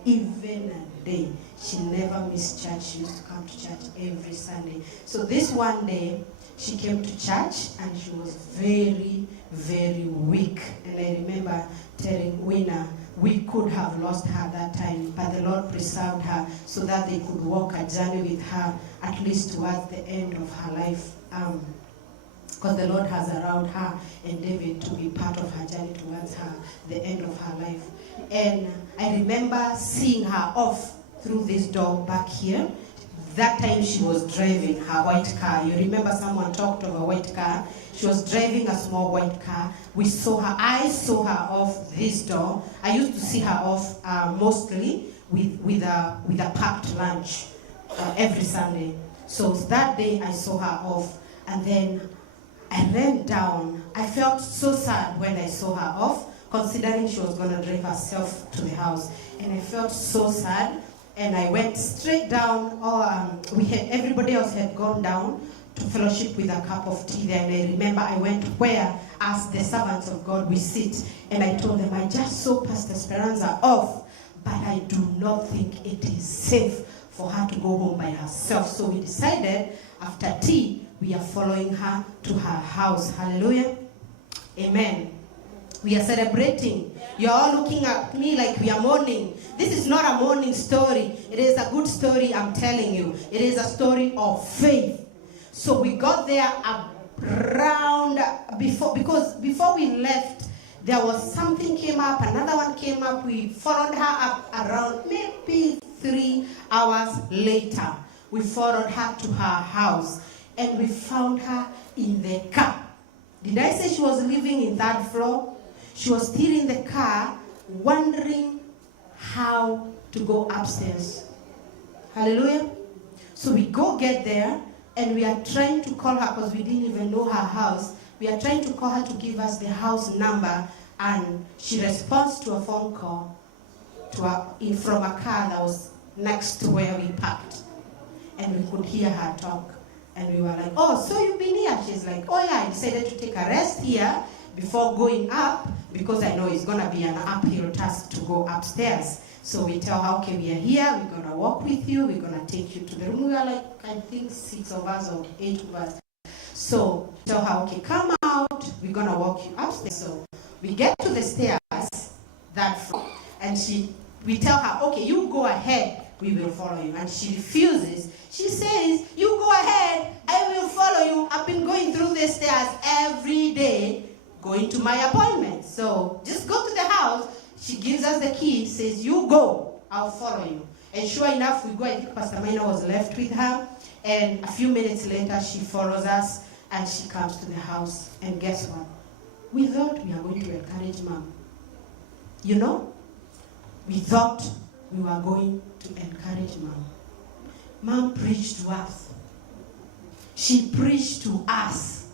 Even a day. She never missed church. She used to come to church every Sunday. So this one day, she came to church and she was very, very weak. And I remember telling Winner, we could have lost her that time, but the Lord preserved her so that they could walk a journey with her at least towards the end of her life. Because the Lord has allowed her and David to be part of her journey towards the end of her life. And I remember seeing her off through this door back here. That time she was driving her white car. You remember someone talked of a white car? She was driving a small white car. We saw her. I saw her off this door. I used to see her off mostly with a packed lunch every Sunday. So that day I saw her off, and then I ran down. I felt so sad when I saw her off, considering she was going to drive herself to the house. And I felt so sad, and I went straight down. Everybody else had gone down to fellowship with a cup of tea there. And I remember I went where, as the servants of God, we sit. And I told them, I just saw Pastor Speranza off, but I do not think it is safe for her to go home by herself. So we decided, after tea, we are following her to her house. Hallelujah. Amen. We are celebrating. You're all looking at me like we are mourning. This is not a mourning story. It is a good story, I'm telling you. It is a story of faith. So we got there around, because before we left, there was something came up, another one came up. We followed her up around maybe 3 hours later. We followed her to her house, and we found her in the car. Did I say she was living in that floor? She was still in the car, wondering how to go upstairs. Hallelujah. So we get there, and we are trying to call her because we didn't even know her house. We are trying to call her to give us the house number, and she responds to a phone call from a car that was next to where we parked. And we could hear her talk. And we were like, oh, so you've been here? She's like, oh yeah, I decided to take a rest here before going up, because I know it's going to be an uphill task to go upstairs. So we tell her, okay, we are here, we're going to walk with you, we're going to take you to the room. We were like, I think 6 of us or 8 of us. So tell her, okay, come out, we're going to walk you upstairs. So we get to the stairs, that floor, and we tell her, okay, you go ahead, we will follow you. And she refuses. She says, you go ahead, I will follow you. I've been going through the stairs every day, going to my appointment. So just go to the house. She gives us the key, says, you go, I'll follow you. And sure enough, we go. I think Pastor Mina was left with her. And a few minutes later, she follows us, and she comes to the house. And guess what? We thought we were going to encourage Mom. You know? We thought we were going to encourage Mom. Mom preached to us. She preached to us.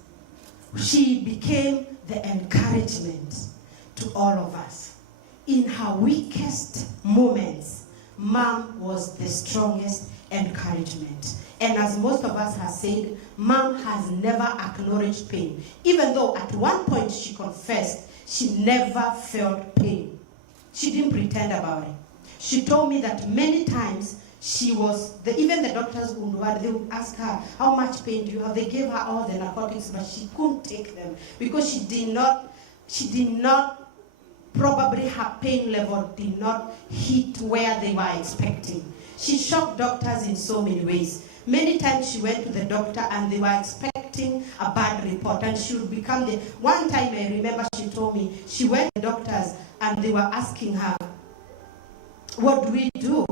She became the encouragement to all of us. In her weakest moments, Mom was the strongest encouragement. And as most of us have said, Mom has never acknowledged pain. Even though at one point she confessed she never felt pain. She didn't pretend about it. She told me that many times even the doctors they would ask her, how much pain do you have? They gave her all the narcotics, but she couldn't take them because she did not probably her pain level did not hit where they were expecting. She shocked doctors in so many ways. Many times she went to the doctor and they were expecting a bad report, and she would become the... One time I remember she told me, she went to the doctors and they were asking her, what do we do?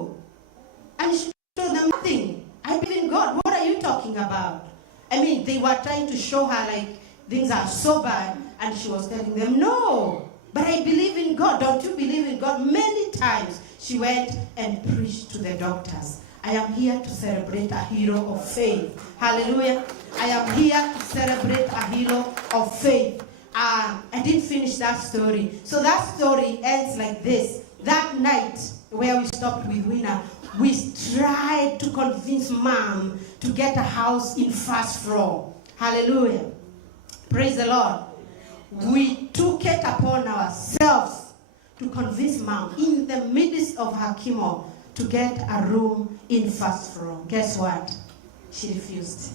And she told them nothing. I believe in God. What are you talking about? I mean, they were trying to show her like things are so bad, and she was telling them, no, but I believe in God. Don't you believe in God? Many times she went and preached to the doctors. I am here to celebrate a hero of faith. Hallelujah. I am here to celebrate a hero of faith. I didn't finish that story. So that story ends like this. That night where we stopped with Winner, we tried to convince Mom to get a house in first floor. Hallelujah. Praise the Lord. We took it upon ourselves to convince Mom in the midst of her chemo to get a room in first floor. Guess what? She refused.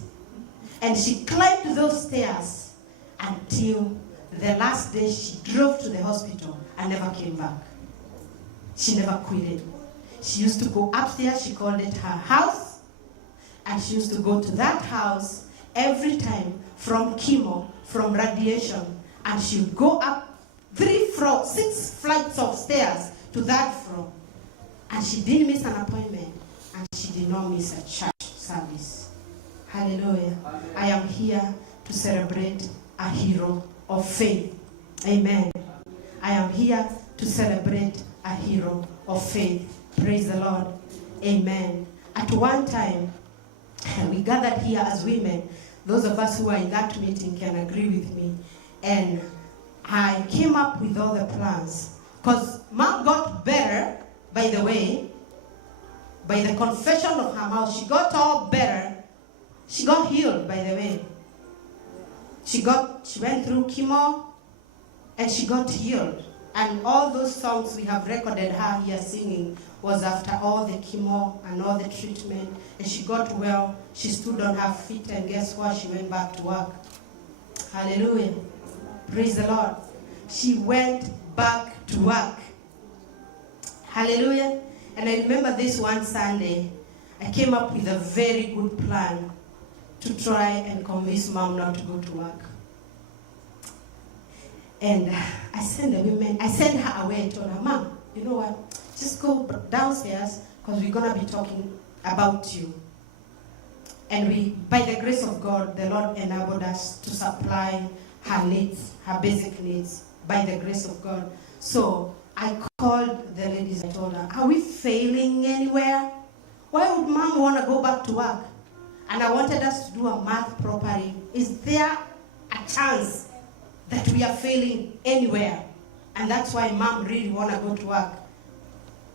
And she climbed those stairs until the last day she drove to the hospital and never came back. She never quitted. She used to go upstairs, she called it her house, and she used to go to that house every time from chemo, from radiation, and she would go up 6 flights of stairs to that floor. And she didn't miss an appointment, and she did not miss a church service. Hallelujah. I am here to celebrate a hero of faith. Amen. I am here to celebrate a hero of faith. Praise the Lord. Amen. At one time, we gathered here as women. Those of us who are in that meeting can agree with me. And I came up with all the plans. Because Mom got better, by the way, by the confession of her mouth. She got all better. She got healed, by the way. She went through chemo, and she got healed. And all those songs we have recorded her here singing was after all the chemo and all the treatment. And she got well. She stood on her feet, and guess what? She went back to work. Hallelujah. Praise the Lord. She went back to work. Hallelujah. And I remember this one Sunday, I came up with a very good plan to try and convince Mom not to go to work. And I sent her away and told her, Mom, you know what? Just go downstairs because we're going to be talking about you. And by the grace of God, the Lord enabled us to supply her needs, her basic needs, by the grace of God. So I called the ladies. I told her, are we failing anywhere? Why would Mom want to go back to work? And I wanted us to do a math properly. Is there a chance that we are failing anywhere? And that's why Mom really want to go to work.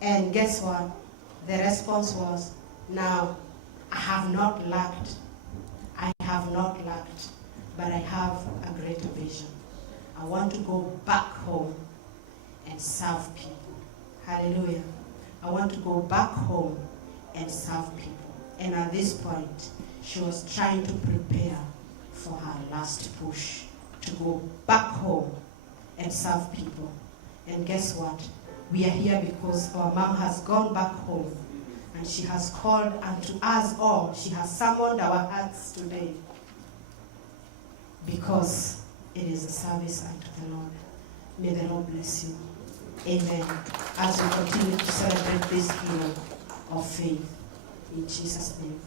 And guess what? The response was, now, I have not lacked. I have not lacked, but I have a greater vision. I want to go back home and serve people. Hallelujah. I want to go back home and serve people. And at this point, she was trying to prepare for her last push to go back home and serve people. And guess what? We are here because our mom has gone back home, and she has called unto us all. She has summoned our hearts today because it is a service unto the Lord. May the Lord bless you. Amen. As we continue to celebrate this hero of faith. In Jesus' name.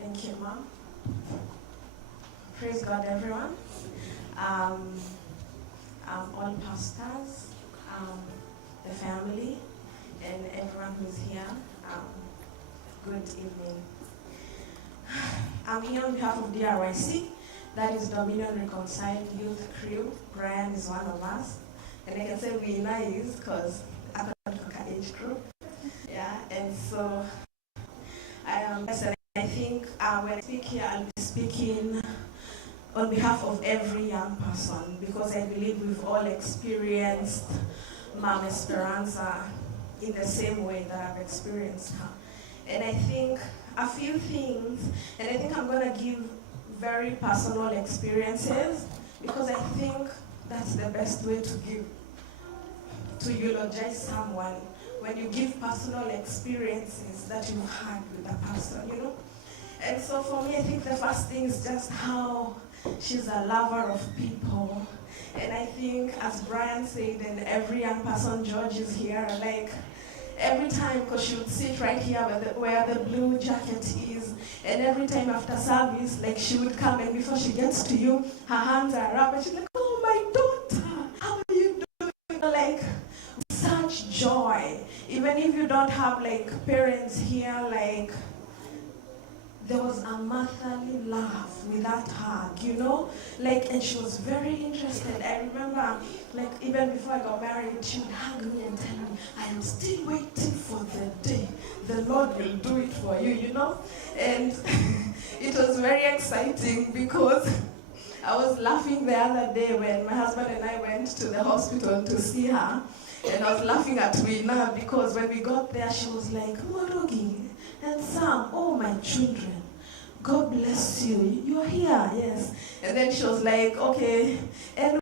Thank you, Mom. Praise God, everyone. All pastors, the family, and everyone who's here. Good evening. I'm here on behalf of DRYC, that is Dominion Reconciled Youth Crew. Brian is one of us. And I can say we're nice because I'm not an age group. Yeah, and so I think when I speak here, I'll be speaking on behalf of every young person, because I believe we've all experienced Mama Speranza in the same way that I've experienced her. And I think a few things, and I think I'm going to give very personal experiences, because I think that's the best way to give, to eulogize someone, when you give personal experiences that you've had with a person, you know? And so for me, I think the first thing is just how she's a lover of people. And I think, as Brian said, and every young person George is here, like, every time, because she would sit right here where the blue jacket is, and every time after service, like, she would come, and before she gets to you, her hands are up, and she's like, oh, my daughter, how are you doing? Like, such joy. Even if you don't have, like, parents here, like, there was a motherly laugh with that hug, you know? Like, and she was very interested. I remember, like, even before I got married, she would hug me and tell me, I am still waiting for the day the Lord will do it for you, you know? And it was very exciting because I was laughing the other day when my husband and I went to the hospital to see her. And I was laughing at Wina because when we got there, she was like, Morogi and Sam, oh, my children, God bless you. You're here, yes. And then she was like, okay. And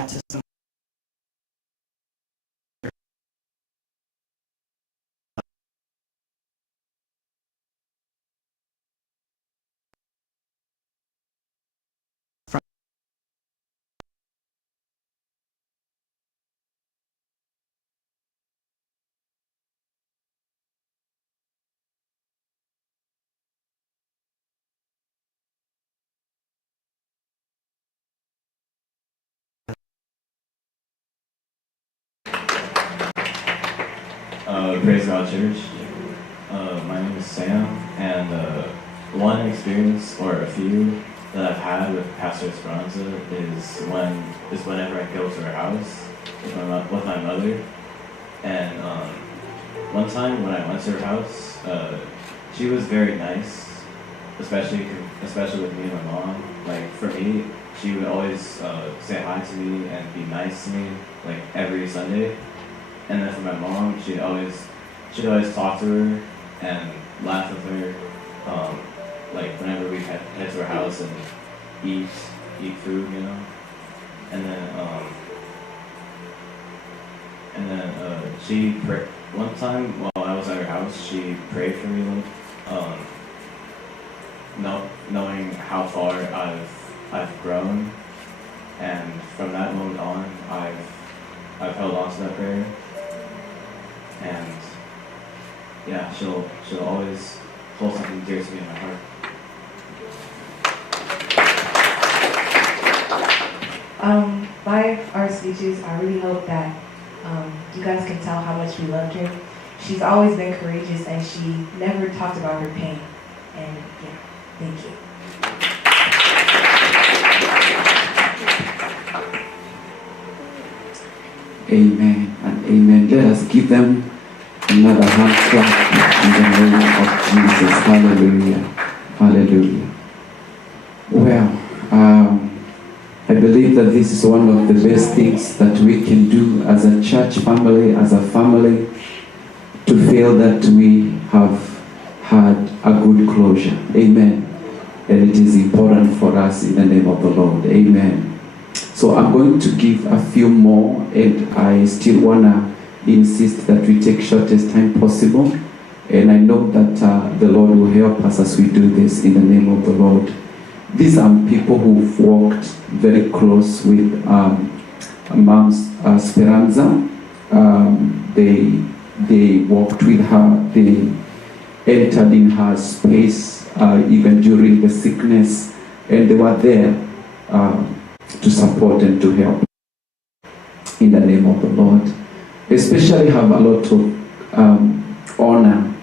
baptism. Praise God Church. My name is Sam, and one experience, or a few, that I've had with Pastoral Tributes is whenever I go to her house with my mother. And one time when I went to her house, she was very nice, especially with me and my mom. Like for me, she would always say hi to me and be nice to me, like every Sunday. And then for my mom, she'd always talk to her and laugh with her, like whenever we head to her house and eat food, you know. And then she one time while I was at her house, she prayed for me, knowing how far I've grown, and from that moment on, I've held on to that prayer. And yeah, she'll always hold something dear to me in my heart. By our speeches, I really hope that You guys can tell how much we loved her. She's always been courageous and she never talked about her pain. And yeah, thank you. Amen and amen. Let us give them another hand clap in the name of Jesus. Hallelujah. Hallelujah. Well, I believe that this is one of the best things that we can do as a church family, as a family, to feel that we have had a good closure. Amen. And it is important for us in the name of the Lord. Amen. So I'm going to give a few more, and I still want to insist that we take shortest time possible. And I know that the Lord will help us as we do this in the name of the Lord. These are people who've walked very close with Mom Speranza. They walked with her. They entered in her space even during the sickness, and they were there to support and to help in the name of the Lord. Especially have a lot of honor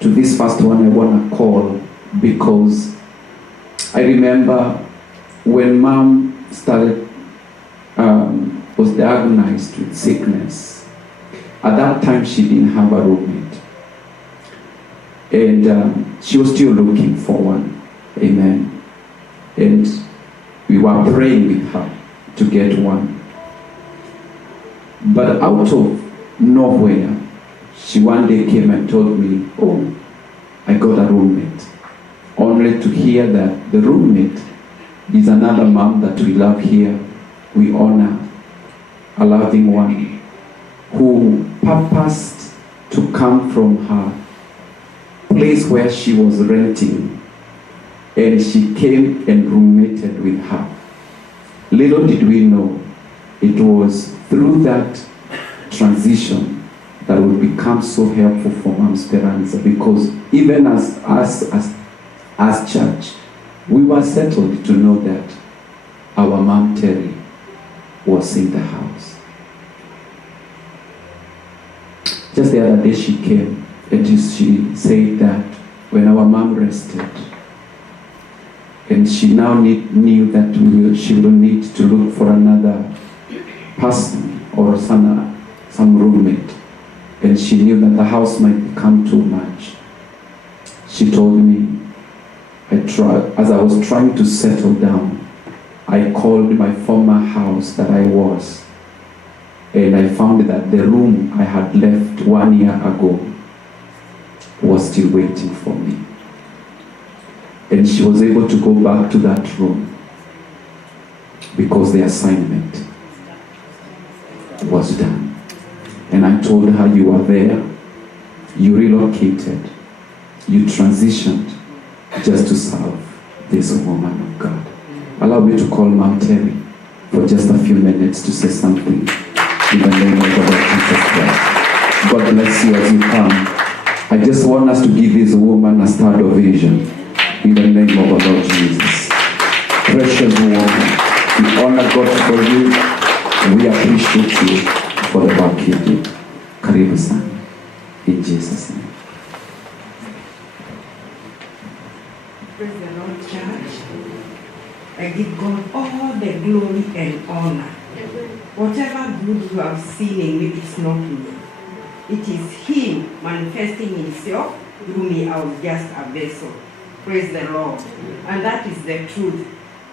to this first one I want to call, because I remember when Mom started, was diagnosed with sickness. At that time, she didn't have a roommate. And she was still looking for one. Amen. And we were praying with her to get one. But out of nowhere, she one day came and told me, oh, I got a roommate. Only to hear that the roommate is another mom that we love here. We honor, a loving one who purposed to come from her place where she was renting, and she came and roommated with her. Little did we know, it was through that transition that would become so helpful for Mom Speranza, because even as church, we were settled to know that our Mom Terry was in the house. Just the other day she came and she said that when our mom rested, and she now knew that she will need to look for another person or some roommate, and she knew that the house might become too much. She told me, as I was trying to settle down, I called my former house that I was, and I found that the room I had left 1 year ago was still waiting for me. And she was able to go back to that room because the assignment was done. And I told her, you were there, you relocated, you transitioned just to serve this woman of God. Allow me to call Mom Terry for just a few minutes to say something in the name of the Lord Jesus Christ. God bless you as you come. I just want us to give this woman a start of vision in the name of the Lord Jesus. Precious woman, we honor God for you, and we appreciate you for the work you did. Karibu sana. In Jesus' name. Praise the Lord, church. I give God all the glory and honor. Whatever good you have seen in me, it's not me. It is Him manifesting Himself through me. I was just a vessel. Praise the Lord. And that is the truth.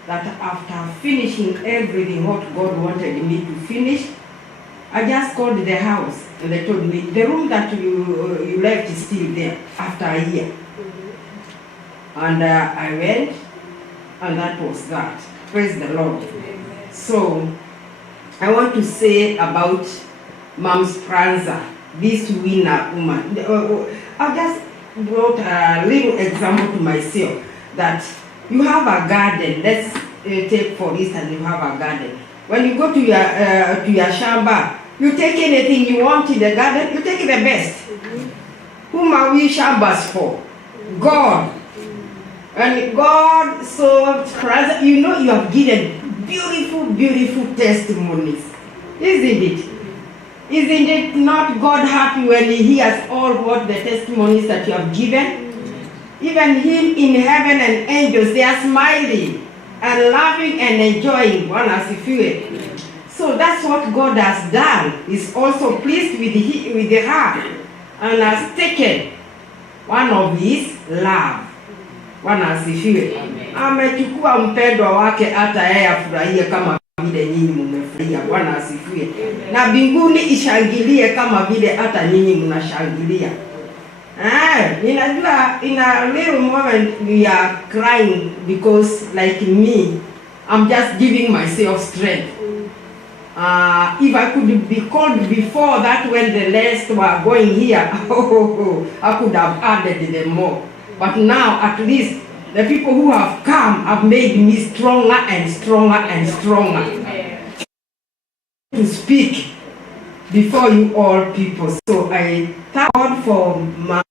That after finishing everything what God wanted me to finish, I just called the house and they told me, the room that you left is still there after a year. And I went, and that was that. Praise the Lord. So, I want to say about Mom Speranza, this winner woman. I just brought a little example to myself that you have a garden. Let's take for instance, you have a garden. When you go to your shamba, you take anything you want in the garden, you take the best. Whom are we shambas for? God. And God, so you know you have given beautiful, beautiful testimonies, isn't it? Isn't it not God happy when He hears all what the testimonies that you have given? Even Him in heaven and angels, they are smiling and laughing and enjoying one as if you. So that's what God has done. He's also pleased with the heart and has taken one of His love. One asifiwe. Amechukua mpendwa wake hata yeye afurahie kama vile nyinyi mmefurahia. Bwana asifiwe. Na mbinguni ishangilie kama vile hata nyinyi mnashangilia. Ninajua in a little moment we are crying because like me, I'm just giving myself strength. If I could be called before that when the rest were going here, I could have added them more. But now, at least, the people who have come have made me stronger and stronger and stronger. To speak before you all people. So I thank God for my...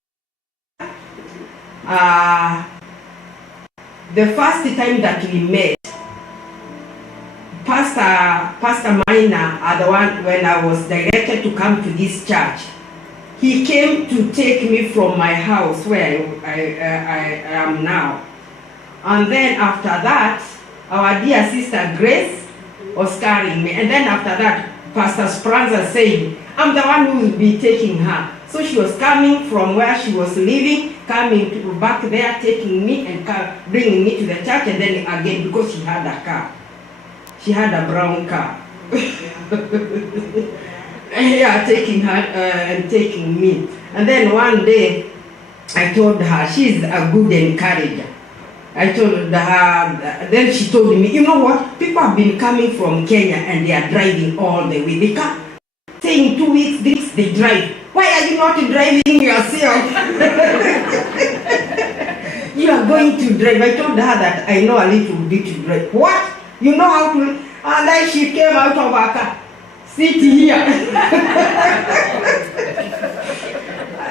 the first time that we met, Pastor Minor, the one when I was directed to come to this church, he came to take me from my house where I am now. And then after that, our dear sister Grace was carrying me. And then after that, Pastor Speranza said, I'm the one who will be taking her. So she was coming from where she was living, coming back there, taking me and bringing me to the church, and then again because she had a car. She had a brown car. Yeah, taking her and taking me. And then one day, I told her, she's a good encourager. I told her, then she told me, you know what? People have been coming from Kenya and they are driving all the way. They come, saying 2 weeks, 3 weeks, they drive. Why are you not driving yourself? You are going to drive. I told her that I know a little bit to drive. What? You know how to? And then she came out of her car. Sit here.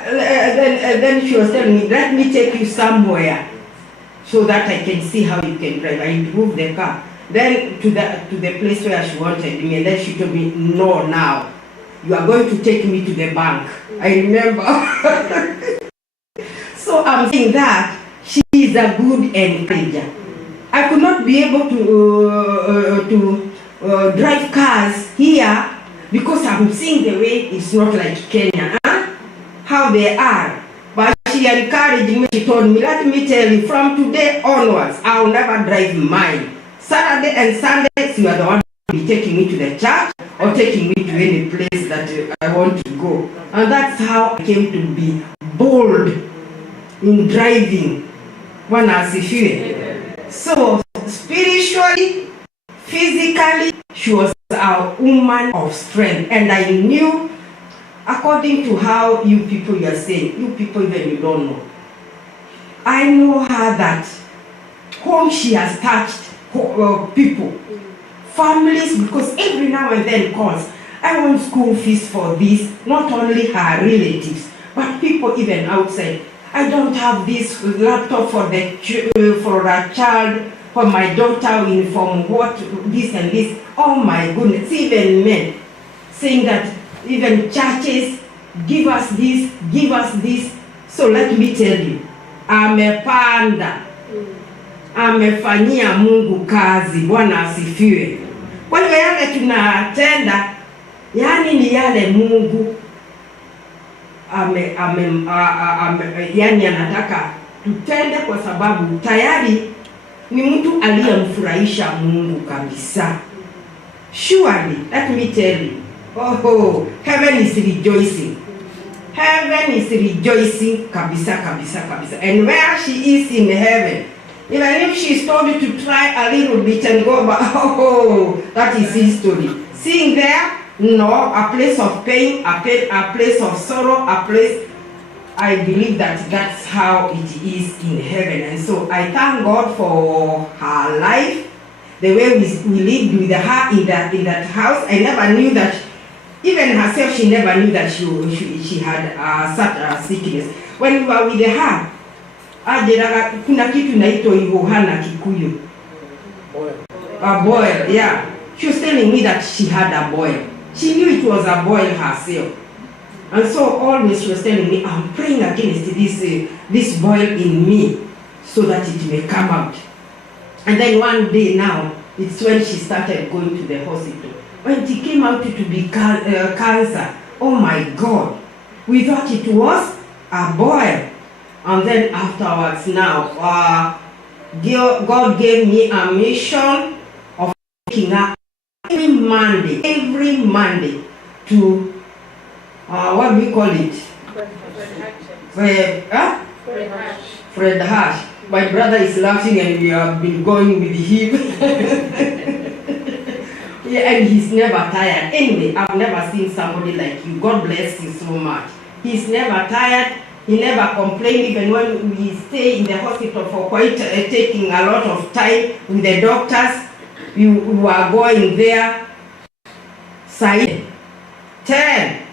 And then she was telling me, let me take you somewhere so that I can see how you can drive. I drove the car. Then to the place where she wanted me, and then she told me, no, now. You are going to take me to the bank. I remember. So I'm saying that she is a good encourager. I could not be able to drive cars here because I'm seeing the way it's not like Kenya, how they are. But she encouraged me, she told me, let me tell you, from today onwards, I'll never drive mine. Saturday and Sundays, you are the one who will be taking me to the church or taking me to any place that I want to go. And that's how I came to be bold in driving. One asifiwe. So, spiritually, physically, she was a woman of strength. And I knew, according to how you people are saying, you people even you don't know, I know her that whom she has touched people, families, because every now and then calls, I want school fees for this, not only her relatives, but people even outside. I don't have this laptop for a child, for my daughter in from what, this and this. Oh my goodness, even men saying that even churches, give us this, give us this. So let me tell you, amepanda, amefanyia Mungu kazi, Bwana asifiwe. Kwa hivyo yale tunatenda, yani ni yale Mungu yani anataka tutende, kwa sababu tayari ni mtu aliyemfurahisha Mungu kabisa. Surely, let me tell you, heaven is rejoicing. Heaven is rejoicing kabisa, kabisa, kabisa. And where she is in heaven, even if she's told to try a little bit and go back, that is history. Seeing there, no, a place of pain, a place of sorrow, a place, I believe that that's how it is in heaven. And so I thank God for her life, the way we lived with her in that house. I never knew that, even herself, she never knew that she had such a sickness. When we were with her, kuna kitu naitwa Yohana Kikuyu. A boil, yeah. She was telling me that she had a boil. She knew it was a boil herself. And so always she was telling me, I'm praying against this boil in me so that it may come out. And then one day now, it's when she started going to the hospital. When it came out to be cancer, oh my God, we thought it was a boil. And then afterwards now, God gave me a mission of waking up every Monday to, what do we call it? Fred Hash. My brother is laughing and we have been going with him. Yeah, and he's never tired. Anyway, I've never seen somebody like you. God bless you so much. He's never tired. He never complained, even when we stay in the hospital for quite taking a lot of time with the doctors. We were going there, 10,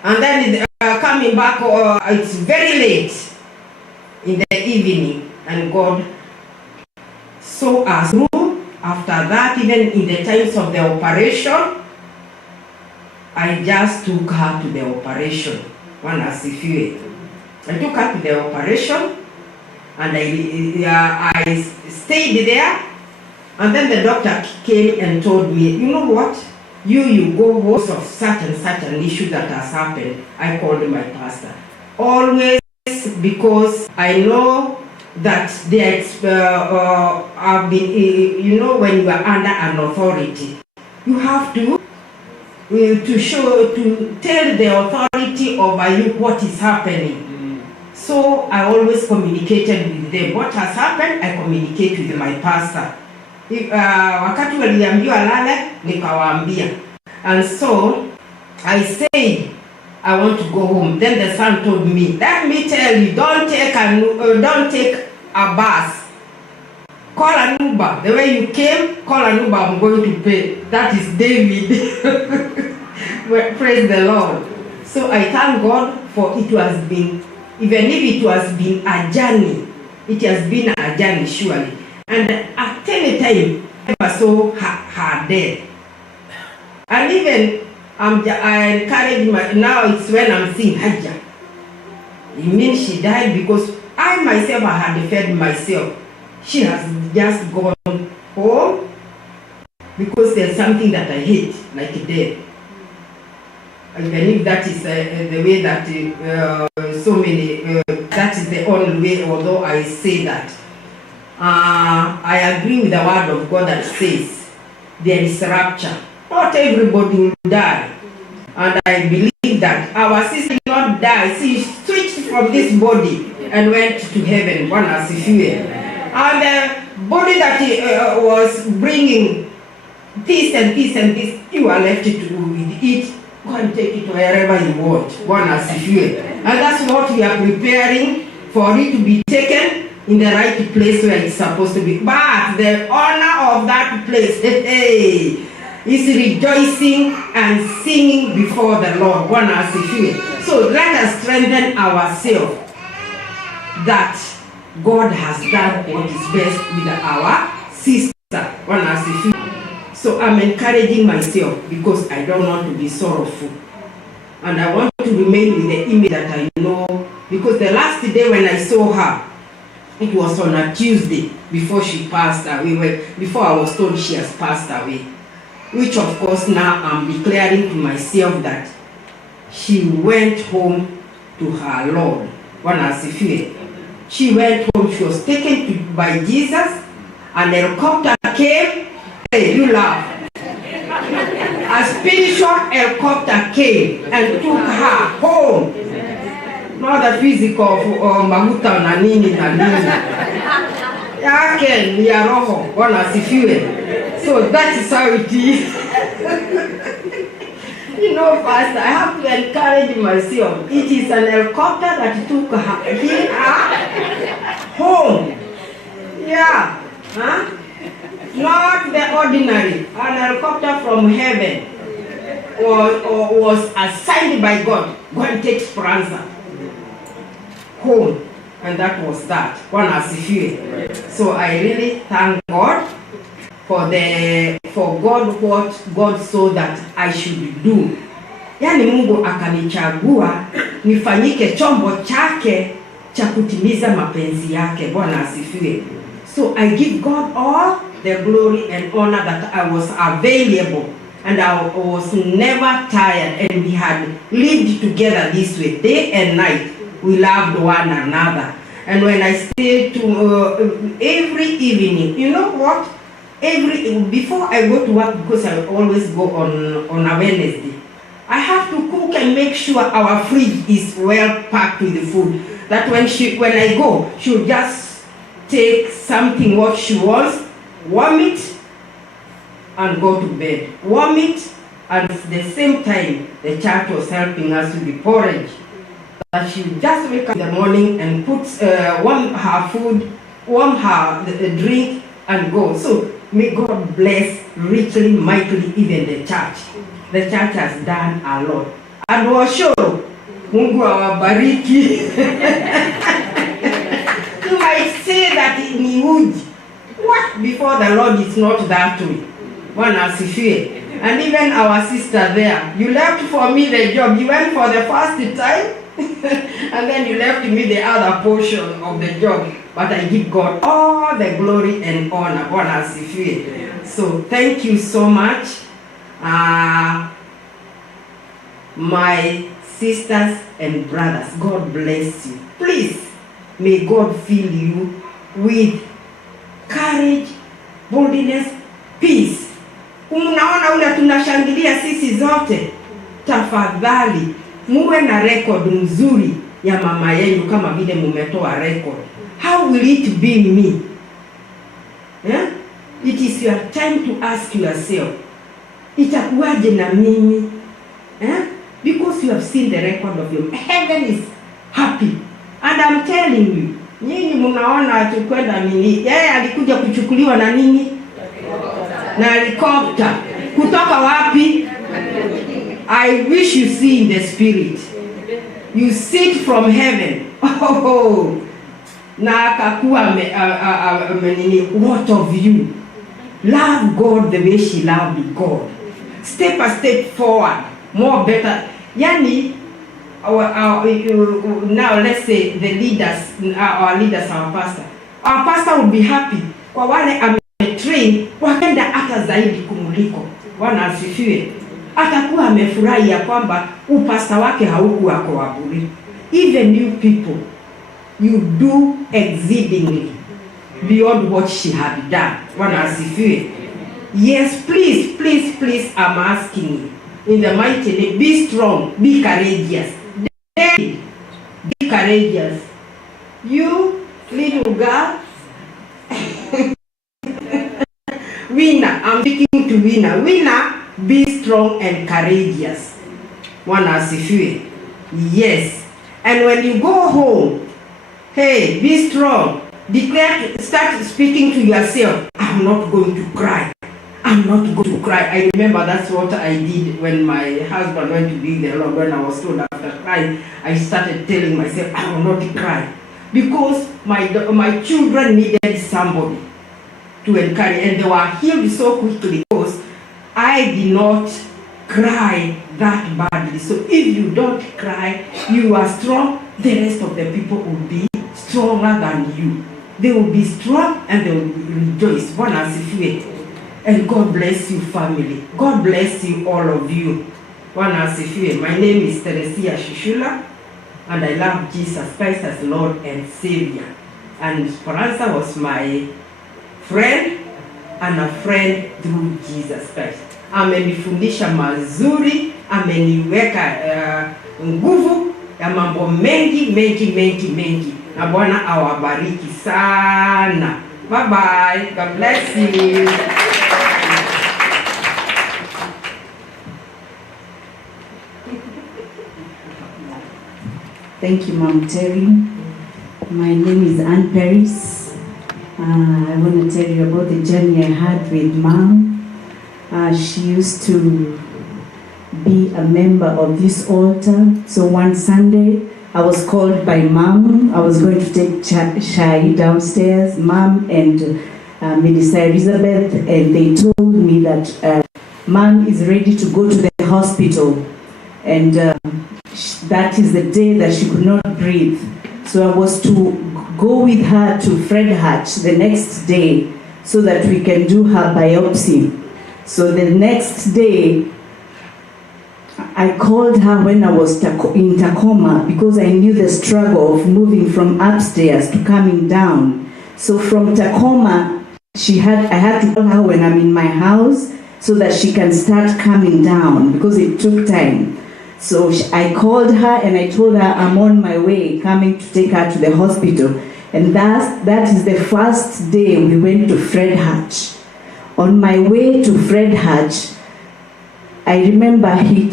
and then coming back, it's very late in the evening, and God saw us through. After that, even in the times of the operation, I just took her to the operation. I took her to the operation, and I stayed there, and then the doctor came and told me, you know what? You go because of such and such an issue that has happened. I called my pastor. Always, because I know that I've been, you know, when you are under an authority, you have to tell the authority over you what is happening. So I always communicated with them. What has happened, I communicate with my pastor. Wakati waliambiwa lale, nikawaambia. And so I said, I want to go home. Then the son told me, let me tell you, don't take a bus. Call an Uber. The way you came, call an Uber, I'm going to pay. That is David. Praise the Lord. So I thank God for it has been, even if it has been a journey, it has been a journey surely. And at any time, I saw her dead. And even I encourage now it's when I'm seeing Hajja. It means she died because I myself had fed myself. She has just gone home because there's something that I hate, like death. I believe that is the way that that is the only way, although I say that. I agree with the word of God that says there is rapture. Not everybody will die. And I believe that our sister did not die. She switched from this body and went to heaven. And the body that was bringing this and this and this, you are left to with it. Go and take it wherever you want. And that's what we are preparing for it to be taken in the right place where it's supposed to be. But the honor of that place, is rejoicing and singing before the Lord. So let us strengthen ourselves that God has done what is best with our sister. So I'm encouraging myself because I don't want to be sorrowful. And I want to remain with the image that I know. Because the last day when I saw her, it was on a Tuesday before she passed away. Before I was told she has passed away. Which of course now I'm declaring to myself that she went home to her Lord. She went home, she was taken by Jesus, and the helicopter came. Hey, you laugh. A spiritual helicopter came and took her home. Not the physical maguta na nini na nini. Yake ni ya roho, Bwana asifiwe. So that is how it is. You know, Pastor, I have to encourage myself. It is an helicopter that took her home. Yeah. Huh? Not the ordinary. An helicopter from heaven was assigned by God. Go and take Speranza home. And that was that. So I really thank God for God what God saw that I should do Yaani Mungu akanichagua nifanyike chombo chake cha kutimiza mapenzi yake. Bwana asifiwe. So I give God all the glory and honor that I was available and I was never tired, and we had lived together this way, day and night. We loved one another. And when I stayed to every evening, you know what? Before I go to work, because I always go on a Wednesday, I have to cook and make sure our fridge is well packed with the food. That when I go, she'll just take something what she wants, warm it, and go to bed. Warm it, and at the same time, the church was helping us with the porridge. That she would just wake up in the morning and put warm her food, warm her the drink, and go. So may God bless richly, mightily, even the church. The church has done a lot. And washo, Mungu awabariki. You might say that ni uji. What? Before the Lord is not that way. Bwana asifiwe. And even our sister there, you left for me the job. You went for the first time, and then you left me the other portion of the job. But I give God all the glory and honor. Bwana asifiwe. So thank you so much. My sisters and brothers, God bless you. Please, may God fill you with courage, boldness, peace. Unaona ule tunashangilia sisi zote, tafadhali muwe na record nzuri ya mama yenu kama vile mumetoa record. How will it be me? Yeah? It is your time to ask yourself, itakuwaje na mimi? Yeah? Because you have seen the record of your heaven is happy. And I'm telling you, nyinyi mnaona atukwenda nini? Yeye alikuja kuchukuliwa na nini? Na helicopter. Kutoka wapi? I wish you see in the spirit. You sit from heaven. Oh, na akakuwa what of you? Love God the way she loved God. Step a step forward. More better. Yani, now let's say the leaders, our leaders, our pastor will be happy. Kwa wale ametrain, wakenda hata zaidi kumuliko. Bwana asifiwe. Atakuwa amefurahi ya kwamba upasta wake haukuwa kwa bure. Even you people, you do exceedingly beyond what she had done. Bwana asifiwe. Yes, please, please, please, I'm asking you. In the mighty name, be strong, be courageous. Be courageous. You, little girl, Winner, I'm speaking to Winner. Winner, be strong and courageous. Bwana asifiwe. Yes. And when you go home, hey, be strong. Declare, start speaking to yourself, I'm not going to cry. I'm not going to cry. I remember that's what I did when my husband went to be the Lord. When I was told after crying, I started telling myself, I will not cry. Because my children needed somebody to encourage, and they were healed so quickly because I did not cry that badly. So if you don't cry, you are strong, the rest of the people will be stronger than you. They will be strong and they will rejoice. Bwana asifiwe. And God bless you, family. God bless you, all of you. Bwana asifiwe. My name is Teresia Shishula, and I love Jesus Christ as Lord and Savior. And Speranza was my friend and a friend through Jesus Christ. Amenifundisha mazuri, ameniweka nguvu ya mambo mengi mengi mengi mengi. Na Bwana awabariki sana. Bye bye. God bless you. Thank you, Mom Terry. My name is Ann Paris. I want to tell you about the journey I had with Mom. She used to be a member of this altar. So one Sunday, I was called by Mom. I was going to take Shai downstairs, Mom and Minister Elizabeth, and they told me that Mom is ready to go to the hospital. and that is the day that she could not breathe. So I was to go with her to Fred Hatch the next day so that we can do her biopsy. So the next day, I called her when I was in Tacoma because I knew the struggle of moving from upstairs to coming down. So from Tacoma, I had to call her when I'm in my house so that she can start coming down because it took time. So I called her and I told her I'm on my way coming to take her to the hospital. And that is the first day we went to Fred Hatch. On my way to Fred Hatch, I remember she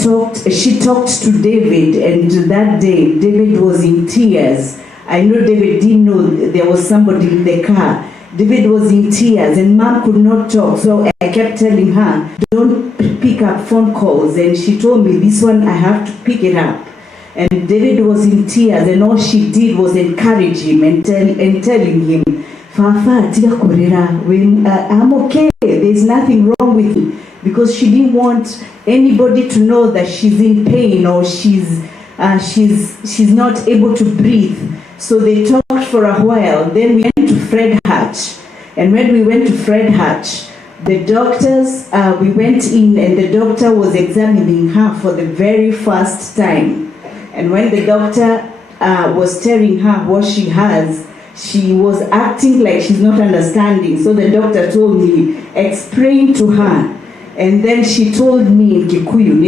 talked to David, and that day David was in tears. I know David didn't know there was somebody in the car. David was in tears and Mom could not talk, so I kept telling her, don't pick up phone calls, and she told me, this one I have to pick it up. And David was in tears, and all she did was encourage him and telling him, Fafa, I'm okay, there's nothing wrong with me, because she didn't want anybody to know that she's in pain or she's not able to breathe. So they talked for a while. Then we went to Fred Hatch. And when we went to Fred Hatch, the doctors, we went in and the doctor was examining her for the very first time. And when the doctor was telling her what she has, she was acting like she's not understanding. So the doctor told me, explain to her. And then she told me in Kikuyu,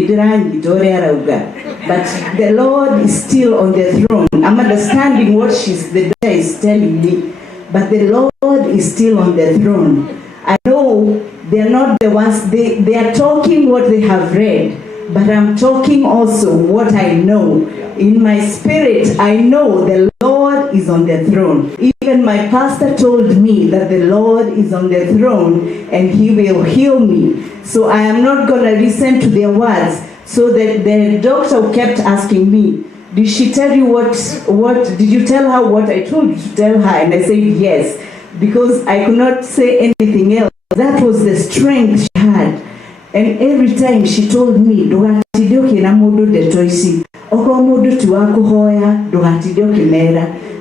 but the Lord is still on the throne. I'm understanding what the doctor is telling me, but the Lord is still on the throne. I know they're not the ones, they are talking what they have read, but I'm talking also what I know. In my spirit, I know the Lord is on the throne. Even my pastor told me that the Lord is on the throne and he will heal me. So I am not going to listen to their words. So the doctor kept asking me, did she tell you what did you tell her what I told you to tell her? And I said yes, because I could not say anything else. That was the strength she had. And every time she told me,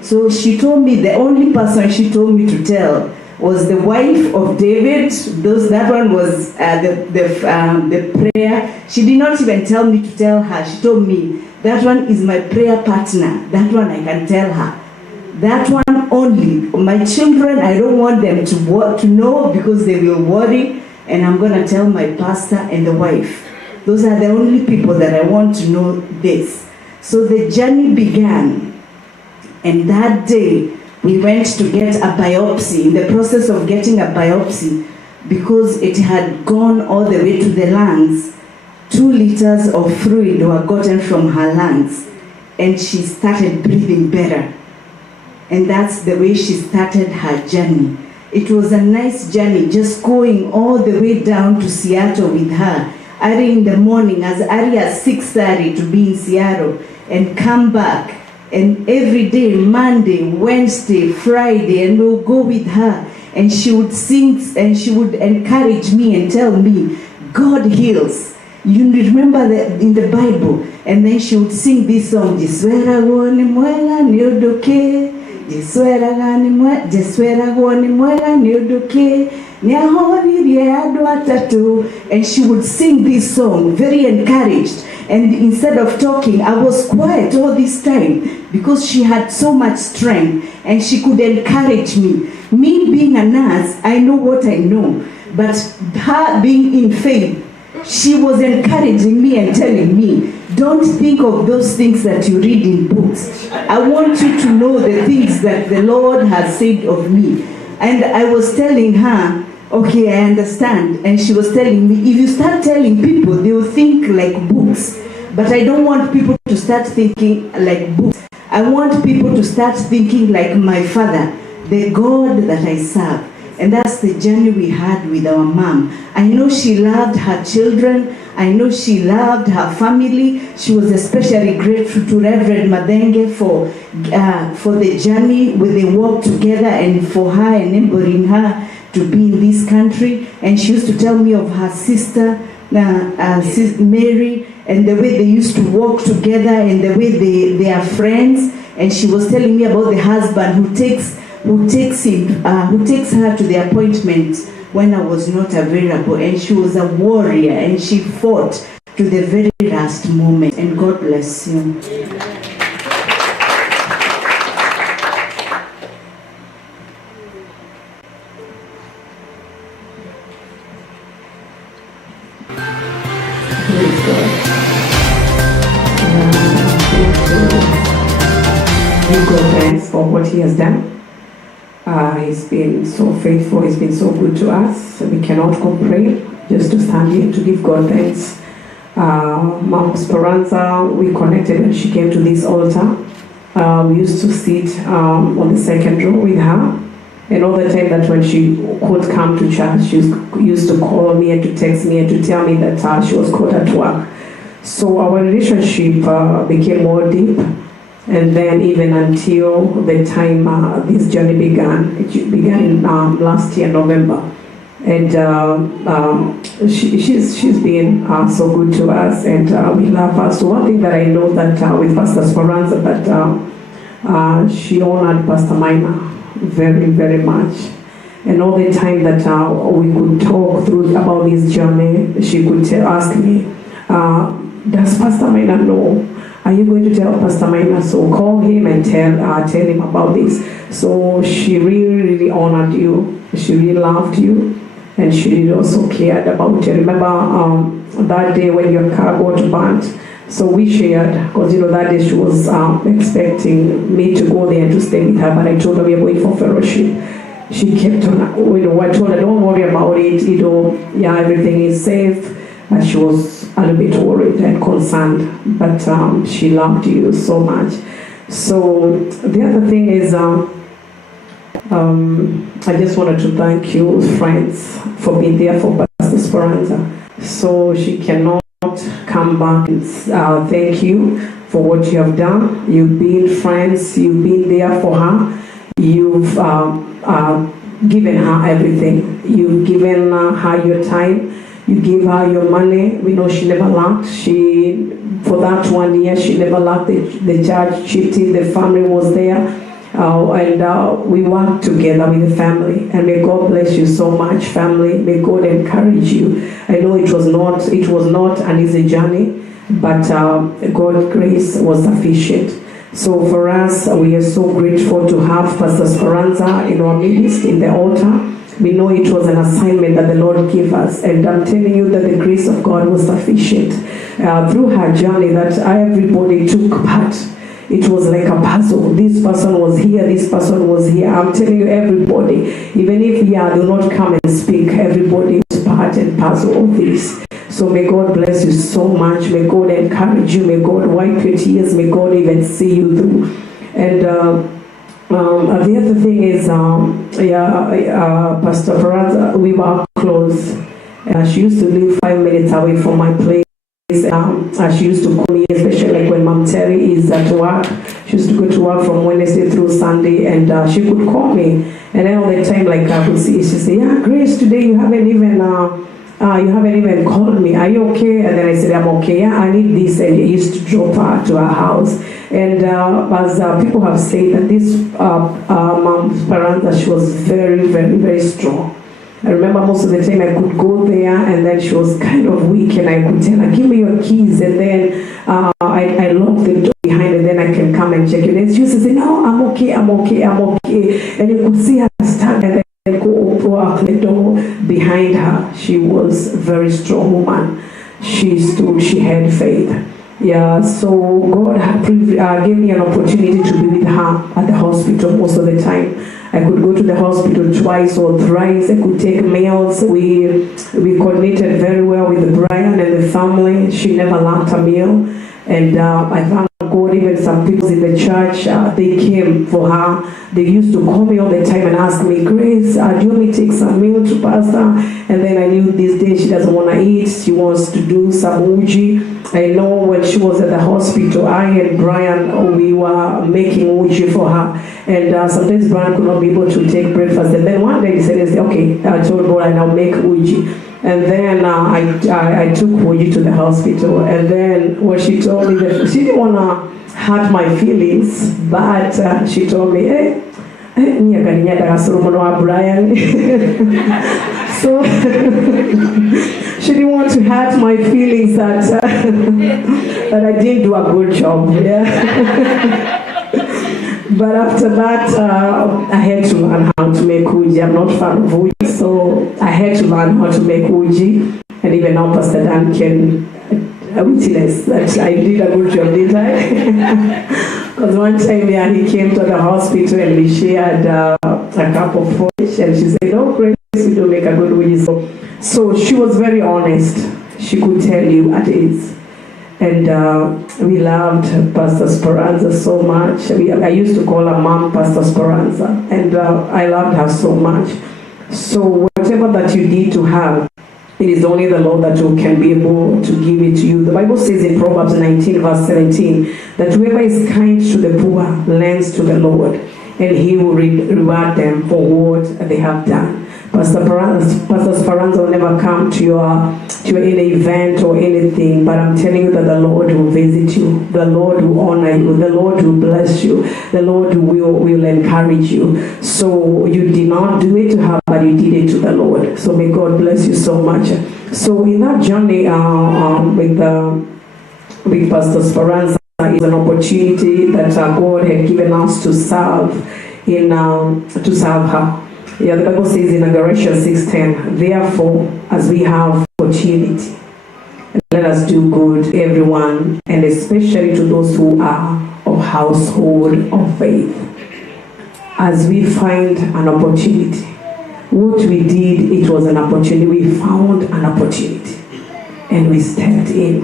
so she told me, the only person she told me to tell was the wife of David. That one was the prayer. She did not even tell me to tell her. She told me, that one is my prayer partner. That one I can tell her. That one only. My children, I don't want them to know because they will worry. And I'm going to tell my pastor and the wife. Those are the only people that I want to know this. So the journey began. And that day, we went to get a biopsy. In the process of getting a biopsy, because it had gone all the way to the lungs, 2 liters of fluid were gotten from her lungs. And she started breathing better. And that's the way she started her journey. It was a nice journey, just going all the way down to Seattle with her. Early in the morning, as early as 6:30 to be in Seattle, and come back. And every day, Monday, Wednesday, Friday, and we'll go with her. And she would sing, and she would encourage me and tell me, God heals. You remember that in the Bible? And then she would sing this song, and she would sing this song, very encouraged. And instead of talking, I was quiet all this time because she had so much strength and she could encourage me. Me being a nurse, I know what I know, but her being in faith, she was encouraging me and telling me, don't think of those things that you read in books. I want you to know the things that the Lord has said of me. And I was telling her, okay, I understand. And she was telling me, if you start telling people, they will think like books. But I don't want people to start thinking like books. I want people to start thinking like my Father, the God that I serve. And that's the journey we had with our mom. I know she loved her children. I know she loved her family. She was especially grateful to Reverend Madenge for the journey where they walked together and for her enabling her to be in this country. And she used to tell me of her sister Mary, and the way they used to walk together, and the way they are friends. And she was telling me about the husband who takes her to the appointment when I was not available. And she was a warrior, and she fought to the very last moment. And God bless you. Give God thanks for what He has done. He's been so faithful, He's been so good to us. We cannot complain, just to stand here to give God thanks. Speranza, we connected when she came to this altar. We used to sit on the second row with her. And all the time that when she could come to church, she used to call me and to text me and to tell me that she was caught at work. So our relationship became more deep. And then even until the time this journey began, it began in last year, November. And she's been so good to us, and we love her. So one thing that I know that with Pastor Speranza, that she honored Pastor Minor very, very much. And all the time that we could talk through about this journey, she could ask me, does Pastor Minor know? Are you going to tell Pastor Minor? So call him and tell him about this. So she really, really honored you. She really loved you. And she really also cared about you. Remember that day when your car got burnt? So we shared, because that day she was expecting me to go there and to stay with her, but I told her we are going for fellowship. She kept on, I told her, don't worry about it, everything is safe. And she was a little bit worried and concerned, but she loved you so much. So the other thing is, I just wanted to thank you, friends, for being there for Pastor Speranza. So she cannot come back and thank you for what you have done. You've been friends, you've been there for her, you've given her everything. You've given her your time, you give her your money. We know she never lacked. For that 1 year, she never lacked. The church chipped in, the family was there. And we worked together with the family. And may God bless you so much, family. May God encourage you. I know it was not an easy journey, but God's grace was sufficient. So for us, we are so grateful to have Pastor Speranza in our midst, in the altar. We know it was an assignment that the Lord gave us, and I'm telling you that the grace of God was sufficient. Through her journey, that everybody took part. It was like a puzzle. This person was here, this person was here. I'm telling you, everybody, even if they will not come and speak, everybody was part and puzzle of this. So may God bless you so much. May God encourage you. May God wipe your tears. May God even see you through. And the other thing is, Pastor Speranza, we were close. She used to live 5 minutes away from my place. She used to call me, especially like when Mom Terry is at work. She used to go to work from Wednesday through Sunday, and she could call me. And then all the time, like I would see, she say, "Yeah, Grace, today you haven't even called me. Are you okay?" And then I said, "I'm okay. Yeah, I need this." And I used to drop her to her house. And as people have said, that this Mom Speranza, she was very, very, very strong. I remember most of the time I could go there, and then she was kind of weak, and I could tell her, "Give me your keys," and then I lock the door behind, and then I can come and check it. And she used to say, "No, I'm okay, I'm okay, I'm okay." And you could see her stand and then go open the door behind her. She was a very strong woman. She stood, she had faith. Yeah, so God gave me an opportunity to be with her at the hospital most of the time. I could go to the hospital twice or thrice. I could take meals. We coordinated very well with Brian and the family. She never lacked a meal. And I thank God, even some people in the church, they came for her. They used to call me all the time and ask me, "Grace, do you want me to take some meal to Pastor?" And then I knew this day she doesn't want to eat. She wants to do some uji. I know when she was at the hospital, I and Brian, we were making uji for her. And sometimes Brian could not be able to take breakfast. And then one day he said, "Okay," I told Brian, "I'll make uji." And then I took Woji to the hospital, and then what she told me, that she didn't want to hurt my feelings, but she told me, hey, Brian. So she didn't want to hurt my feelings that that I didn't do a good job. Yeah. But after that, I had to learn how to make uji. I'm not a fan of uji, so I had to learn how to make uji. And even now, Pastor Dan can witness that I did a good job, didn't I? Because one time, yeah, he came to the hospital and we shared a cup of porridge, and she said, "Oh, Grace, we do make a good uji." So she was very honest. She could tell you at ease. And we loved Pastor Speranza so much. I used to call her Mom, Pastor Speranza, and I loved her so much. So whatever that you did to her, it is only the Lord that can be able to give it to you. The Bible says in Proverbs 19, verse 17, that whoever is kind to the poor lends to the Lord, and he will reward them for what they have done. Pastor Speranza will never come to any event or anything, but I'm telling you that the Lord will visit you, the Lord will honor you, the Lord will bless you, the Lord will encourage you. So you did not do it to her, but you did it to the Lord. So may God bless you so much. So in that journey with Pastor Speranza is an opportunity that God had given us to serve her. Yeah, the Bible says in Galatians 6:10, therefore, as we have opportunity, let us do good, everyone, and especially to those who are of household of faith. As we find an opportunity, what we did, it was an opportunity. We found an opportunity, and we stepped in.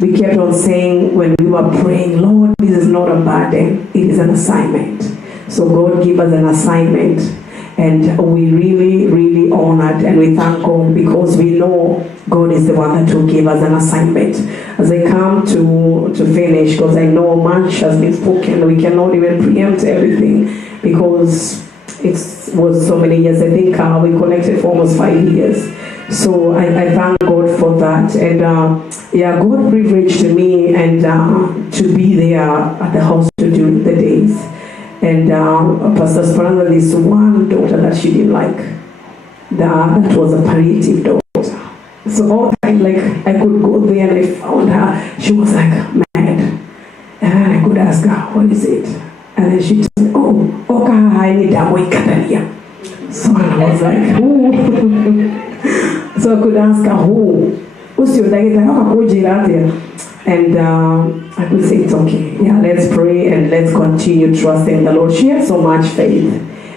We kept on saying when we were praying, Lord, this is not a burden, it is an assignment. So God gave us an assignment. And we really, really honored and we thank God because we know God is the one that will give us an assignment. As I come to finish, because I know much has been spoken, we cannot even preempt everything because it was so many years. I think we connected for almost 5 years. So I thank God for that. And yeah, God privileged me and to be there at the hospital during the days. And Pastor Speranza, this one daughter that she didn't like, that was a palliative daughter. So all the time, like, I could go there and I found her, she was like mad. And then I could ask her, what is it? And then she told me, oh, okay, I need a way Catalia. So I was like, who? So I could ask her, who? Who's your dad? And I could say, it's okay. Yeah, let's pray and let's continue trusting the Lord. She had so much faith,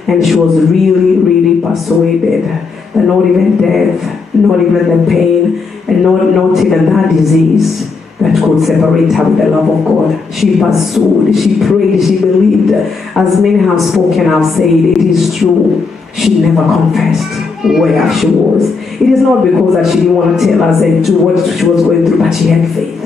and she was really, really persuaded that not even death, not even the pain, and not even that disease that could separate her with the love of God. She pursued, she prayed, she believed. As many have spoken, have said, it is true. She never confessed where she was. It is not because that she didn't want to tell us what she was going through, but she had faith.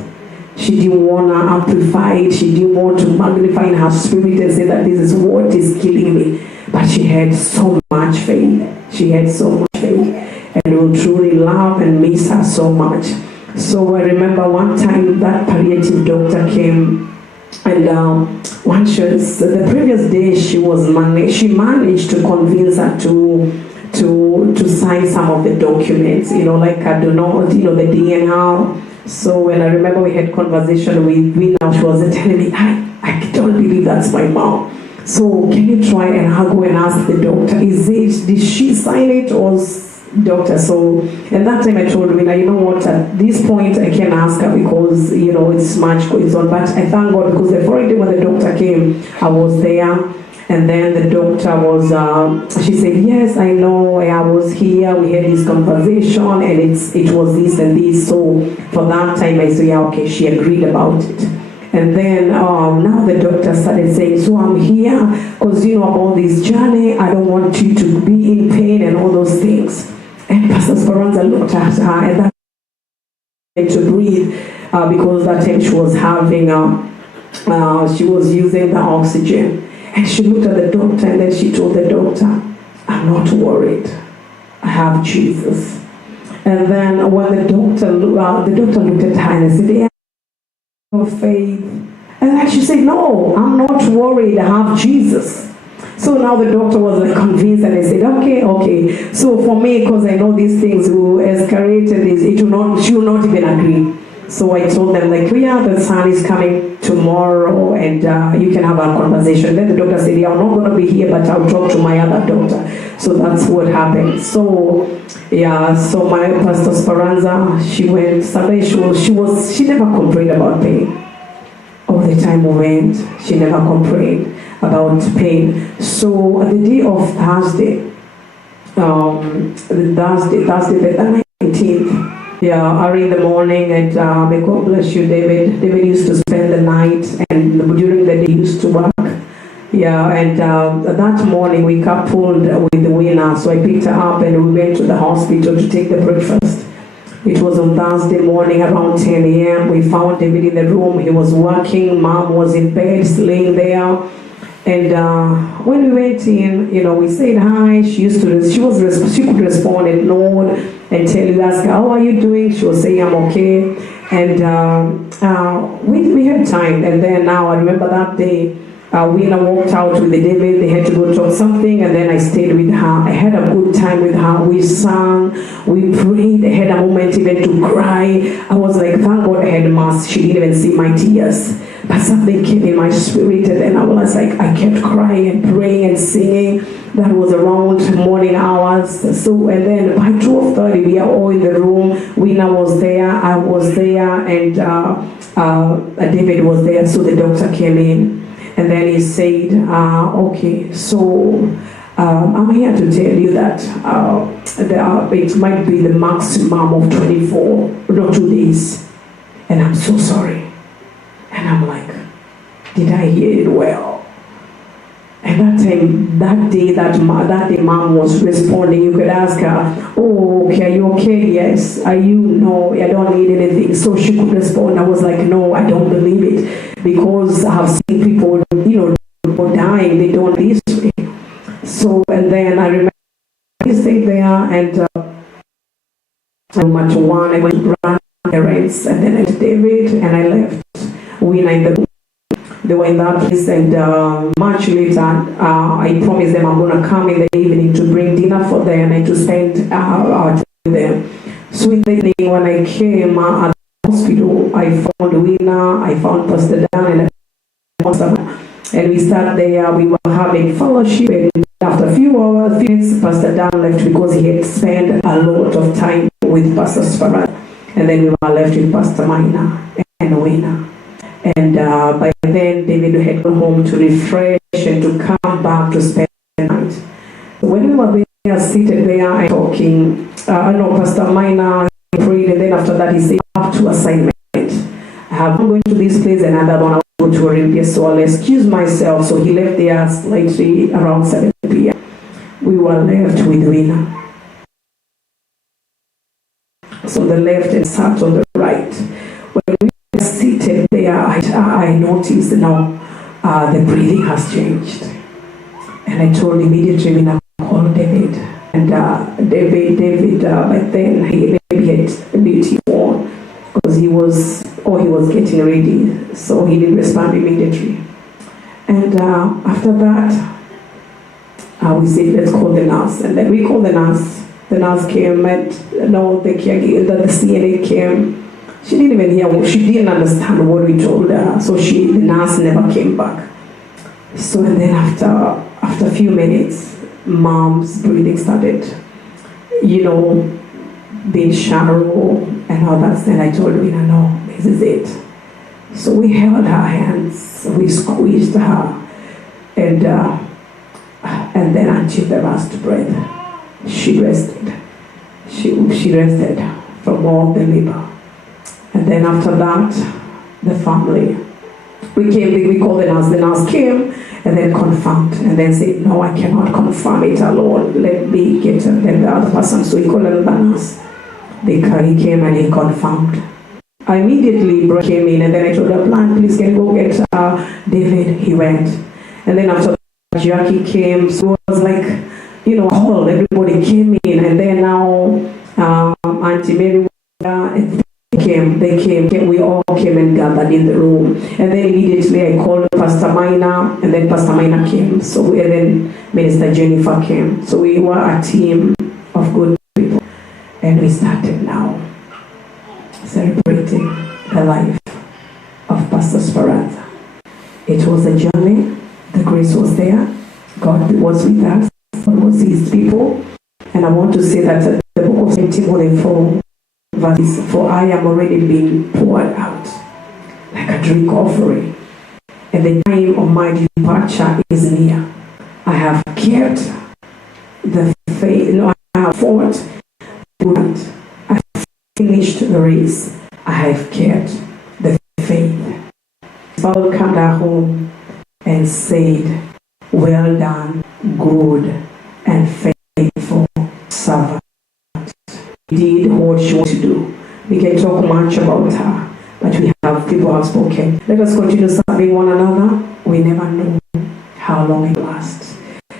She didn't want to amplify it. She didn't want to magnify in her spirit and say that this is what is killing me. But she had so much faith. She had so much faith. And we will truly love and miss her so much. So I remember one time that palliative doctor came, and the previous day she managed to convince her to sign some of the documents, like I don't know, the DNA. So when I remember we had conversation with now, she was telling me, I don't believe that's my mom. So can you try and I'll go and ask the doctor, did she sign it or doctor? So at that time I told her, you know what, at this point I can ask her because, it's much going on. But I thank God because the following day when the doctor came, I was there. And then the doctor was, she said, yes, I know, I was here, we had this conversation, and it was this and this. So for that time, I said, yeah, okay, she agreed about it. And then now the doctor started saying, so I'm here because, about this journey, I don't want you to be in pain and all those things. And Pastor Speranza looked at her and that to breathe because that time she was having, she was using the oxygen. And she looked at the doctor and then she told the doctor, I'm not worried. I have Jesus. And then when the doctor looked at her and said, "Yeah, of faith." And then she said, "No, I'm not worried, I have Jesus." So now the doctor was like convinced, and I said, okay. So for me, because I know these things will escalate, and she will not even agree. So I told them, like, yeah, the son is coming tomorrow, and you can have a conversation. Then the doctor said, "Yeah, I'm not going to be here, but I'll talk to my other doctor." So that's what happened. So yeah, so my Pastor Speranza, she went Sunday. She never complained about pain. All the time we went, she never complained about pain. So the day of Thursday, the 19th, yeah, early in the morning, and may God bless you, David. David used to spend the night, and during the day he used to work. Yeah, and that morning we coupled with the winner, so I picked her up and we went to the hospital to take the breakfast. It was on Thursday morning around 10 a.m. We found David in the room. He was working. Mom was in bed, laying there. And when we went in, we said hi. She could respond and nod and tell you, ask her, "How are you doing?" She was saying, "I'm okay." And we had time. And then now I remember that day, Wina walked out with David. They had to go talk something, and then I stayed with her. I had a good time with her. We sang, we prayed. I had a moment even to cry. I was like, thank God I had mass. She didn't even see my tears. But something came in my spirit, and then I was like, I kept crying and praying and singing. That was around morning hours. So, and then by 12:30, we are all in the room. Wina was there, I was there, and David was there. So the doctor came in. And then he said, okay, so I'm here to tell you that it might be the maximum of 24, not 2 days. And I'm so sorry. And I'm like, did I hear it well? And that day mom was responding. You could ask her, "Oh, okay, are you okay?" "Yes." "Are you?" "No, I don't need anything." So she could respond. I was like, no, I don't believe it, because I have seen people, dying, they don't this way. So, and then I remember I stayed there, and much one, I went to grandparents, and then I met David, and I left. They were in that place, and much later, I promised them I'm going to come in the evening to bring dinner for them and to spend our time with them. So in the evening, when I came at the hospital, I found Wina, I found Pastor Dan, and we sat there, we were having fellowship, and after a few hours, Pastor Dan left because he had spent a lot of time with Pastor Speranza. And then we were left with Pastor Mina and Wina. And by then, David had gone home to refresh and to come back to spend the night. When we were there, seated there and talking, Pastor Mina prayed, and then after that, he said, I have 2 assignments. I'm going to this place, and another one I want to go to Olympia, so I'll excuse myself. So he left there slightly around 7 p.m. We were left with Wina. So on the left and sat on the right. When we were seated there, I noticed now the breathing has changed. And I told immediately when I called David. And David by then he maybe had duty on because he was getting ready. So he didn't respond immediately. And after that, we said, let's call the nurse. And then we called the nurse. The nurse came, and the CNA came. She didn't even hear. She didn't understand what we told her. So the nurse never came back. So and then after a few minutes, mom's breathing started, being shallow and all that. Then I told her, no, this is it. So we held her hands, we squeezed her, and then until the last breath. She rested. She rested from all the labor. And then after that, the family. We called the nurse came and then confirmed and then said, no, I cannot confirm it alone. Let me get the other person. So he called another nurse. He came and he confirmed. I immediately came in and then I told her, please can you go get David? He went. And then after that, Jackie came. So it was like, everybody came in, and then now Auntie Mary, they came, we all came and gathered in the room. And then immediately I called Pastor Minor, and then Pastor Minor came. So and then Minister Jennifer came. So we were a team of good people. And we started now celebrating the life of Pastor Speranza. It was a journey. The grace was there. God was with us. God was his people. And I want to say that the book of Timothy 4 verses, for I am already being poured out like a drink offering, and the time of my departure is near. I have kept the faith. No, I have fought good. I have finished the race. I have kept the faith. Paul came back home and said, well done, good and faithful servant. Did what she wanted to do. We can talk much about her, but we have people have spoken. Let us continue serving one another. We never know how long it lasts.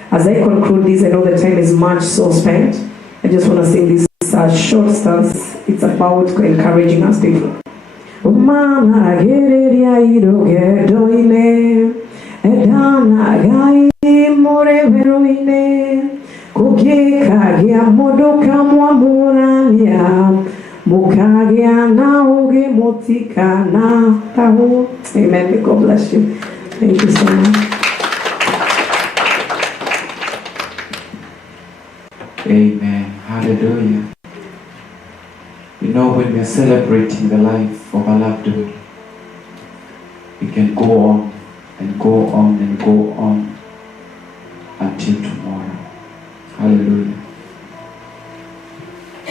As I conclude this, I know the time is much so spent. I just want to sing this short stance. It's about encouraging us people. Mama gereria irogedoine edana gai moreveroine kukikagia modoka mwamurania mukagia nauge motikana tahu. Amen. God bless you. Thank you so much. Amen. Hallelujah. You know, when we are celebrating the life of a loved one, we can go on and go on and go on until tomorrow. Hallelujah.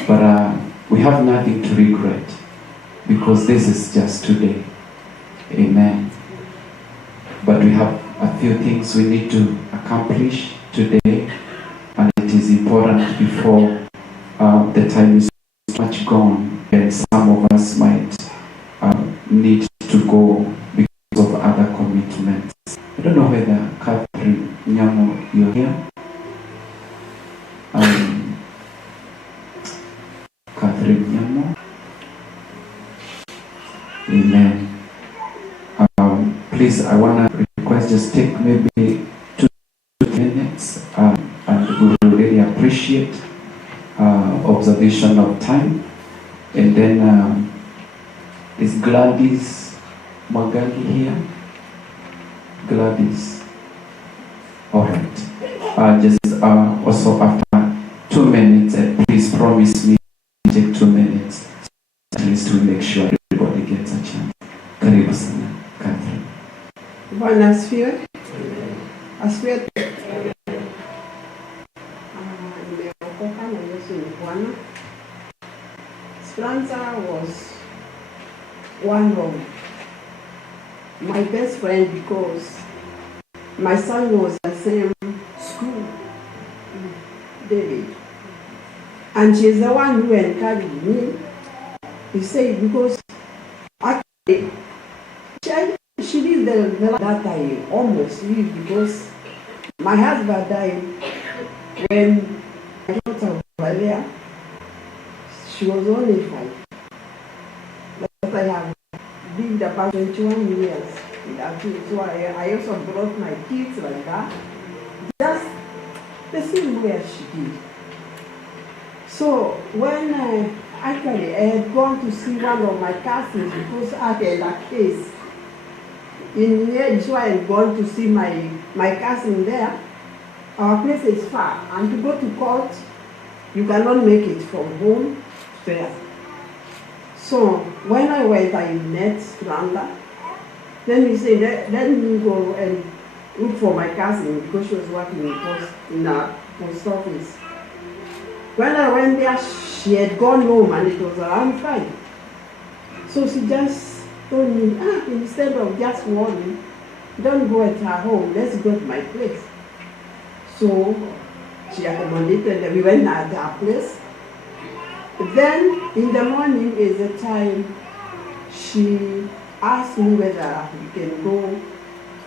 But we have nothing to regret because this is just today. Amen. But we have a few things we need to accomplish today, and it is important before the time is much gone, and some of us might need to go because of other commitments. I don't know whether Catherine Nyamo, you're here. Catherine Nyamo. Amen. Please, I want to request, just take maybe 2 minutes, and we will really appreciate observation of time. And then is Gladys Magali here? Gladys. All right. Just also after 2 minutes, and please promise me to take 2 minutes. At least we make sure everybody gets a chance. Karibu sana, Catherine. Bwana asifiwe. Asifiwe. Nimeokoka na Yesu ni Bwana. Speranza was one of my best friend because my son was the same school, David. And she's the one who encouraged me. He said, because actually, she did the that I almost leave because my husband died when my daughter was there. She was only 5. But I have lived about 21 years. So I also brought my kids like that. Just the same way as she did. So when actually I had gone to see one of my cousins because I had a case in here, so I had gone to see my cousin there. Our place is far, and to go to court, you cannot make it from home there. So when I went, I met Randa. Then he said, let me go and look for my cousin because she was working in a post office. When I went there, she had gone home and it was around 5. So she just told me, instead of just worrying, don't go at her home, let's go to my place. So she accommodated and we went at her place. Then in the morning is the time she asked me whether we can go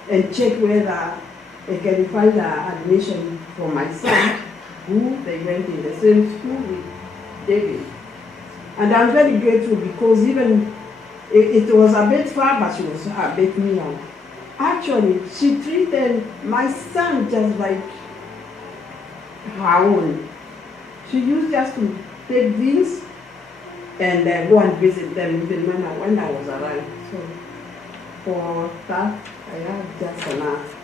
and check whether I can find an admission for my son, who they went in the same school with David. And I'm very grateful because even it was a bit far, but she was a bit near. Actually, she treated my son just like her own. She used just to take things and go and visit them even when I was around. So for that, I have just enough.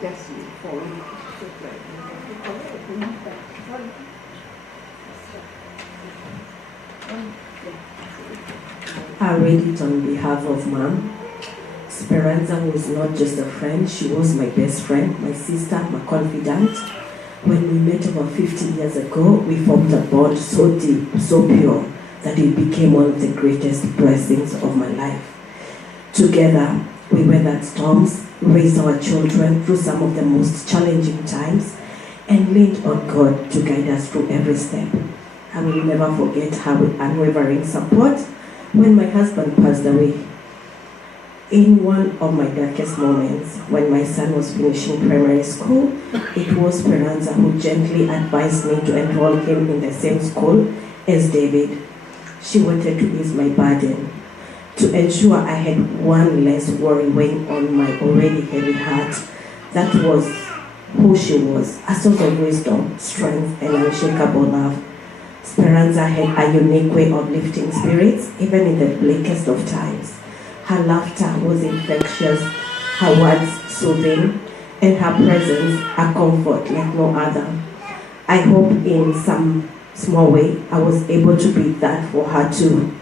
Just for me. I read it on behalf of Mom. Speranza was not just a friend, she was my best friend, my sister, my confidant. When we met over 50 years ago, we formed a bond so deep, so pure, that it became one of the greatest blessings of my life. Together, we weathered storms, raised our children through some of the most challenging times, and leaned on God to guide us through every step. I will never forget her unwavering support when my husband passed away. In one of my darkest moments, when my son was finishing primary school, it was Speranza who gently advised me to enroll him in the same school as David. She wanted to ease my burden, to ensure I had one less worry weighing on my already heavy heart. That was who she was, a source of wisdom, strength, and unshakable love. Speranza had a unique way of lifting spirits, even in the bleakest of times. Her laughter was infectious, her words soothing, and her presence a comfort like no other. I hope in some small way I was able to be that for her too.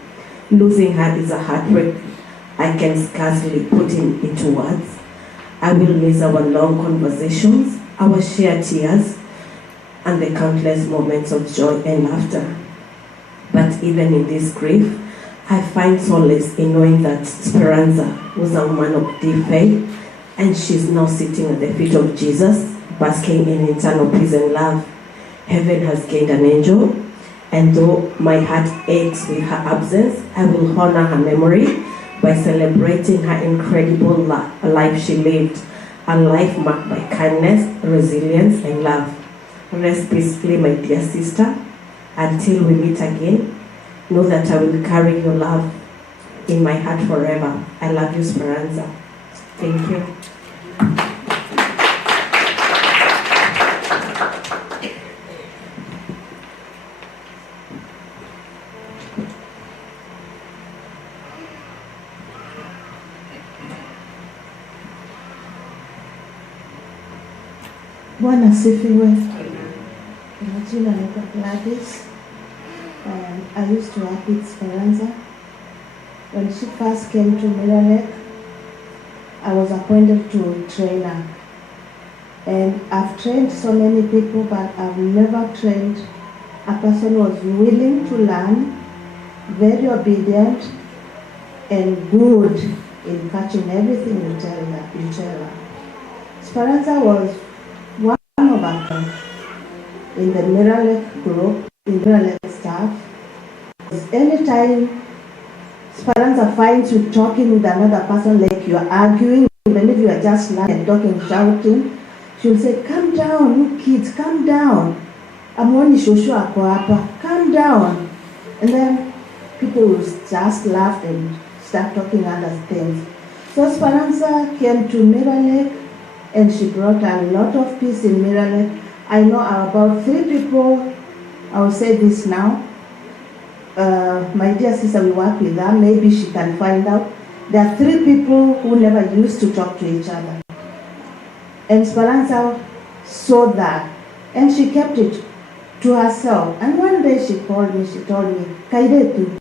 Losing her is a heartbreak I can scarcely put into words. I will miss our long conversations, our shared tears, and the countless moments of joy and laughter. But even in this grief, I find solace in knowing that Speranza was a woman of deep faith, and she's now sitting at the feet of Jesus, basking in eternal peace and love. Heaven has gained an angel, and though my heart aches with her absence, I will honor her memory by celebrating her incredible life she lived, a life marked by kindness, resilience, and love. Rest peacefully, my dear sister. Until we meet again, know that I will carry your love in my heart forever. I love you, Speranza. Thank you. Bwana asifiwe. Majina naitwa Gladys. I used to work with Speranza. When she first came to Miralek, I was appointed to train her. And I've trained so many people, but I've never trained a person who was willing to learn, very obedient, and good in catching everything you tell her. Speranza was one of us in the Miralek group, in Miralek staff. Anytime Speranza finds you talking with another person, like you are arguing, even if you are just lying, talking, shouting, she'll say, "Calm down, you kids, calm down. Amwoni shoshu ako hapa, calm down." And then people will just laugh and start talking other things. So Speranza came to Miralek, and she brought a lot of peace in Miralek. I know about 3 people, I will say this now. My dear sister, we work with her, maybe she can find out. There are 3 people who never used to talk to each other. And Speranza saw that, and she kept it to herself. And one day she called me, she told me, "Kairetu,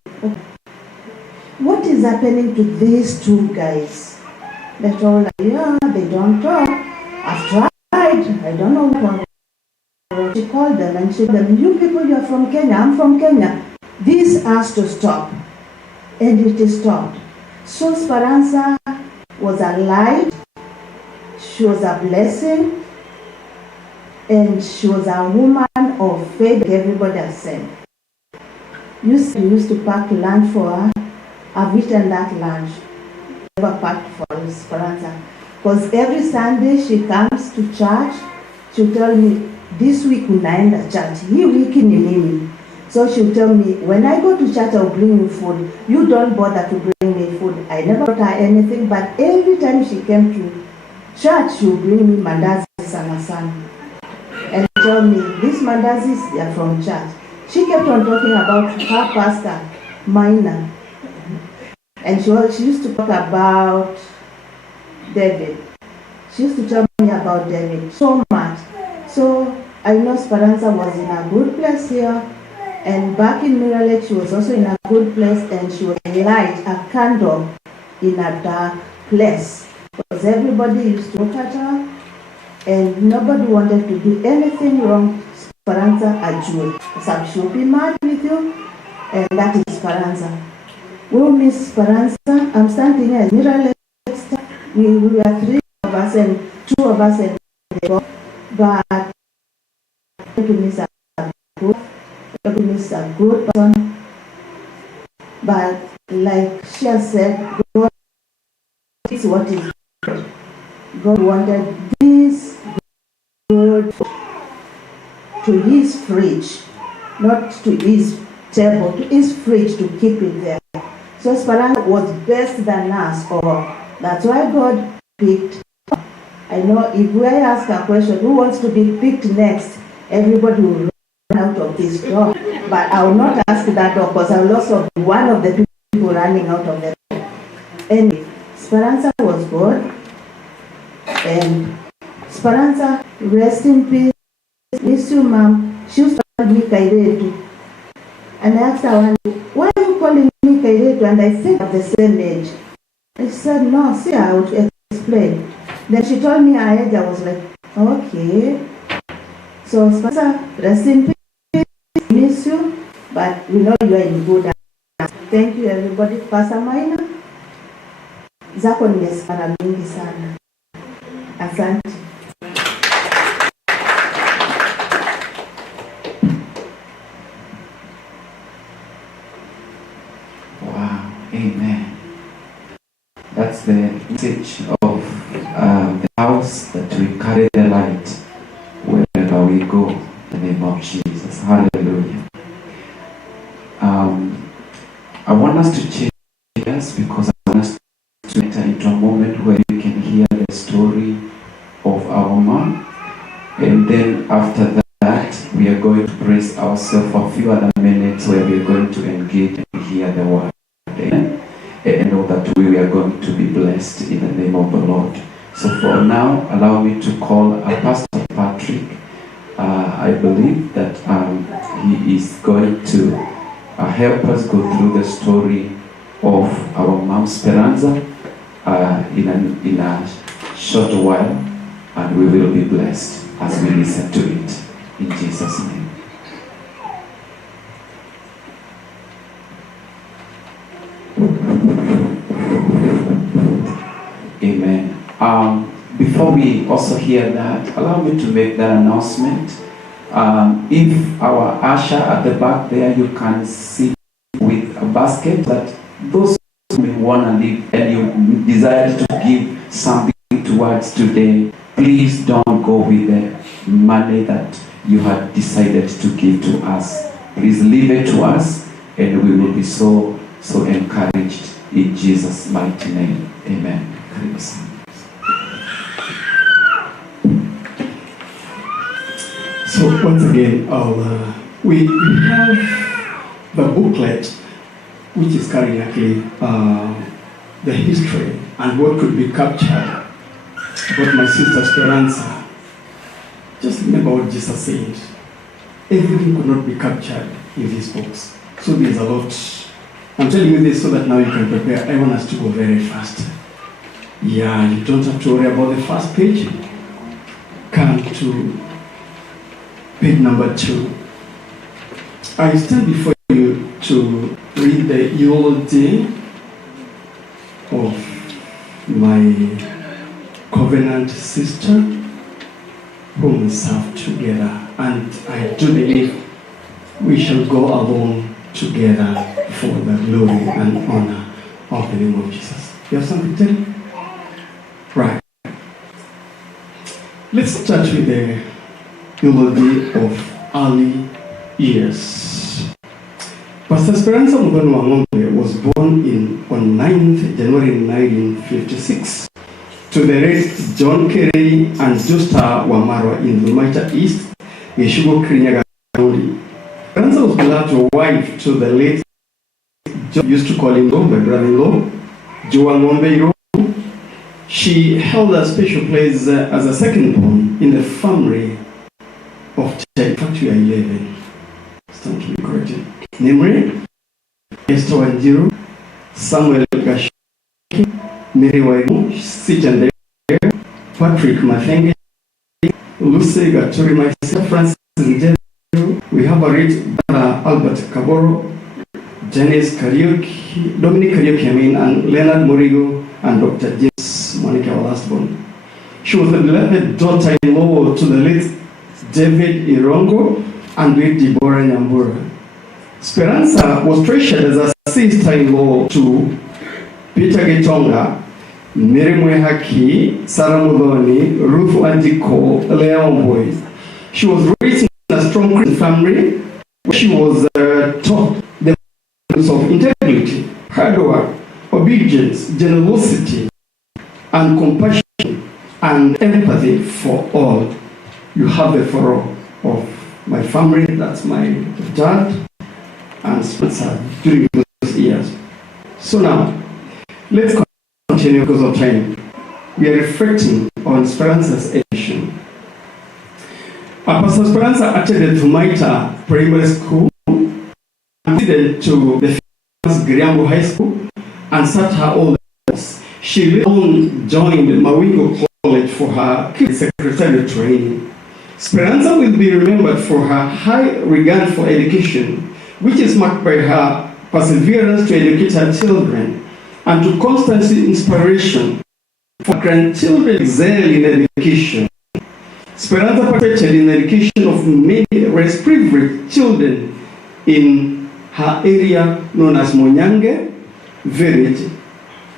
what is happening to these 2 guys?" They told her, "Yeah, they don't talk. I've tried, I don't know what." She called them and she said, "You people, you're from Kenya, I'm from Kenya. This has to stop." And it stopped. So Speranza was a light, she was a blessing, and she was a woman of faith. Everybody has said. You used to pack lunch for her. I've eaten that lunch. Never packed for Speranza. Because every Sunday she comes to church, she'll tell me, "This week unaenda church, hii wiki ni nini?" So she'll tell me, when I go to church, I'll bring you food. You don't bother to bring me food. I never brought her anything, but every time she came to church, she'll bring me mandazi sana. And tell me, these mandazis, they are from church. She kept on talking about her pastor, Minor. And she used to talk about David. She used to tell me about David so much. So I know Speranza was in a good place here. And back in Mirror Lake, she was also in a good place, and she would light a candle in a dark place. Because everybody used to look at her, and nobody wanted to do anything wrong. Speranza a Jew. Some she'll be mad with you, and that is Speranza. We'll miss Speranza. I'm standing here in Mirror Lake. We were 3 of us and 2 of us and but to miss her. Is a good person, but like she has said, God is what is good. God wanted this good to his fridge, not to his table, to his fridge, to keep it there. So Speranza was best than us, or that's why God picked her. I know if we ask a question, who wants to be picked next, everybody will out of this door, but I will not ask that door because I will also be one of the people running out of the door. Anyway, Speranza was good, and Speranza, rest in peace. Miss you, ma'am. She used to call me Kairetu, and I asked her, why are you calling me Kairetu? And I think of the same age. And she said, no, see, I would explain. Then she told me her age. I was like, okay. So Speranza, rest in peace. Miss you, but we know you are in good hands. Thank you everybody. Pastor Maina, zako nimesikia mingi sana. Asante. Wow, amen. That's the message of the house, that we carry the light wherever we go. In the name of Jesus. Hallelujah. I want us to change this because I want us to enter into a moment where you can hear the story of our mom. And then after that, we are going to brace ourselves for a few other minutes where we are going to engage and hear the word. Amen. And know that we are going to be blessed in the name of the Lord. So for now, allow me to call Pastor Patrick. I believe that he is going to help us go through the story of our mom Speranza in a short while, and we will be blessed as we listen to it. In Jesus' name. Amen. Before we also hear that, allow me to make that announcement. If our usher at the back there, you can sit with a basket, that those who may want to leave and you desire to give something towards today, please don't go with the money that you had decided to give to us. Please leave it to us, and we will be so encouraged in Jesus' mighty name. Amen. So once again, we have the booklet, which is carrying actually the history and what could be captured about my sister Speranza. Just remember what Jesus said. Everything could not be captured in these books. So there's a lot. I'm telling you this so that now you can prepare. I want us to go very fast. Yeah, you don't have to worry about the first page. Come to page number 2. I stand before you to read the eulogy of my covenant sister whom we serve together. And I do believe we shall go along together for the glory and honor of the name of Jesus. You have something to tell me? Right. Let's start with the eulogy of early years. Pastor Speranza Muthoni Wang'Ombe was born on 9th January 1956 to the late John Kerry and Justa Wamarwa in Thumaita East, Yeshugo Kirinyaga County. Speranza was beloved to a wife to the late John, used to call him my brother-in-law, Joe Wang'Ombe. She held a special place as a second born in the family of Factory 11. Stand to be corrected. Namely, Esther Wanjiru, Samuel Gash, Mary Waimu, sit and there, Patrick Mathenge, Lucy Gaturi, myself, Francis Njeru. We have a rich brother Albert Kaboro, Janice Karaoke, Dominic Karaoke, and Leonard Morigo, and Dr. James Monica, our last born. She was the beloved daughter-in-law to the late David Irongo and late Deborah Nyambura. Speranza was treasured as a sister-in-law to Peter Gitonga, Mary Mwehaki, Sarah Muthoni, Ruth Wanjiko, Leon Boys. She was raised in a strong Christian family where she was taught the values of integrity, hard work, obedience, generosity, and compassion, and empathy for all. You have the photo of my family, that's my dad, and Spencer during those years. So now, let's continue because of time. We are reflecting on Speranza's education. Pastor Speranza attended Thumaita Primary School, and attended to the Giriambo High School, and sat her all the She later on joined Mawingo College for her secretarial training. Speranza will be remembered for her high regard for education, which is marked by her perseverance to educate her children and to constant inspiration for grandchildren excel in education. Speranza participated in the education of many less privileged children in her area known as Monyange village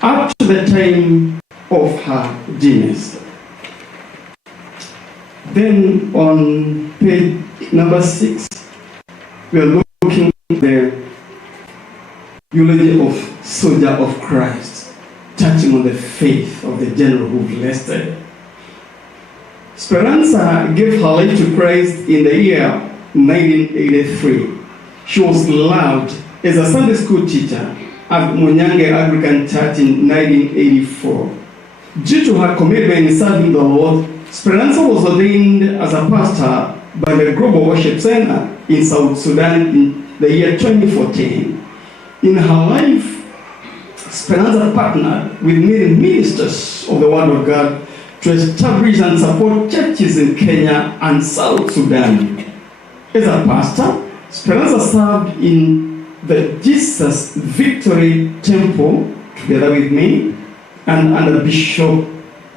up to the time of her demise. Then on page number 6, we are looking at the eulogy of Soldier of Christ, touching on the faith of the general who blessed her. Speranza gave her life to Christ in the year 1983. She was loved as a Sunday school teacher at Munyange Anglican Church in 1984. Due to her commitment in serving the Lord, Speranza was ordained as a pastor by the Global Worship Center in South Sudan in the year 2014. In her life, Speranza partnered with many ministers of the Word of God to establish and support churches in Kenya and South Sudan. As a pastor, Speranza served in the Jesus Victory Temple together with me and under Bishop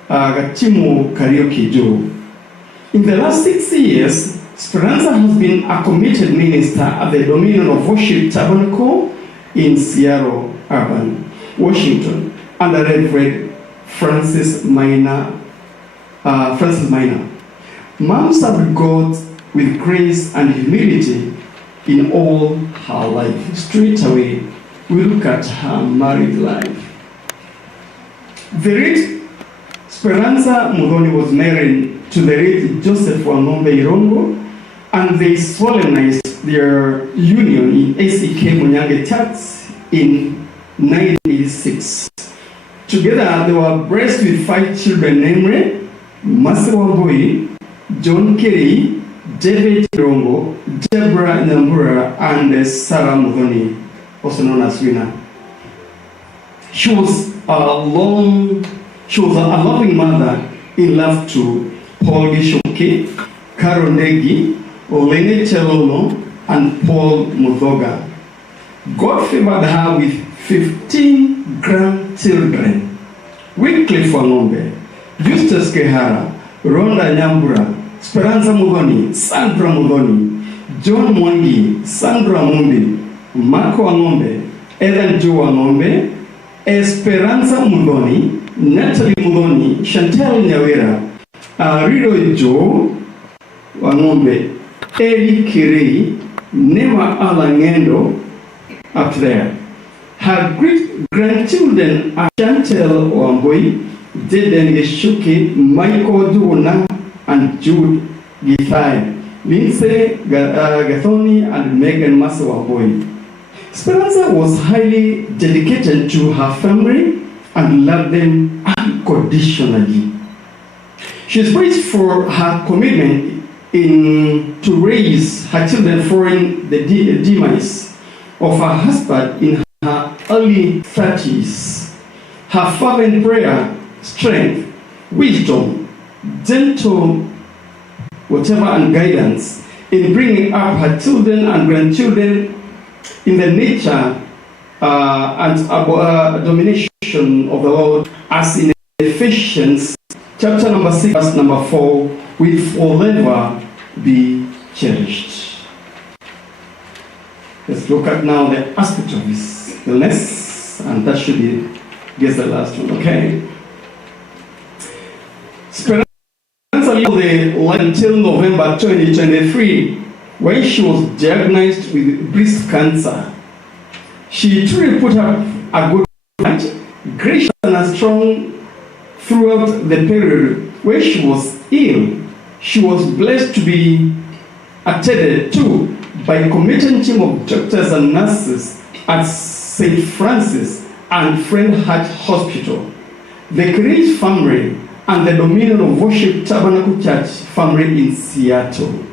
Gatimu Karaoke Joe. In the last 6 years, Speranza has been a committed minister at the Dominion of Worship Tabernacle in Seattle, Urban, Washington, under Reverend Francis Minor. Mom served God with grace and humility in all her life. Straight away, we look at her married life. The late Speranza Muthoni was married to the late Joseph Wang'Ombe Irongo, and they solemnized their union in ACK Munyange Church in 1986. Together, they were blessed with 5 children, namely Mercy Wambui, John Kerry, David Irongo, Deborah Nyambura, and Sarah Muthoni, also known as Wina. She was a loving mother in love to Paul Gishoke, Carol Negi, Olene Chelono, and Paul Muthoga. God favored her with 15 grandchildren: Wycliffe Wang'Ombe, Eustace Kehara, Rhonda Nyambura, Speranza Muthoni, Sandra Muthoni, John Mwangi, Sandra Mumbi, Marco Wang'Ombe, Ellen Joe Wang'Ombe, Speranza Muthoni, Natalie Muthoni, Chantal Nyawera, Rido Joe Wang'Ombe, Eli Kirei, Nema Alangendo, up there. Her great-grandchildren are Chantel Wang'Ombe, Jaden Geshuki, Michael Duna, and Jude Githai, Lindsay Muthoni, and Megan Wang'Ombe. Speranza was highly dedicated to her family and loved them unconditionally. She is praised for her commitment to raise her children following the demise of her husband in her early 30s. Her fervent prayer, strength, wisdom, gentle and guidance in bringing up her children and grandchildren in the nature and domination of the Lord, as in Ephesians chapter number 6, verse number 4, will forever be cherished. Let's look at now the aspect of his illness, and that should be the last one, okay? Speranza lived until November 2023, when she was diagnosed with breast cancer. She truly put up a good fight, gracious and strong throughout the period when she was ill. She was blessed to be attended to by a committed team of doctors and nurses at St. Francis and Friend Heart Hospital, the Grace family, and the Dominion of Worship Tabernacle Church family in Seattle.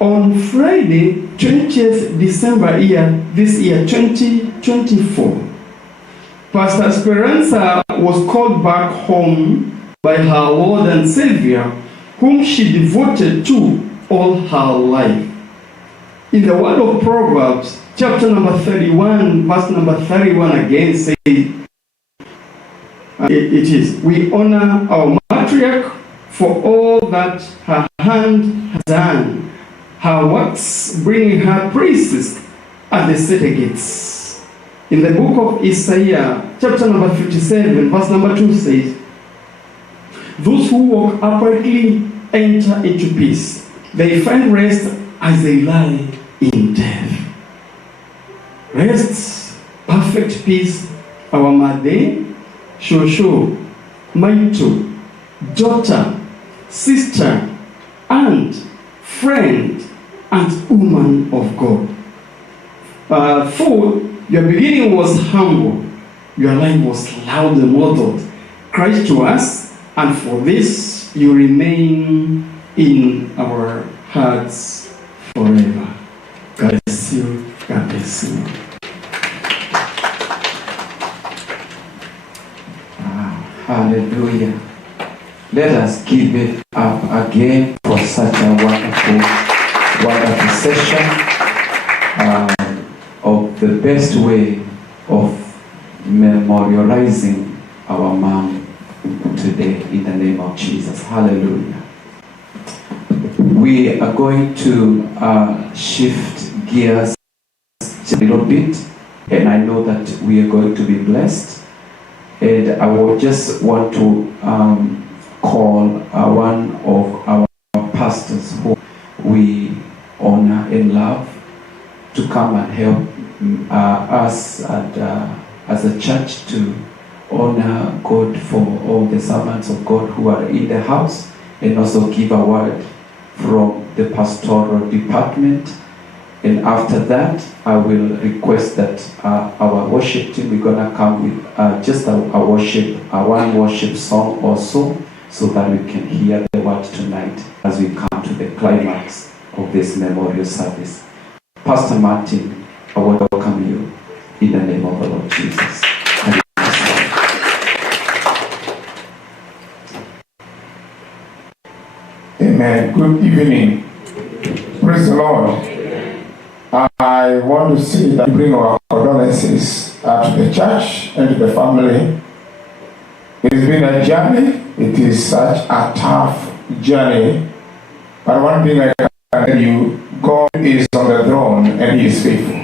On Friday, 20th December this year, 2024, Pastor Speranza was called back home by her Lord and Savior, whom she devoted to all her life. In the word of Proverbs, chapter number 31, verse number 31 again says, it is, we honor our matriarch for all that her hand has done, her works bringing her praises at the city gates. In the book of Isaiah, chapter number 57, verse number 2 says, those who walk uprightly enter into peace. They find rest as they lie in death. Rest, perfect peace, our mother, Shosho, Maito, daughter, sister, aunt, friend, and woman of God. For your beginning was humble, your life was loud and modelled. Christ to us, and for this you remain in our hearts forever. God bless you. God bless you. Hallelujah. Let us give it up again for such a wonderful session of the best way of memorializing our mom today in the name of Jesus. Hallelujah. We are going to shift gears a little bit, and I know that we are going to be blessed. And I would just want to call one of our pastors who we honor and love to come and help us as a church to honor God for all the servants of God who are in the house, and also give a word from the pastoral department. And after that, I will request that our worship team, we're going to come with just one worship song also, so that we can hear the word tonight as we come to the climax of this memorial service. Pastor Martin, I will welcome you in the name of the Lord Jesus. Amen. Good evening. Praise the Lord. I want to say that we bring our condolences to the church and to the family. It's been a journey. It is such a tough journey. But one thing I can tell you, God is on the throne and He is faithful.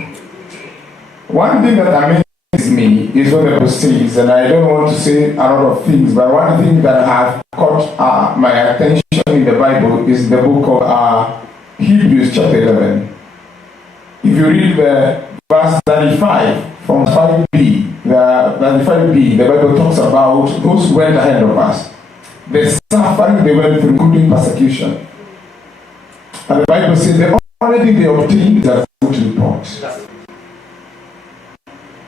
One thing that amazes me is what the Bible says, and I don't want to say a lot of things, but one thing that have caught my attention in the Bible is the book of Hebrews chapter 11. If you read the verse 35 from 5b, the 35b, the Bible talks about those who went ahead of us, the suffering they went through, including persecution. And the Bible says the only thing they obtained is a good report.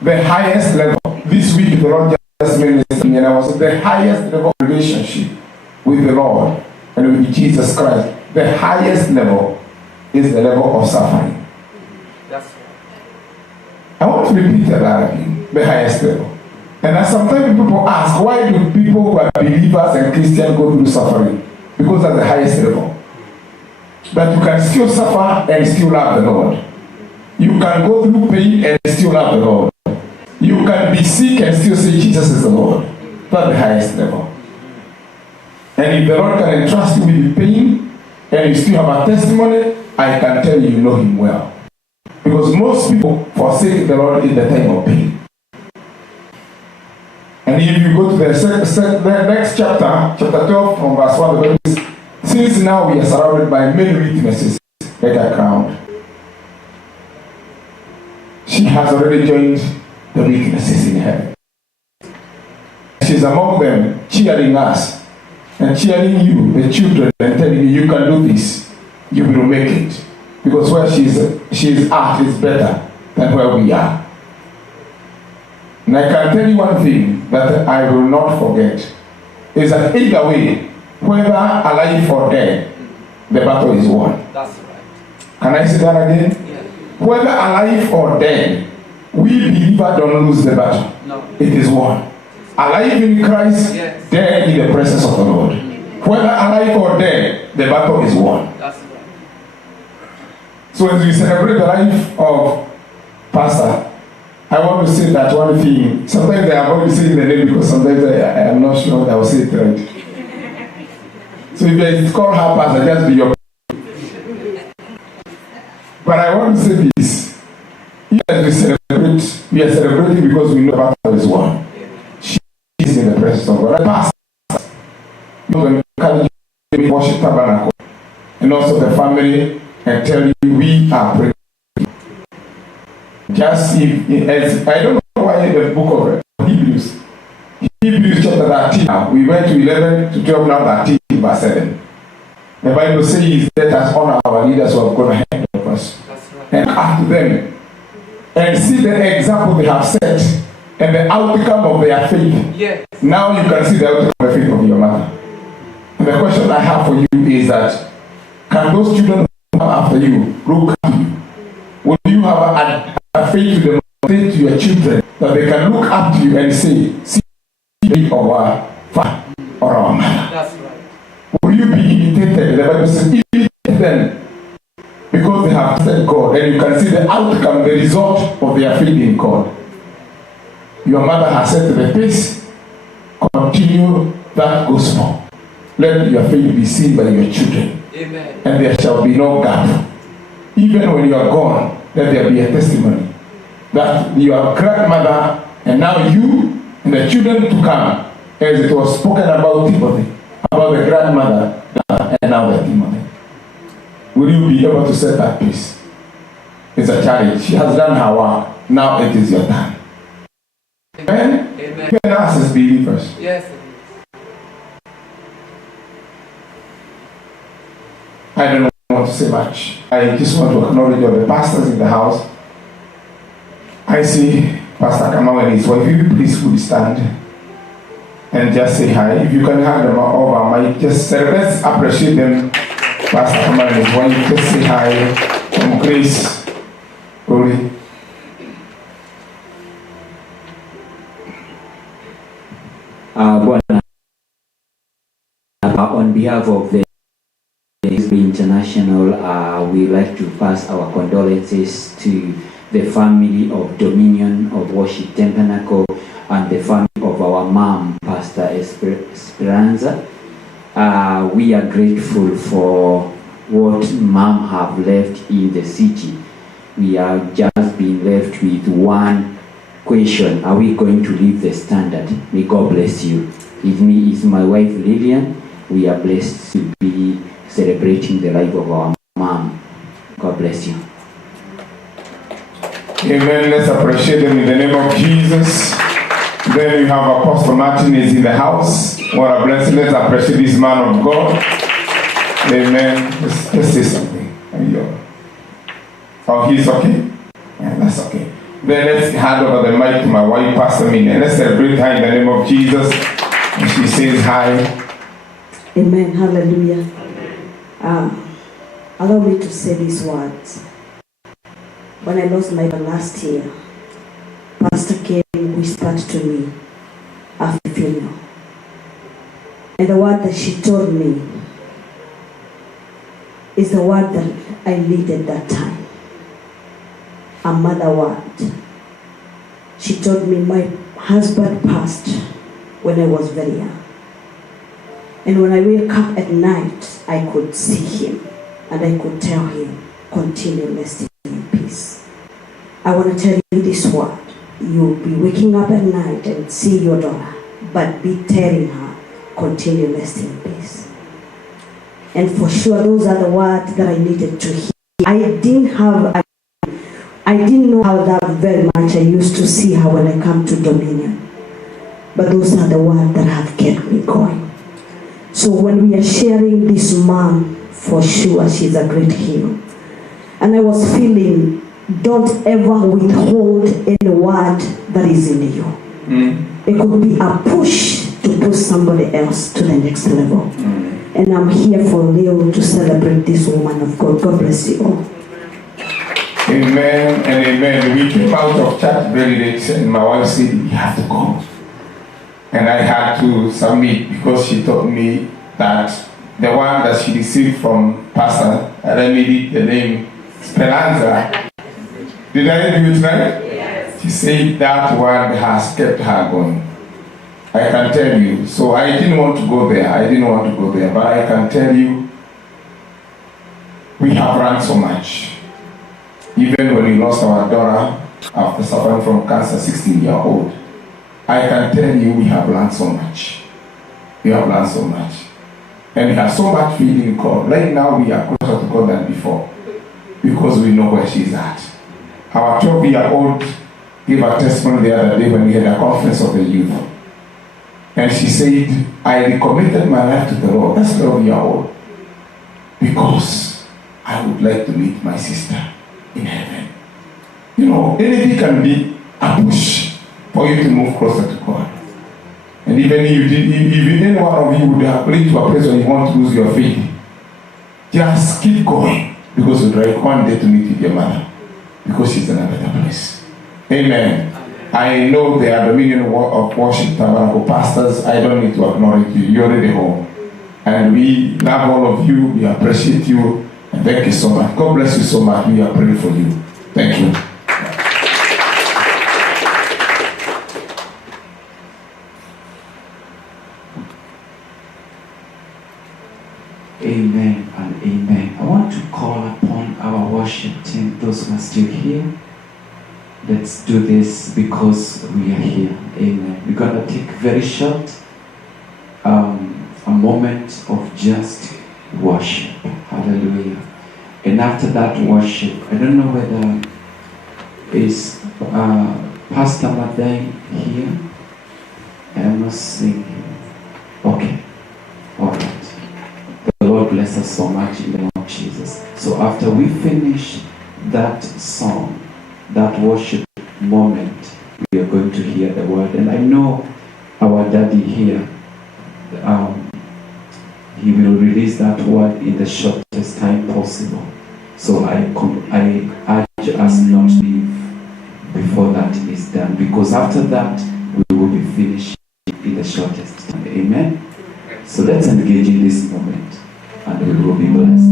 The highest level. This week the Lord just ministered to me, and I was at the highest level of relationship with the Lord and with Jesus Christ. The highest level is the level of suffering. I want to repeat that again, the highest level. And sometimes people ask, why do people who are believers and Christians go through suffering? Because that's the highest level. But you can still suffer and still love the Lord. You can go through pain and still love the Lord. You can be sick and still say Jesus is the Lord. That's the highest level. And if the Lord can entrust you with pain and you still have a testimony, I can tell you know Him well. Because most people forsake the Lord in the time of pain. And if you go to the next chapter, chapter 12 from verse 1, the Bible says, since now we are surrounded by many witnesses like a crown. She has already joined the witnesses in heaven. She's among them, cheering us and cheering you, the children, and telling you, you can do this, you will make it. Because where she is at is better than where we are. And I can tell you one thing that I will not forget, is that either way, whether alive or dead, the battle is won. That's right. Can I say that again? Yeah. Whether alive or dead, we believers don't lose the battle. No. It is won. Alive in Christ, yes. Dead in the presence of the Lord. Whether alive or dead, the battle is won. That's right. So as we celebrate the life of Pastor, I want to say that one thing. Sometimes I avoid saying the name because sometimes I am not sure that I will say it right. So if I call her Pastor, just be your. But I want to say this. Yes, we are celebrating because we know the battle is won. She is in the presence of God. Pastor, you can worship tabernacle and also the family and tell you we are praying. Just if I don't know why the book of Hebrews chapter 13 now, we went to 11 to 12 now 13 verse 7. The Bible says let us honor our leaders who have gone ahead of us. Right. And after them and see the example they have set and the outcome of their faith. Yes. Now you can see the outcome of the faith of your mother. And the question I have for you is that can those children who come after you look at you? Will you have a faith to demonstrate to your children that they can look up to you and say, see our father or our mother? That's right. Will you be imitated? The Bible says, imitate them because they have trusted God, and you can see the outcome, the result of their faith in God. Your mother has set the pace. Continue that gospel. Let your faith be seen by your children. Amen. And there shall be no gap. Even when you are gone, let there be a testimony that your grandmother and now you and the children to come, as it was spoken about Timothy, about the grandmother and now the Timothy. Will you be able to set that pace? It's a challenge. She has done her work. Now it is your time. Amen? Amen. Even us as believers. Yes. I don't want to say much. I just want to acknowledge all the pastors in the house. I see Pastor Kamau and his wife. If you please would stand and just say hi. If you can hand them over, my just let's appreciate them. Pastor Kamau and his wife. Just say hi from Grace. Glory. On behalf of the International, we like to pass our condolences to the family of Dominion of Worship Tabernacle and the family of our mom, Pastor Speranza. We are grateful for what mom have left in the city. We are just being left with one question: are we going to leave the standard? May God bless you. With me is my wife Lillian. We are blessed to be celebrating the life of our mom. God bless you. Amen. Let's appreciate them in the name of Jesus. Then we have Apostle Martin is in the house. What a blessing. Let's appreciate this man of God. Amen. Let's say something. Oh, he's okay? Yeah, that's okay. Then let's hand over the mic to my wife, Pastor Mina. Let's celebrate her in the name of Jesus. And she says hi. Amen. Hallelujah. Allow me to say these words. When I lost my mother last year, Pastor came and whispered to me after the funeral. And the word that she told me is the word that I needed that time. A mother word. She told me my husband passed when I was very young. And when I wake up at night, I could see him and I could tell him, continue resting in peace. I want to tell you this word. You'll be waking up at night and see your daughter, but be telling her, continue resting in peace. And for sure, those are the words that I needed to hear. I didn't know how that very much. I used to see her when I come to Dominion. But those are the words that have kept me going. So when we are sharing this mom, for sure she's a great hero. And I was feeling, don't ever withhold any word that is in you. It could be a push to push somebody else to the next level. And I'm here for real to celebrate this woman of God. God bless you all. Amen and amen. We came out of church benediction and my wife said, we have to go. And I had to submit because she told me that the one that she received from Pastor, and I made it the name Speranza. Did I do it right? Yes. She said that one has kept her going. I can tell you. So I didn't want to go there. But I can tell you, we have run so much. Even when we lost our daughter after suffering from cancer, 16-year-old, I can tell you we have learned so much. And we have so much faith in God. Right now we are closer to God than before because we know where she's at. Our 12-year-old gave a testimony the other day when we had a conference of the youth. And she said, I recommitted my life to the Lord. That's 12-year-old. Because I would like to meet my sister in heaven. You know, anything can be a push for you to move closer to God. And even if any one of you would have reached to a place where you want to lose your faith, just keep going. Because you'd like one day to meet with your mother. Because she's in a better place. Amen. I know they are Dominion of Worship Tabernacle pastors. I don't need to acknowledge you. You're already home. And we love all of you. We appreciate you. And thank you so much. God bless you so much. We are praying for you. Thank you. Amen and amen. I want to call upon our worship team, those who are still here. Let's do this because we are here. Amen. We're going to take very short a moment of just worship. Hallelujah. And after that worship, I don't know whether is Pastor Madai here. I'm not seeing him. Okay. All right. The Lord bless us so much in the name of Jesus. So after we finish that song, that worship moment, we are going to hear the word. And I know our daddy here, he will release that word in the shortest time possible. So I urge us not to leave before that is done, because after that we will be finished in the shortest time. Amen. So let's engage in this moment and we will be blessed.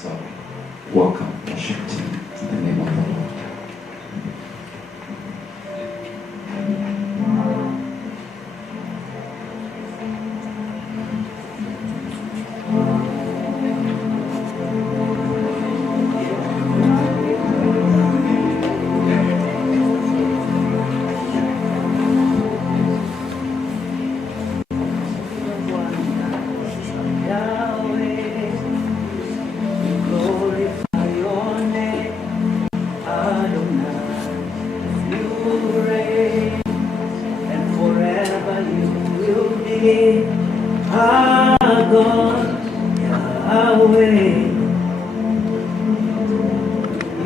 So welcome, worship team, in the name of the Lord. Glorify your name.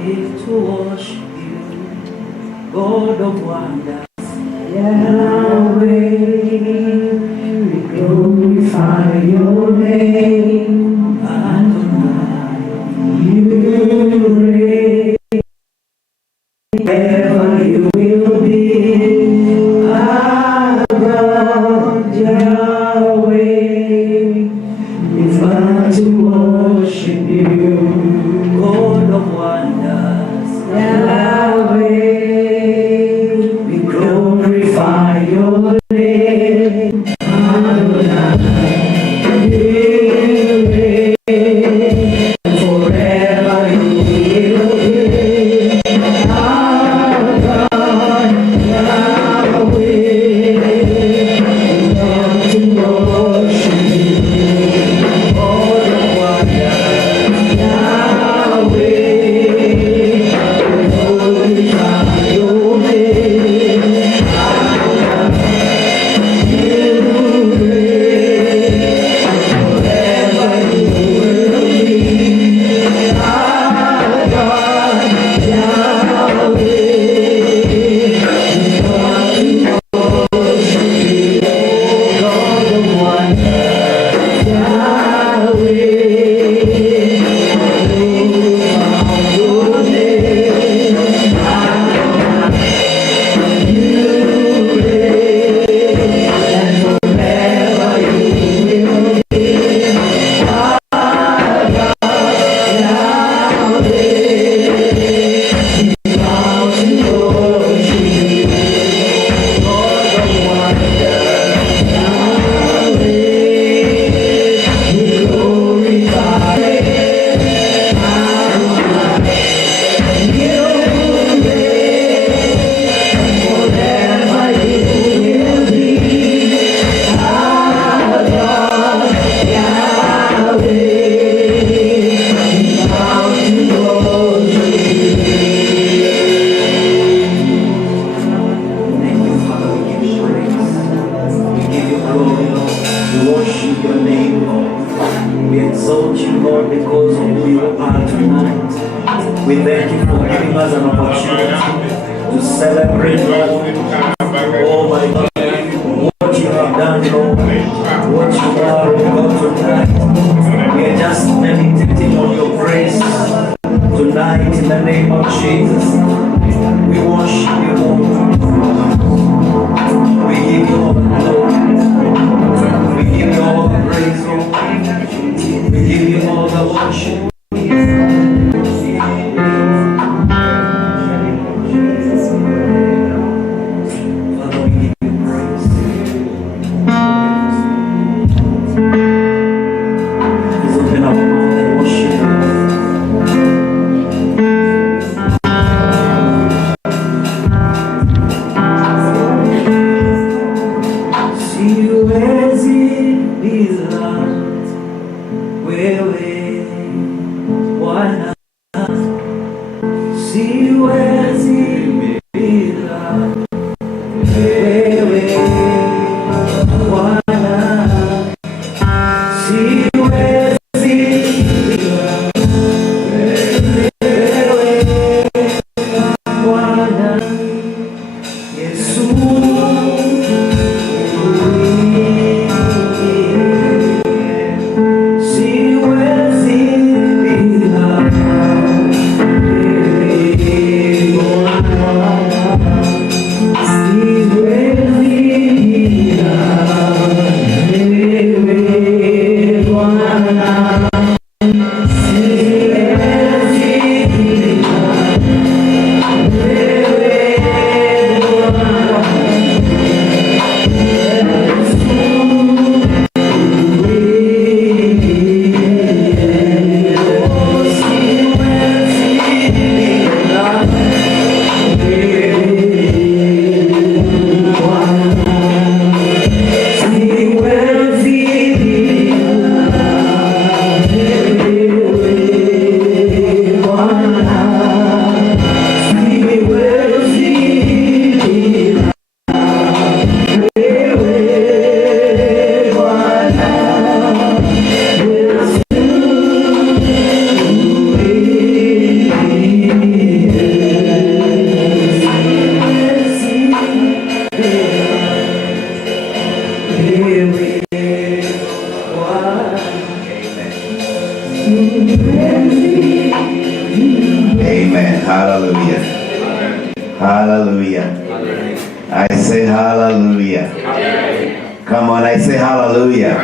live to worship you, God of wonders. Yahweh, we glorify your name. Adonai, you reign. Wherever you will be, our God, Yahweh, it's fun to worship you, God of wonders. Yahweh, we glorify your name. Adonai, you reign. Forever you will be. Amen. Hallelujah. Hallelujah. I say hallelujah. Come on, I say hallelujah.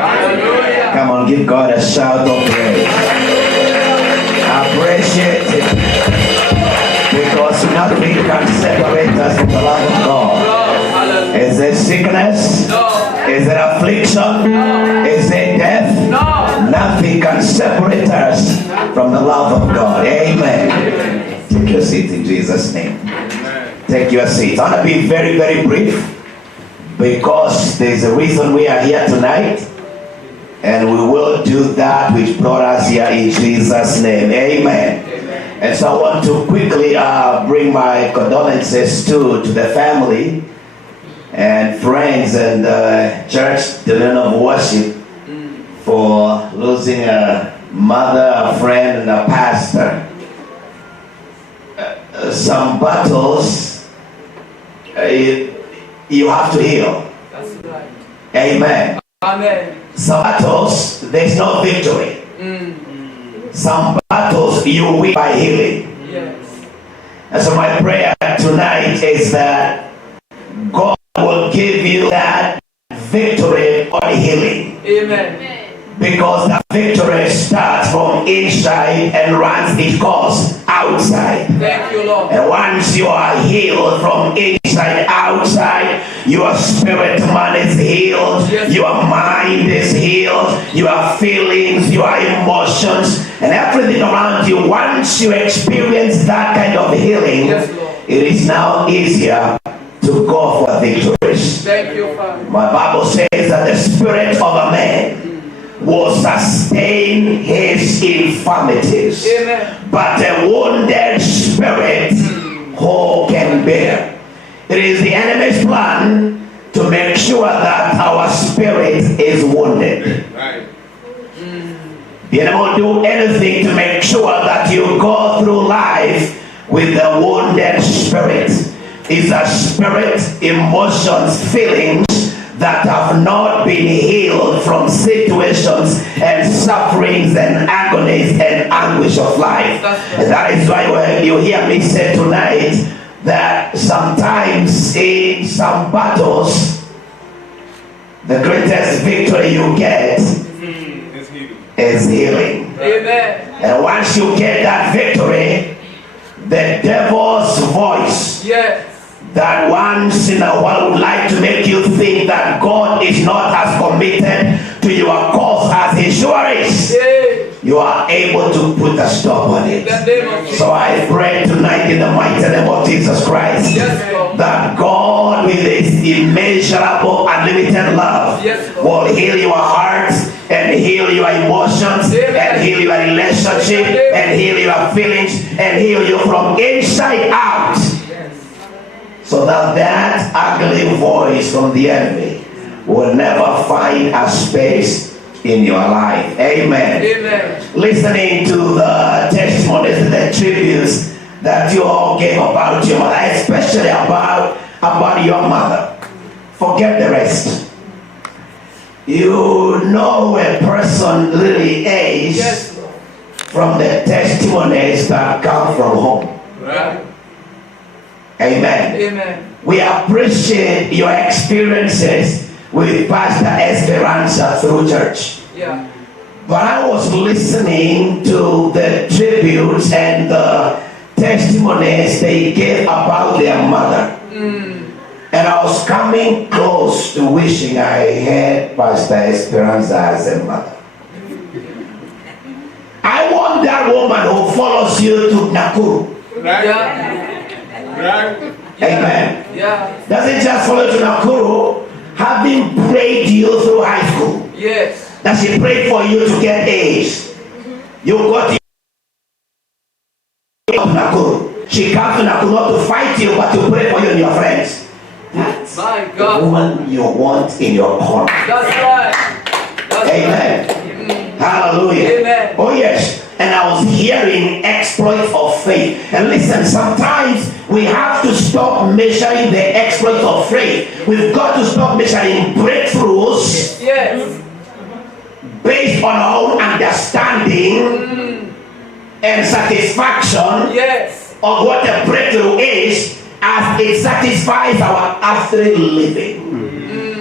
Come on, give God a shout of praise. Appreciate it. Because nothing can separate us from the love of God. Is it sickness? Is it affliction? Is it death? Nothing can separate us from the love of God. Amen. Take your seat in Jesus' name. Take your seat. I want to be very, very brief because there's a reason we are here tonight, and we will do that which brought us here in Jesus' name. Amen. And so I want to quickly bring my condolences to the family and friends and church, the men of worship, for losing a mother, a friend, and a pastor. Some battles you have to heal. That's right. Amen. Amen. Some battles there's no victory. Some battles you win by healing. Yes. And so my prayer tonight is that God will give you that victory on healing. Amen. Because the victory starts from inside and runs its course outside. Thank you, Lord. And once you are healed from inside outside, your spirit man is healed, yes. Your mind is healed, your feelings, your emotions, and everything around you. Once you experience that kind of healing, yes, it is now easier to go for victories. Thank you, Father. My Bible says that the spirit of a man will sustain his infirmities. Amen. But a wounded spirit who can bear. It is the enemy's plan to make sure that our spirit is wounded. Right. The enemy will do anything to make sure that you go through life with a wounded spirit. It's a spirit, emotions, feelings that have not been healed from situations and sufferings and agonies and anguish of life. And that is why when you hear me say tonight that sometimes in some battles, the greatest victory you get is healing. Amen. And once you get that victory, the devil's voice, yes, that once in a while would like to make you think that God is not as committed to your cause as he sure is. You are able to put a stop on it. So I pray tonight in the mighty name of Jesus Christ, yes, that God with his immeasurable unlimited love, yes, will heal your heart and heal your emotions, and heal your relationship, and heal your feelings, and heal you from inside out. So that ugly voice from the enemy will never find a space in your life. Amen. Amen. Listening to the testimonies and the tributes that you all gave about your mother, especially about your mother. Forget the rest. You know a person really is, yes, from the testimonies that come from home. Right. Amen. Amen. We appreciate your experiences with Pastor Speranza through church. Yeah. But I was listening to the tributes and the testimonies they gave about their mother. And I was coming close to wishing I had Pastor Speranza as a mother. I want that woman who follows you to Nakuru. Right. Yeah. Right. Amen. Yeah. Doesn't just follow to Nakuru, having prayed you through high school. Yes. That she prayed for you to get A's. You got Nakuru. She comes to Nakuru not to fight you, but to pray for you and your friends. That's my God, the woman you want in your corner. That's right. That's Amen. Right. Hallelujah. Amen. Oh yes. And I was hearing exploits of faith. And listen, sometimes we have to stop measuring the exploits of faith. We've got to stop measuring breakthroughs, yes, based on our own understanding and satisfaction, yes, of what a breakthrough is as it satisfies our earthly living.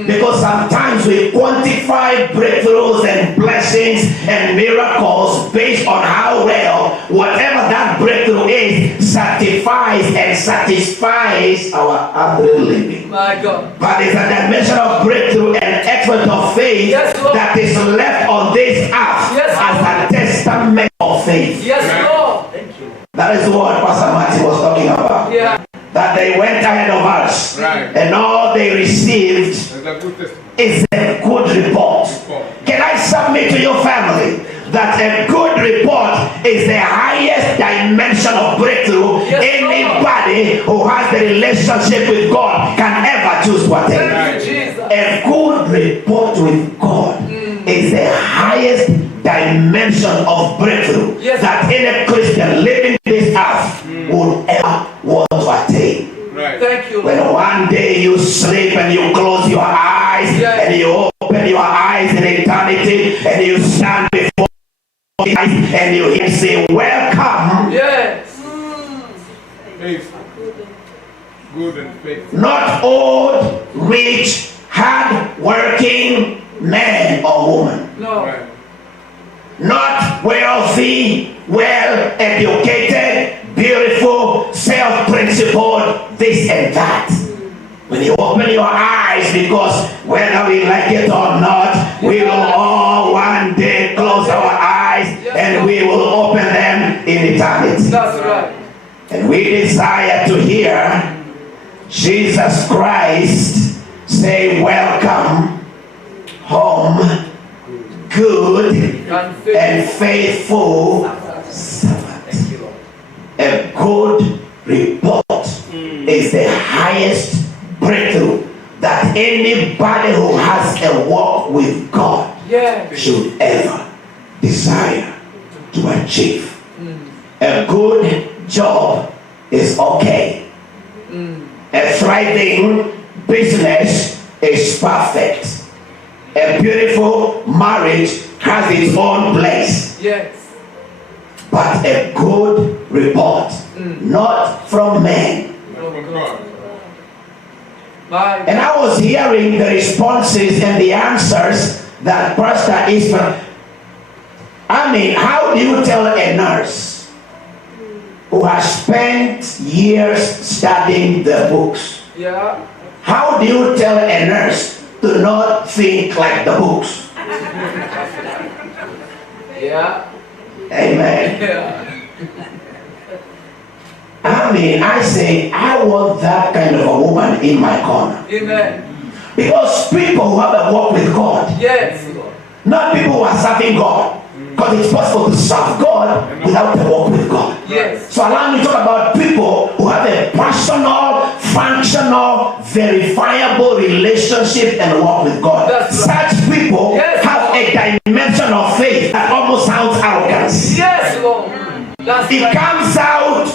Because sometimes we quantify breakthroughs and blessings and miracles based on how well whatever that breakthrough is satisfies and satisfies our earthly living. My God. But there's a dimension of breakthrough and expert of faith that is left on this earth as a testament of faith. Yes, Lord. Thank you. That is what Pastor Marty was talking about. Yeah. That they went ahead of us, and all they received is a good report. Can I submit to your family that a good report is the highest dimension of breakthrough anybody who has the relationship with God can ever choose to attain? A good report with God is the highest dimension of breakthrough that any Christian living this earth would ever want to attain. Thank you. When one day you sleep and you close your eyes and you open your eyes in eternity and you stand before the eyes and you hear say, welcome. Yes. Good and faithful. Not old, rich, hard-working man or woman. No. Not wealthy, well-educated, beautiful, self-principled, this and that. When you open your eyes, because whether we like it or not, we will all one day close our eyes and we will open them in eternity. That's right. And we desire to hear Jesus Christ say, welcome home, good and faithful servant. A good report is the highest breakthrough that anybody who has a walk with God should ever desire to achieve. A good job is okay. A thriving business is perfect. A beautiful marriage has its own place. Yes. But a good report, not from men. And I was hearing the responses and the answers that Pastor Ismail. I mean, how do you tell a nurse who has spent years studying the books? Yeah. How do you tell a nurse to not think like the books? Yeah. Amen. Yeah. I mean, I say, I want that kind of a woman in my corner. Amen. Because people who have a walk with God, yes, not people who are serving God. Because it's possible to serve God without a walk with God. Yes. So allow me to talk about people who have a personal, functional, verifiable relationship and walk with God. Such people have a dimension of faith that almost sounds arrogance. Yes, Lord. It comes out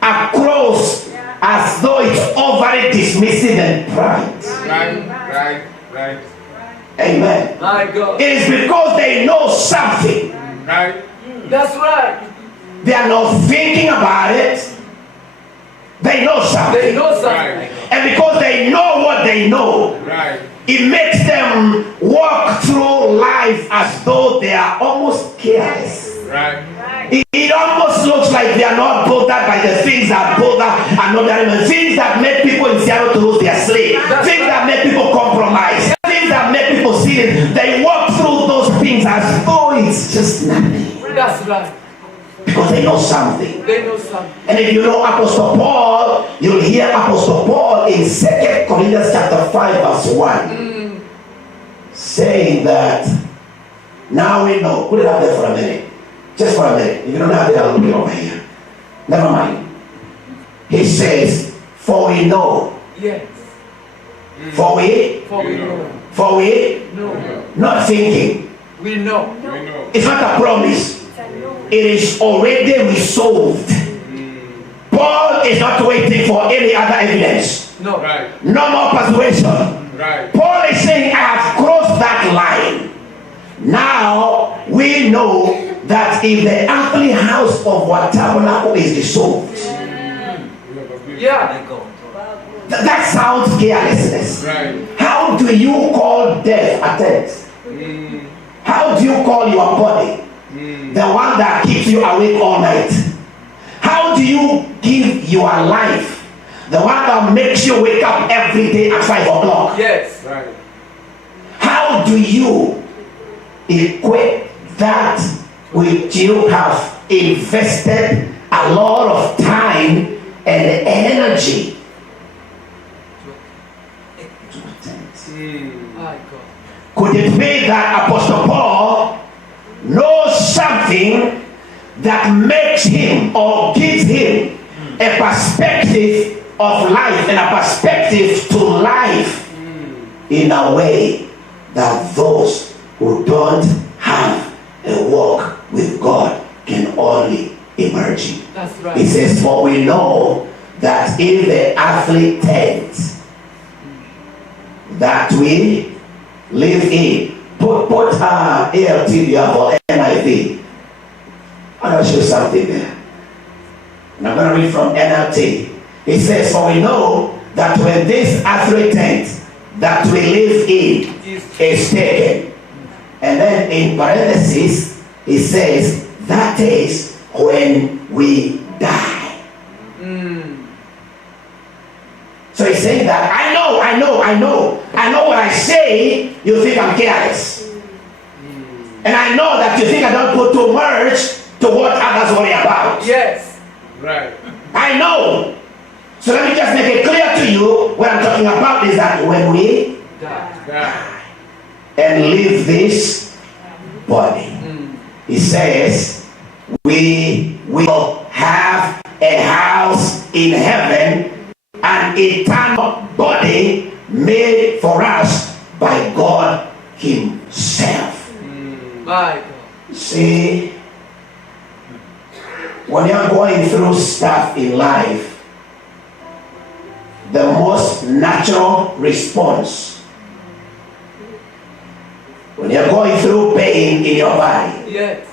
across as though it's overly dismissive and pride. Right. Amen. My God. It is because they know something. Right. That's right. They are not thinking about it. They know something. They know something. Right. And because they know what they know, it makes them walk through life as though they are almost careless. It almost looks like they are not bothered by the things that bother another, things that make people in Seattle to lose their sleep, things that make people compromise, things that make people sin. They walk through those things as though it's just nothing. That's right. Because they know something. They know something. And if you know Apostle Paul, you'll hear Apostle Paul in 2 Corinthians chapter 5 verse 1 saying that now we know. Put it up there for a minute. Just for a minute. If you don't have it, I'll look it over here. Never mind. He says, for we know. Yes. For we know. For we know. Not thinking. We know. It's not a promise. It is already resolved. Paul is not waiting for any other evidence. No. No more persuasion. Paul is saying, I have crossed that line. Now we know that if the earthly house of our tabernacle is dissolved, that sounds carelessness. Right. How do you call death a tent? How do you call your body the one that keeps you awake all night? How do you give your life the one that makes you wake up every day at 5 o'clock? Yes. Right. How do you equate that which you have invested a lot of time and energy to attend? Could it be that Apostle Paul knows something that makes him or gives him a perspective of life and a perspective to life in a way that those who don't have a walk with God can only emerge in? That's right. He says, for we know that in the earthly tent that we live in, put ALT or NIV. I'm going to show something there. And I'm going to read from NLT. It says, for we know that when this earthly tent that we live in is taken, and then in parentheses, it says, that is when we die. So he's saying that, I know what I say, you think I'm careless. And I know that you think I don't put too much to what others worry about. Yes. Right. I know. So let me just make it clear to you what I'm talking about is that when we die and leave this body, he says, we will have a house in heaven, an eternal body made for us by God himself. See, when you're going through stuff in life, the most natural response, when you're going through pain in your body, yes,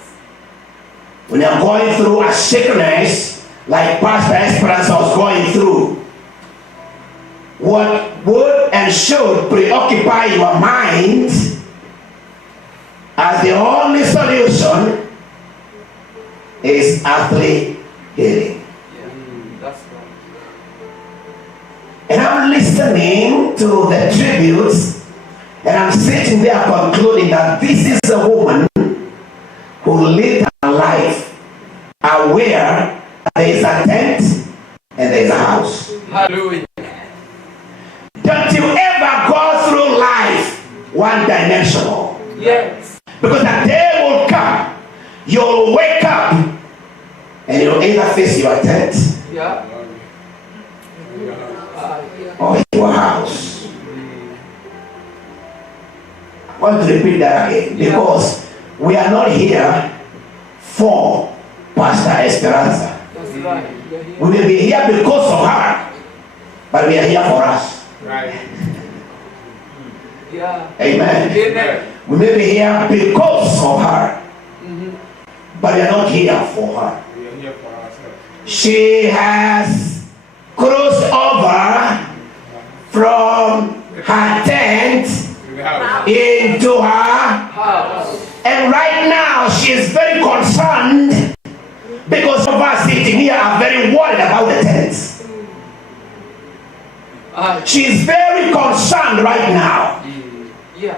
when you're going through a sickness like Pastor Speranza was going through, what would and should preoccupy your mind as the only solution is earthly healing. That's right. And I'm listening to the tributes, and I'm sitting there concluding that this is a woman who lived her life aware that there is a tent and there is a house. Hallelujah. Don't you ever go through life one-dimensional. Yes. Because the day will come, you'll wake up and you'll either face your tent or your house. I want to repeat that again because we are not here for Pastor Speranza. That's right. We may be here because of her, but we are here for us. Right. Yeah. Amen. Amen. We may be here because of her, but we are not here for her. We are here for ourselves. She has crossed over from her tent into her house. And right now she is very concerned because of us sitting here are very worried about the tents. She is very concerned right now. Yeah.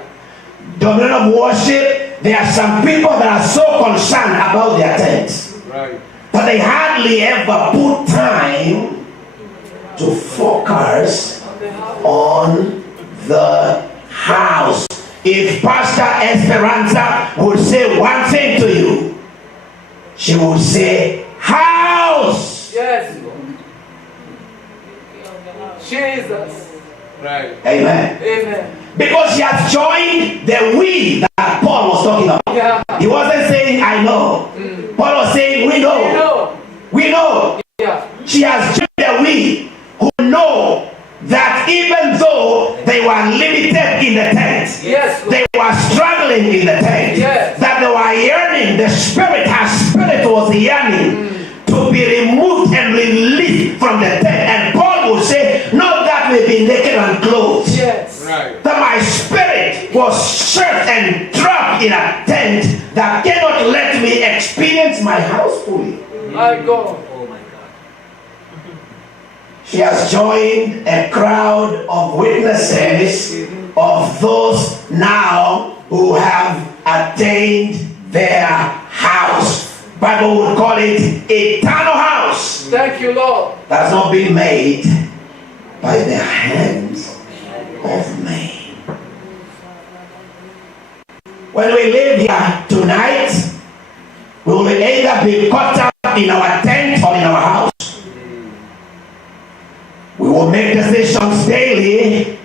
Dominion of worship, there are some people that are so concerned about their tents. Right. But they hardly ever put time to focus on the house. If Pastor Speranza would say one thing to you, she would say, house. Yes. Jesus. Right. Amen. Amen. Because she has joined the we that Paul was talking about. Yeah. He wasn't saying, I know. Paul was saying, we know. We know. We know. Yeah. She has joined the we who know that even though they were limited in the tent, yes, they were struggling in the tent, yes, that they were yearning, the Spirit from the tent. And Paul will say, not that we be naked and clothed. Yes. Right. That my spirit was shut and trapped in a tent that cannot let me experience my house fully. My God. She has joined a crowd of witnesses of those now who have attained their house. Bible would call it eternal house. Thank you, Lord. That's not been made by the hands of man. When we live here tonight, we will either be caught up in our tent or in our house. We will make decisions daily,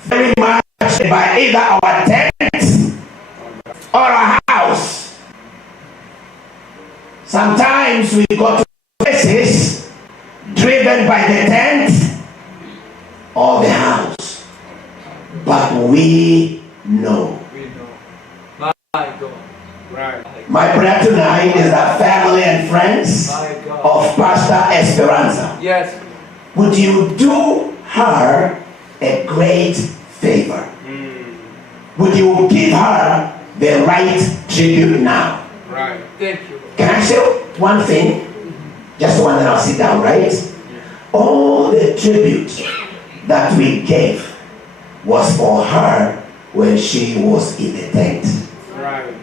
very much by either our tent or our house. Sometimes we go to places driven by the tent or the house, but we know. My God. Right. My prayer tonight is that family and friends of Pastor Speranza, yes, would you do her a great favor? Would you give her the right tribute now? Right. Thank you. Can I say one thing? Just one, and I'll sit down, right? All the tribute that we gave was for her when she was in the tent. Right.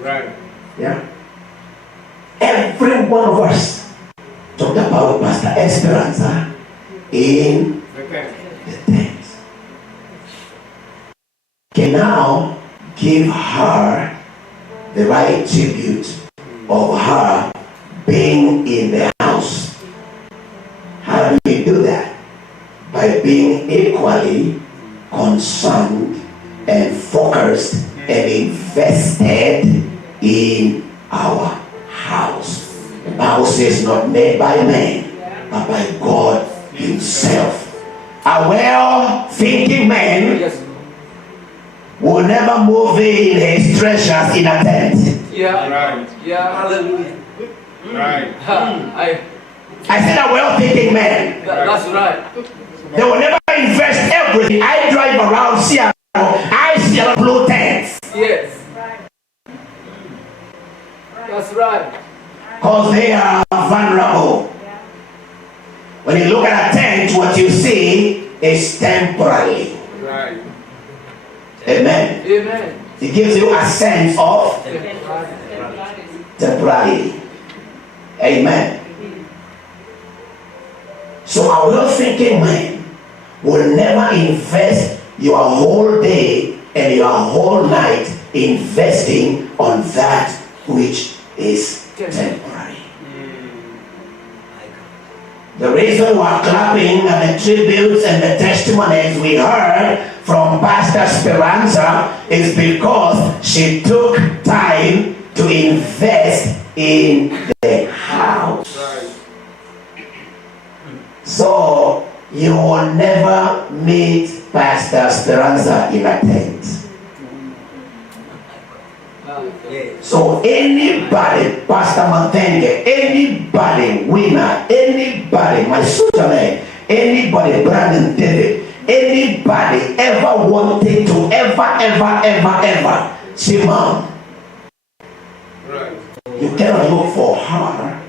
Right. Yeah. Every one of us talked about Pastor Speranza in the tent. Can now give her the right tribute of her being in the house. How do we do that? By being equally concerned and focused and invested in our house. The Bible says not made by man, but by God himself. A well-thinking man will never move in his treasures in a tent. Yeah. Right. Yeah. Hallelujah. Right. I said a well-thinking man. That's right. They will never invest everything. I drive around Seattle. I see a blue tents. Yes. That's right. Because they are vulnerable. When you look at a tent, what you see is temporary. Right. Amen. Amen. It gives you a sense of temporary. Amen. So a well-thinking man will never invest your whole day and your whole night investing on that which is temporary. The reason we're clapping at the tributes and the testimonies we heard from Pastor Speranza is because she took time to invest in the house. So you will never meet Pastor Speranza in a tent. So anybody, Pastor Muthoni, anybody, winner, anybody, my Susan, anybody, Brandon David, anybody ever wanted to ever see mom, you cannot look for her.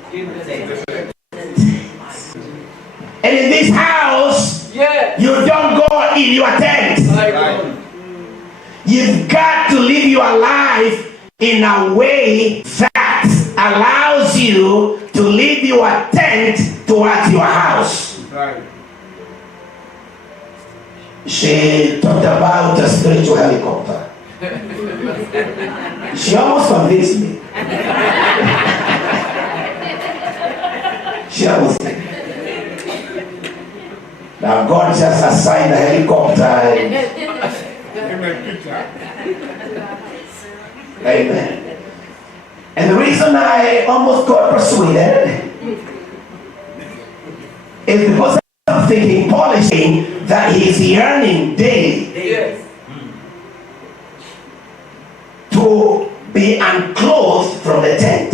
And in this house, you don't go in your tent. You've got to live your life in a way that allows you to leave your tent towards your house. Right. She talked about a spiritual helicopter. She almost convinced me. She almost did. Now God just assigned a helicopter. Amen. And the reason I almost got persuaded is because I'm thinking, Paul is saying that he's yearning daily to be unclothed from the tent.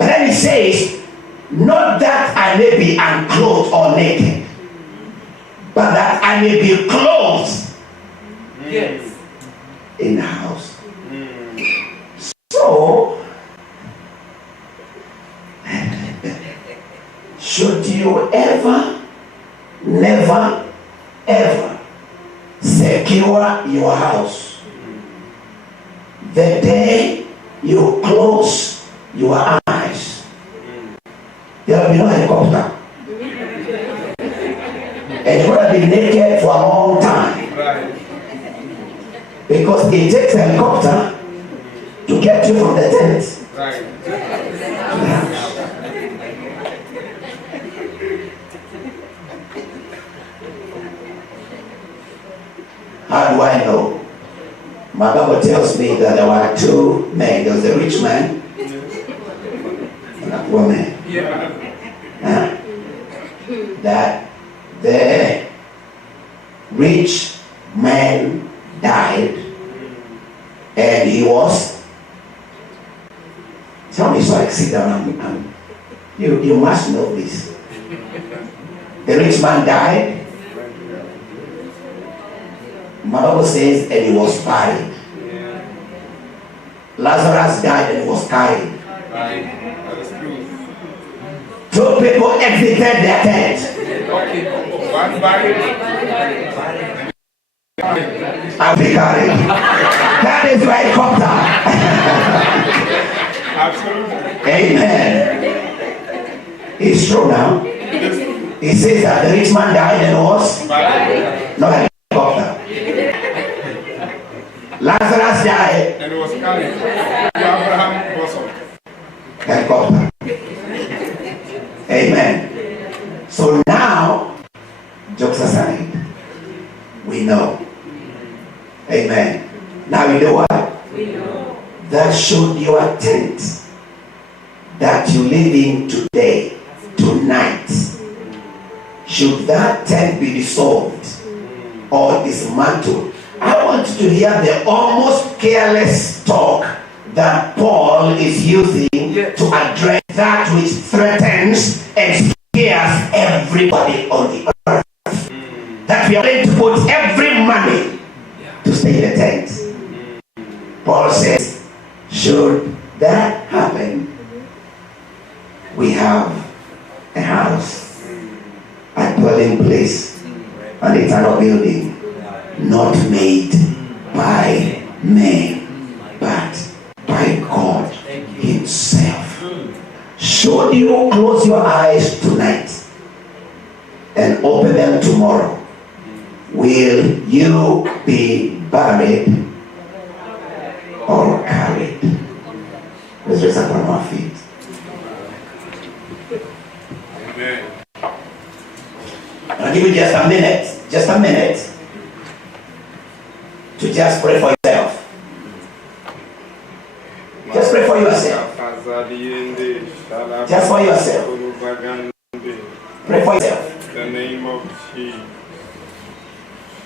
But then he says, not that I may be unclothed or naked, but that I may be clothed in the house. So, should you ever, never, ever secure your house, the day you close your eyes, there will be no helicopter. And you're going to be naked for a long time. Because it takes a helicopter to get you from the tent. How do I know? My Bible tells me that there were two men. There was a rich man and a poor man. That the rich man died, and he was. Tell me so I can sit down. You must know this. The rich man died. My Bible says, and he was buried. Lazarus died and was carried. Two people exited their tent. I'll be carried. That is my helicopter. Amen. It's true now. He says that the rich man died and was no helicopter. Lazarus died and was carried to Abraham's bosom. Helicopter. Amen. So now, jokes aside, we know. Amen. Now you know what? We know. That should your tent that you live in today, tonight, should that tent be dissolved or dismantled, I want you to hear the almost careless talk that Paul is using to address that which threatens and scares everybody on the earth. That we are going to put every money to stay in the tent. Paul says, should that happen, we have a house, a dwelling place, an eternal building, not made by men, but by God Himself. Should you close your eyes tonight and open them tomorrow, will you be buried or carried? Let's raise up on our feet. Amen. I'll give you just a minute to just pray for yourself. Just pray for yourself. Just for yourself. Pray for yourself. In the name of Jesus.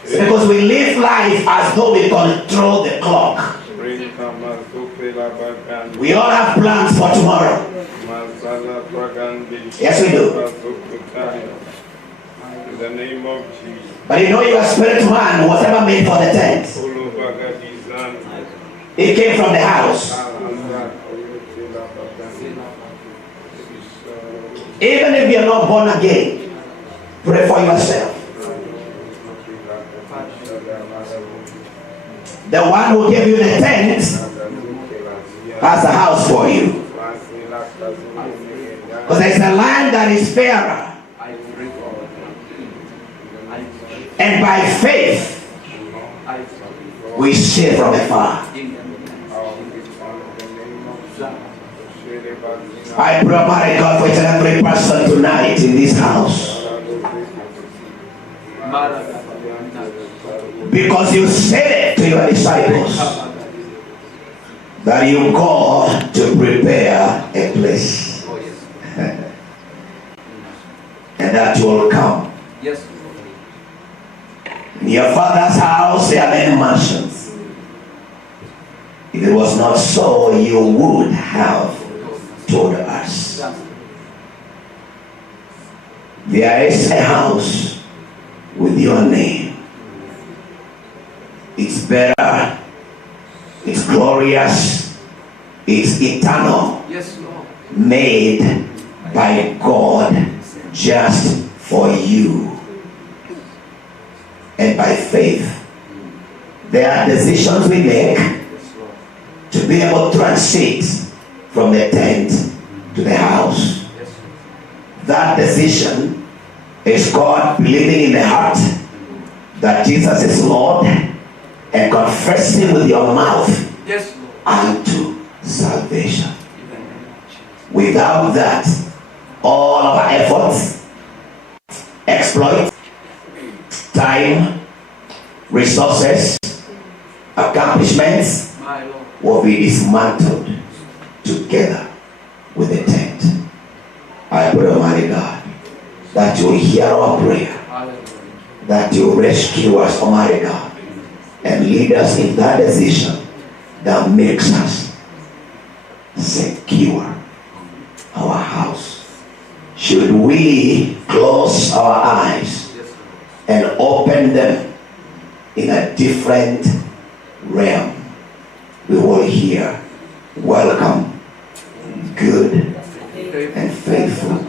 Because we live life as though we control the clock. We all have plans for tomorrow. Yes, we do. In the name of Jesus. But you know your spirit man was ever made for the tent. It came from the house. Even if you're not born again, pray for yourself. The one who gave you the tent has a house for you. Because there's a land that is fairer. And by faith, we see from afar. I pray, my God, for each and every person tonight in this house. Because you said it to your disciples that you go to prepare a place. And that you will come. Yes. In your Father's house there are many mansions. If it was not so, you would have told us. There is a house with your name. It's better, it's glorious, it's eternal, Yes, Lord. made by God just for you. And by faith, there are decisions we make to be able to transit from the tent to the house. That decision is God believing in the heart that Jesus is Lord and confessing with your mouth Yes, unto salvation. Without that, all our efforts, exploit, time, resources, accomplishments will be dismantled together with the tent. I pray, Almighty God, that you will hear our prayer, that you will rescue us, Almighty God, and lead us in that decision that makes us secure our house. Should we close our eyes and open them in a different realm, we will hear, welcome, good and faithful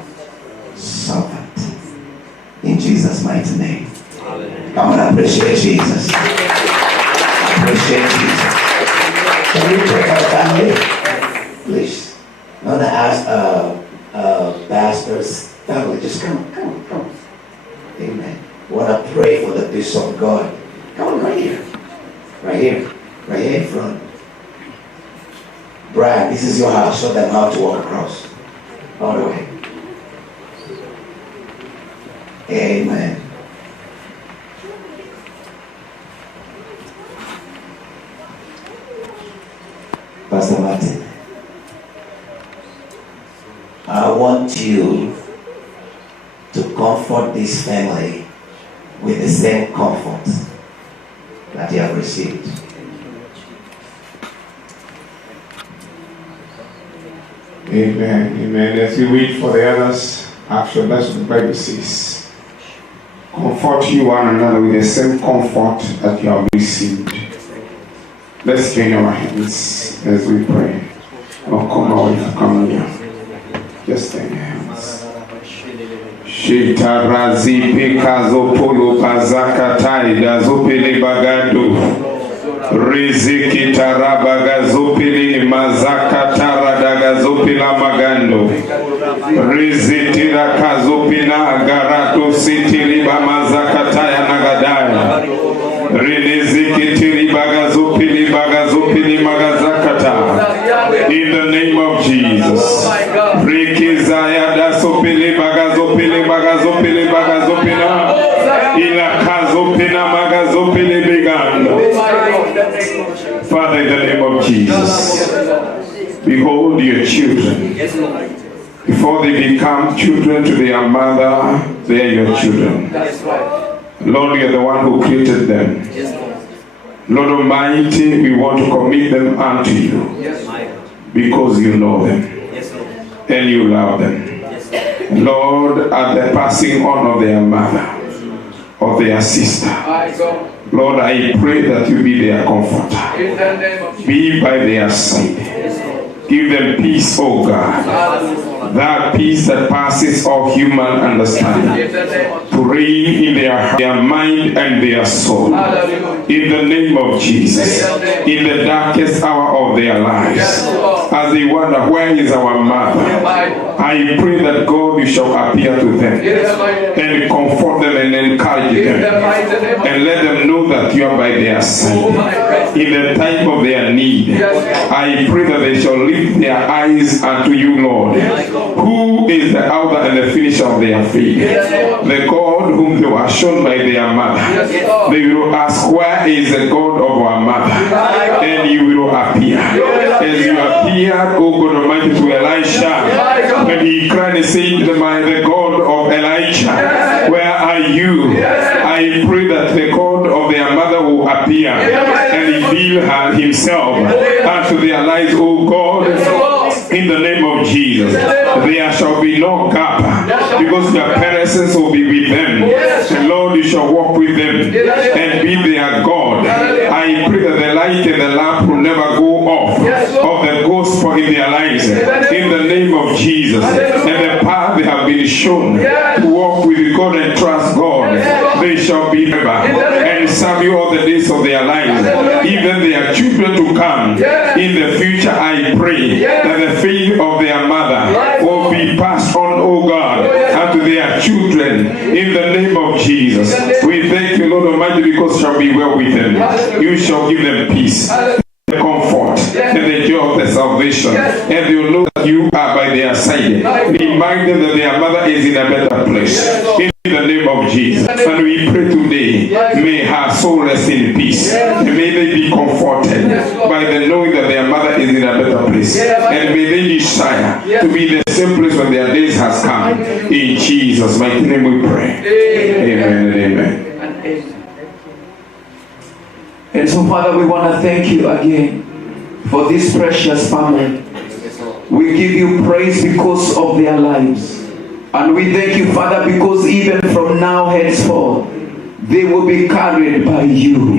servant. In Jesus' mighty name. Come on, appreciate Jesus. Appreciate Jesus. Can you pray for the family? Please. I'm going to ask pastor's family, just come. Amen. We want to pray for the peace of God. Come on, right here in front. Brian, this is your house. Show them how to walk across. All the way. Amen. Pastor Martin, I want you to comfort this family with the same comfort that you have received. Amen. Amen. As we wait for the others, after that's what the Bible says. Comfort you one another with the same comfort that you have received. Let's join our hands as we pray. Oh, come on, come here. Just join your hands. Shitarazi pekazo polo pazakatai dazopele bagado. Riziki tarabaga zopili mazakatara daga zopila magando. Rizitira kazopina agarato sitiliba mazakataya nagadaya. Riziki tiribaga zopili baga zopili magazakata. In the name of Jesus. Rikizaya da sopili baga zopili baga zopili baga zopina. Ila kazopina maga zopili begando. Father, in the name of Jesus, behold your children. Before they become children to their mother, they are your children. Lord, you are the one who created them. Lord Almighty, we want to commit them unto you because you know them and you love them. Lord, at the passing on of their mother, of their sister, Lord, I pray that you be their comforter. Be by their side. Give them peace, oh God. That peace that passes all human understanding. To reign in their mind and their soul. In the name of Jesus. In the darkest hour of their lives. As they wonder, where is our mother? I pray that God, you shall appear to them. And comfort them and encourage them. And let them know that you are by their side. In the time of their need. I pray that they shall lift their eyes unto you, Lord. Who is the author and the finisher of their faith? The God whom they were shown by their mother. They will ask, where is the God of our mother? And you will appear. As you appeared, O God Almighty, to Elisha, when he cried and said, the God of Elijah, where are you? I pray that the God of their mother will appear and reveal himself unto their lives, O God, in the name of of Jesus. There shall be no gap because your presence will be with them. And Lord, you shall walk with them and be their God. I pray that the light and the lamp will never go off of the gospel in their lives. In the name of Jesus. And the path they have been shown to walk with God and trust God, they shall be ever and serve you all the days of their lives. Even their children to come in the future, I pray that the faith of their mother will be passed on, oh God, unto their children in the name of Jesus. We thank you, Lord Almighty, because it shall be well with them. You shall give them peace, comfort, and the joy of the salvation, and they will know that you are by their side. Remind them that their mother is in a better place. In the name of Jesus. And we pray today, may her soul rest in peace. And may they be comforted by the knowing that their mother is in a better place. And may they desire to be in the same place when their days has come. In Jesus' mighty name we pray. Amen and amen. And so, Father, we want to thank you again for this precious family. We give you praise because of their lives. And we thank you, Father, because even from now henceforth, they will be carried by you.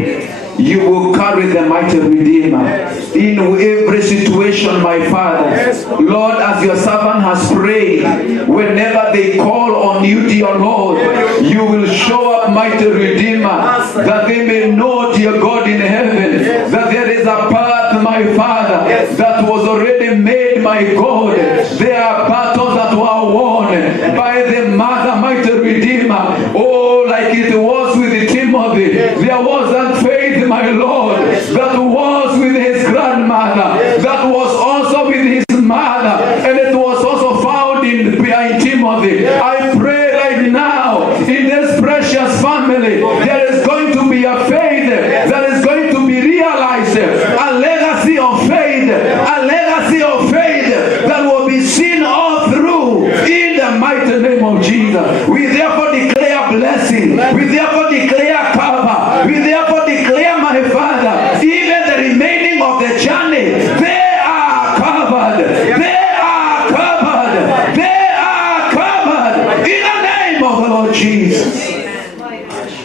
You will carry the mighty Redeemer in every situation, my Father. Lord, as your servant has prayed, whenever they call on you, dear Lord, you will show up, mighty Redeemer, that they may know, dear God in heaven, that there is a path, my Father, that was already made, my God. There are battles that were won by the Mother, mighty Redeemer. Oh, like it was with Timothy, there was that faith, my Lord, that was with his grandmother, that was also with his mother, and it was also found in behind Timothy. I pray right now in this precious family, there is going to be a faith that is going to be realized, a legacy of faith, a legacy of faith that will be seen all through in the mighty name of Jesus. We therefore declare blessing. We therefore declare cover. We therefore declare, my Father, even the remaining of the journey, they are covered. They are covered. They are covered in the name of the Lord Jesus.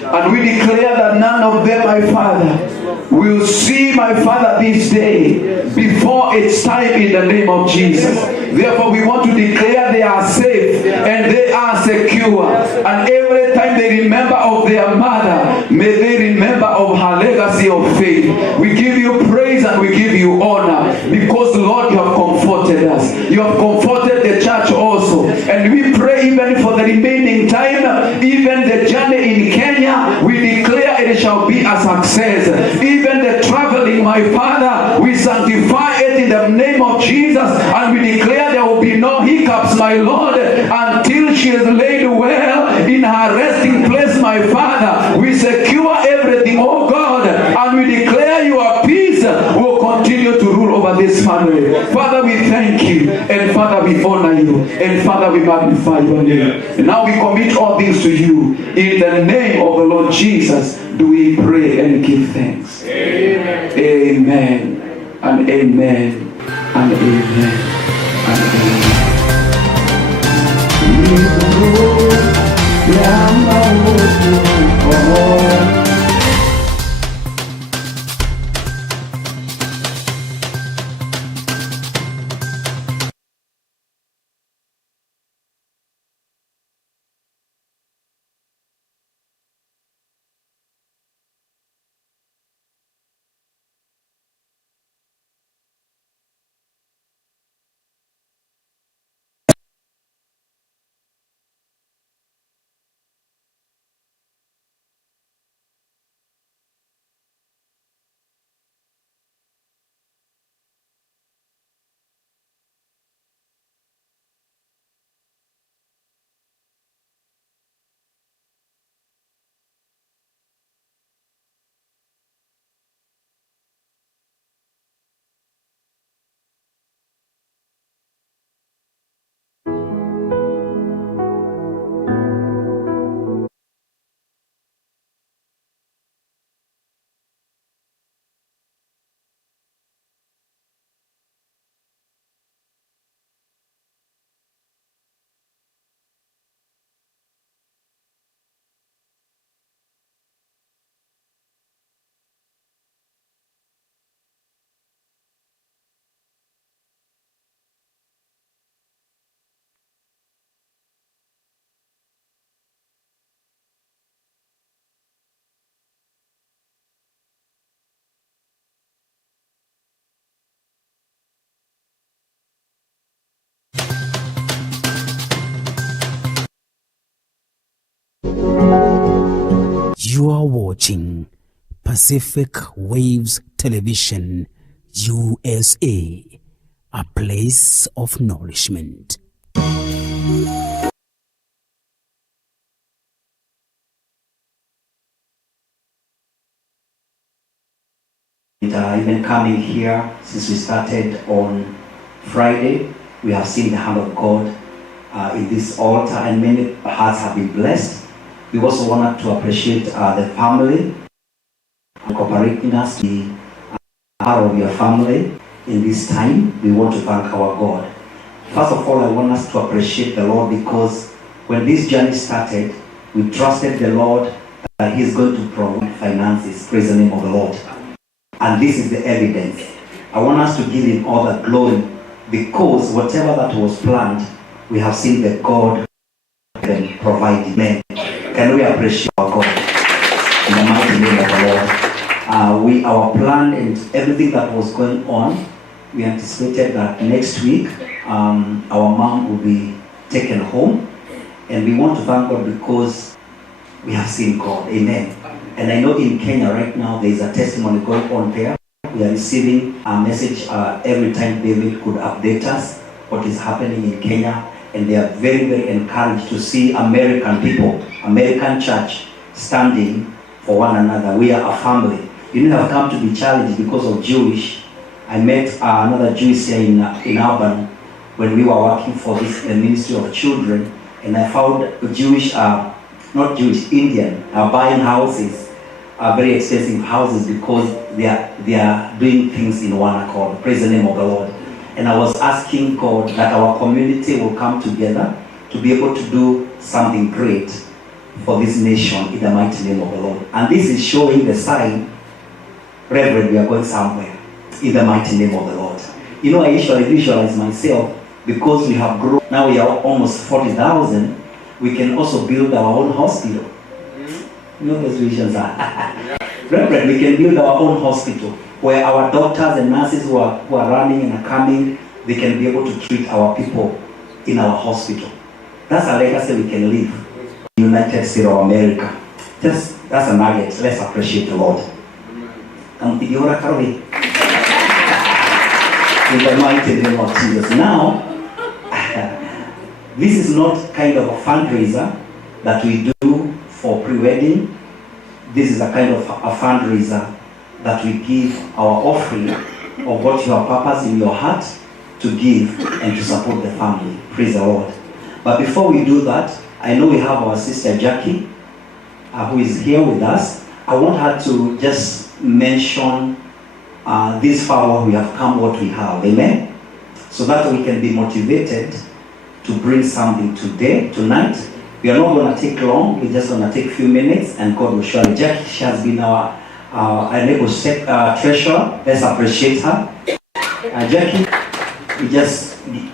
And we declare that none of them, my Father, will see, my Father, this day before it's time in the name of Jesus. Therefore, we want to declare they are safe and they are secure. And every time they remember of their mother, may they remember of her legacy of faith. We give you praise and we give you honor because, Lord, you have comforted us. You have comforted the church also. And we pray even for the remaining time, even the journey in Kenya, we declare it shall be a success. Even the traveling, my Father, we sanctify it in the name of Jesus, and we declare there will be no hiccups, my Lord, until she is laid well in her resting place, my Father. We secure everything, oh God, and we declare your peace will continue to rule over this family. Father, we thank you, and Father, we honor you, and Father, we magnify your name. And now we commit all things to you. In the name of the Lord Jesus, do we pray and give thanks. Amen. Amen. And amen. And amen. And amen. You are watching Pacific Waves Television, USA, a place of nourishment. Even coming here, since we started on Friday, we have seen the hand of God in this altar, and many hearts have been blessed. We also wanted to appreciate the family cooperating us to be part of your family in this time. We want to thank our God. First of all, I want us to appreciate the Lord, because when this journey started, we trusted the Lord that He is going to provide finances. Praise the name of the Lord. And this is the evidence. I want us to give Him all the glory, because whatever that was planned, we have seen that God can provide. Amen. Can we appreciate our God in the mighty name of the Lord? Our plan and everything that was going on, we anticipated that next week our mom will be taken home, and we want to thank God because we have seen God. Amen. And I know in Kenya right now there is a testimony going on there. We are receiving a message every time David could update us what is happening in Kenya, and they are very, very encouraged to see American people, American church standing for one another. We are a family. You know, I've come to be challenged because of Jewish. I met another Jewish here in Urban when we were working for this ministry of children, and I found Jewish, not Jewish, Indian, buying houses, very expensive houses, because they are doing things in one accord. Praise the name of the Lord. And I was asking God that our community will come together to be able to do something great for this nation in the mighty name of the Lord. And this is showing the sign, Reverend, we are going somewhere in the mighty name of the Lord. You know, I usually visualize myself, because we have grown, now we are almost 40,000, we can also build our own hospital. You know those visions are. Reverend, we can build our own hospital where our doctors and nurses who are running and are coming, they can be able to treat our people in our hospital. That's a legacy we can leave. United States of America. That's a nugget. Let's appreciate the Lord. In the mighty name of Jesus. Now, this is not kind of a fundraiser that we do for pre-wedding. This is a kind of a fundraiser that we give our offering of what you have purpose in your heart to give and to support the family. Praise the Lord. But before we do that, I know we have our sister Jackie, who is here with us. I want her to just mention this far we have come, what we have. Amen? So that we can be motivated to bring something tonight. We are not going to take long. We're just going to take a few minutes, and God will show you. Jackie, she has been our treasurer. Let's appreciate her. Jackie, we just may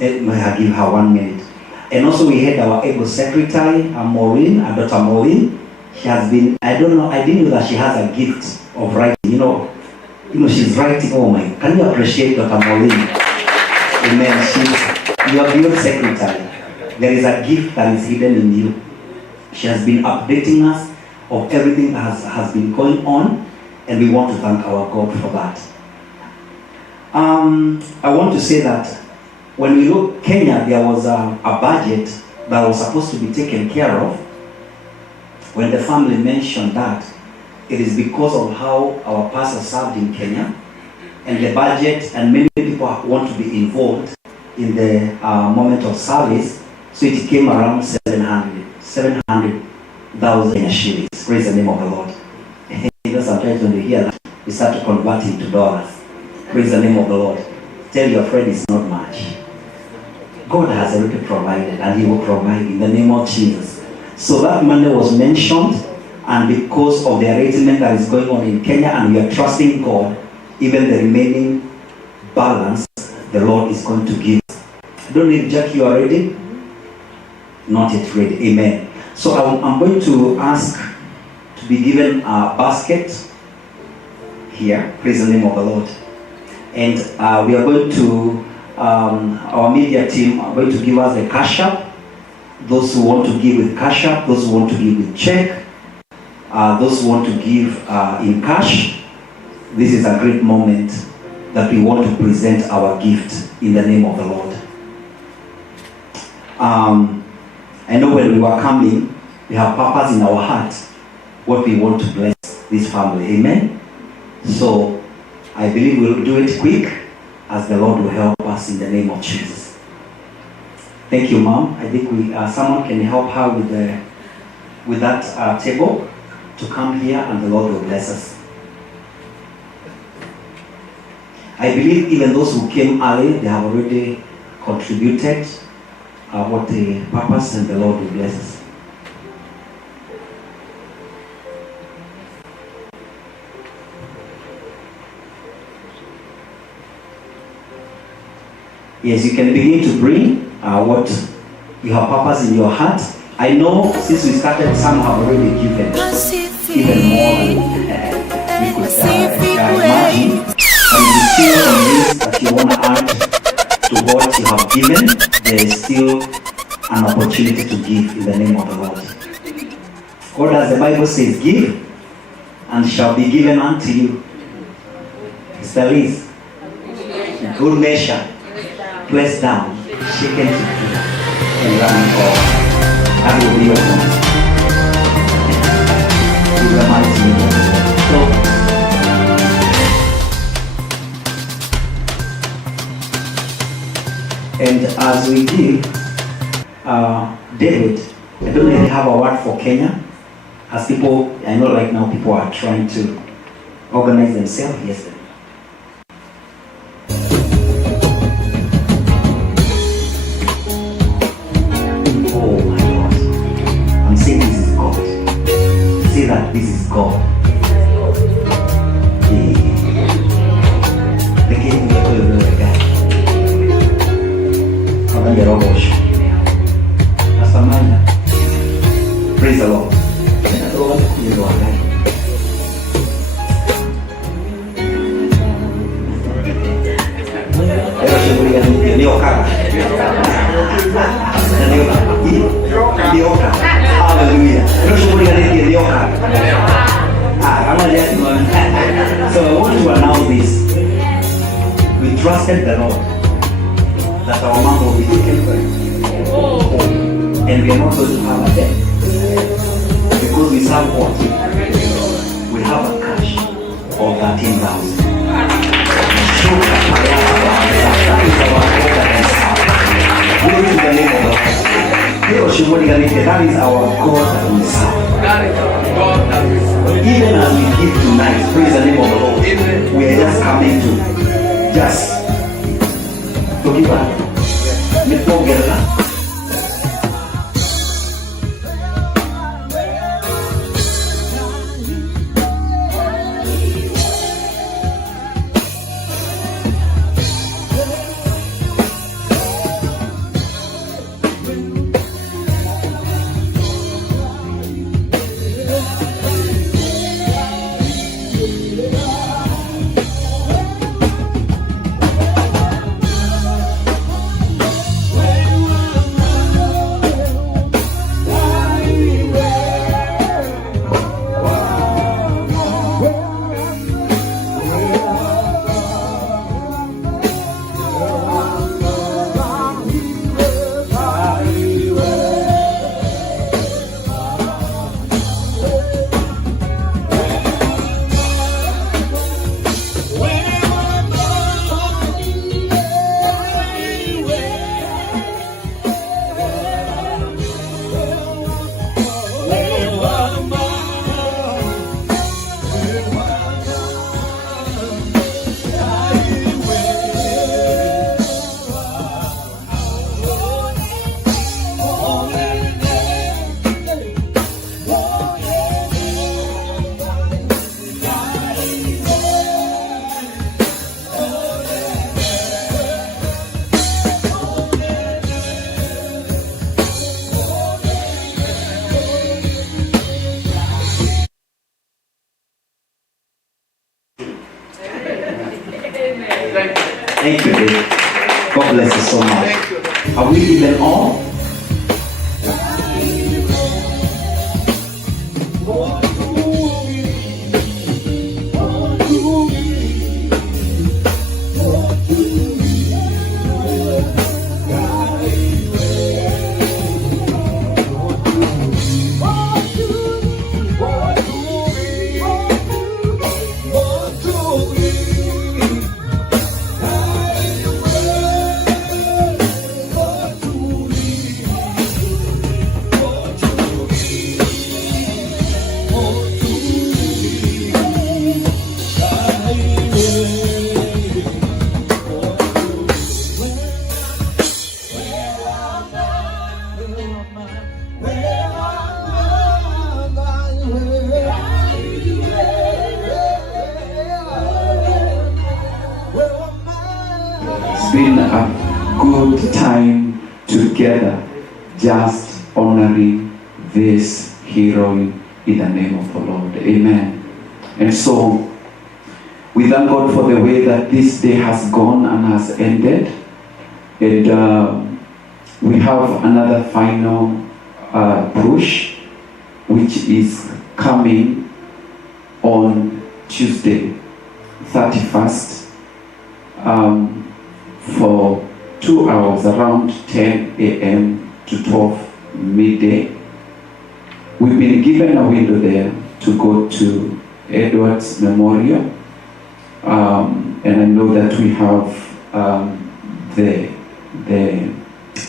I give her 1 minute. And also we had our able secretary, Maureen, Dr. Maureen. She has been, I didn't know that she has a gift of writing. You know, she's writing. Oh my, can you appreciate Dr. Maureen? Amen. She's your good secretary. There is a gift that is hidden in you. She has been updating us of everything that has been going on, and we want to thank our God for that. I want to say that when we look Kenya, there was a budget that was supposed to be taken care of. When the family mentioned that, it is because of how our pastor served in Kenya, and the budget, and many people want to be involved in the moment of service, so it came around 700,000 shillings. Praise the name of the Lord. You know, sometimes when you hear that, we start to convert into dollars. Praise the name of the Lord. Tell your friend it's not much. God has already provided, and He will provide in the name of Jesus. So that money was mentioned, and because of the arrangement that is going on in Kenya, and we are trusting God, even the remaining balance, the Lord is going to give. I don't know if Jackie, you are ready? Not yet ready. Amen. So I'm going to ask to be given a basket here. Praise the name of the Lord. And we are going to, our media team are going to give us the cash app. Those who want to give with cash app, those who want to give with check, those who want to give in cash, this is a great moment that we want to present our gift in the name of the Lord. I know when we were coming, we have purpose in our heart, what we want to bless this family. Amen? So, I believe we'll do it quick, as the Lord will help us in the name of Jesus. Thank you, Mom. I think someone can help her with that table to come here, and the Lord will bless us. I believe even those who came early, they have already contributed what the purpose, and the Lord will bless us. Yes, you can begin to bring what you have purpose in your heart. I know since we started, some have already given even more than we could imagine. But if you still on this that you want to add to what you have given, there is still an opportunity to give in the name of the Lord. What does the Bible say? Give, and shall be given unto you. Sister Liz, good measure, pressed down, shaken together, and running over. That will be your home. In the mighty name of the Lord. And as we give, David, I don't really have a word for Kenya. As people, I know right now people are trying to organize themselves. Yes, sir. Oh my God. I'm saying this is God. Say that this is God. Praise the Lord. Hallelujah. So I want to announce this. We trusted the Lord that our mom will be taken home, and we are not going to have a debt, because we serve what? We have a cash of 13,000. Glory to the name of God. That is our God that we serve. Even as we give tonight, praise the name of the Lord, we are just coming to just forgive us. Thank you, Dave. God bless you so much. Are we even all? It's been a good time together, just honoring this heroine in the name of the Lord. Amen. And so, we thank God for the way that this day has gone and has ended. And we have another final push, which is coming on Tuesday, 31st, for 2 hours, around 10 a.m. to 12 midday. We've been given a window there to go to Edward's Memorial. And I know that we have the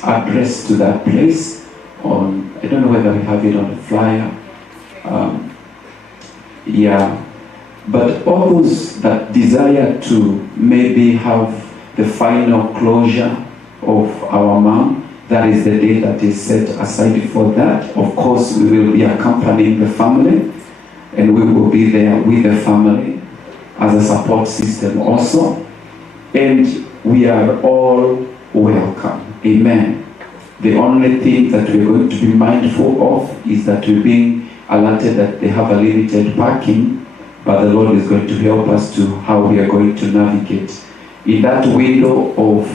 address to that place on, I don't know whether we have it on the flyer. But all those that desire to maybe have the final closure of our mom, that is the day that is set aside for that. Of course, we will be accompanying the family, and we will be there with the family as a support system also. And we are all welcome. Amen. The only thing that we're going to be mindful of is that we're being alerted that they have a limited parking, but the Lord is going to help us to how we are going to navigate in that window of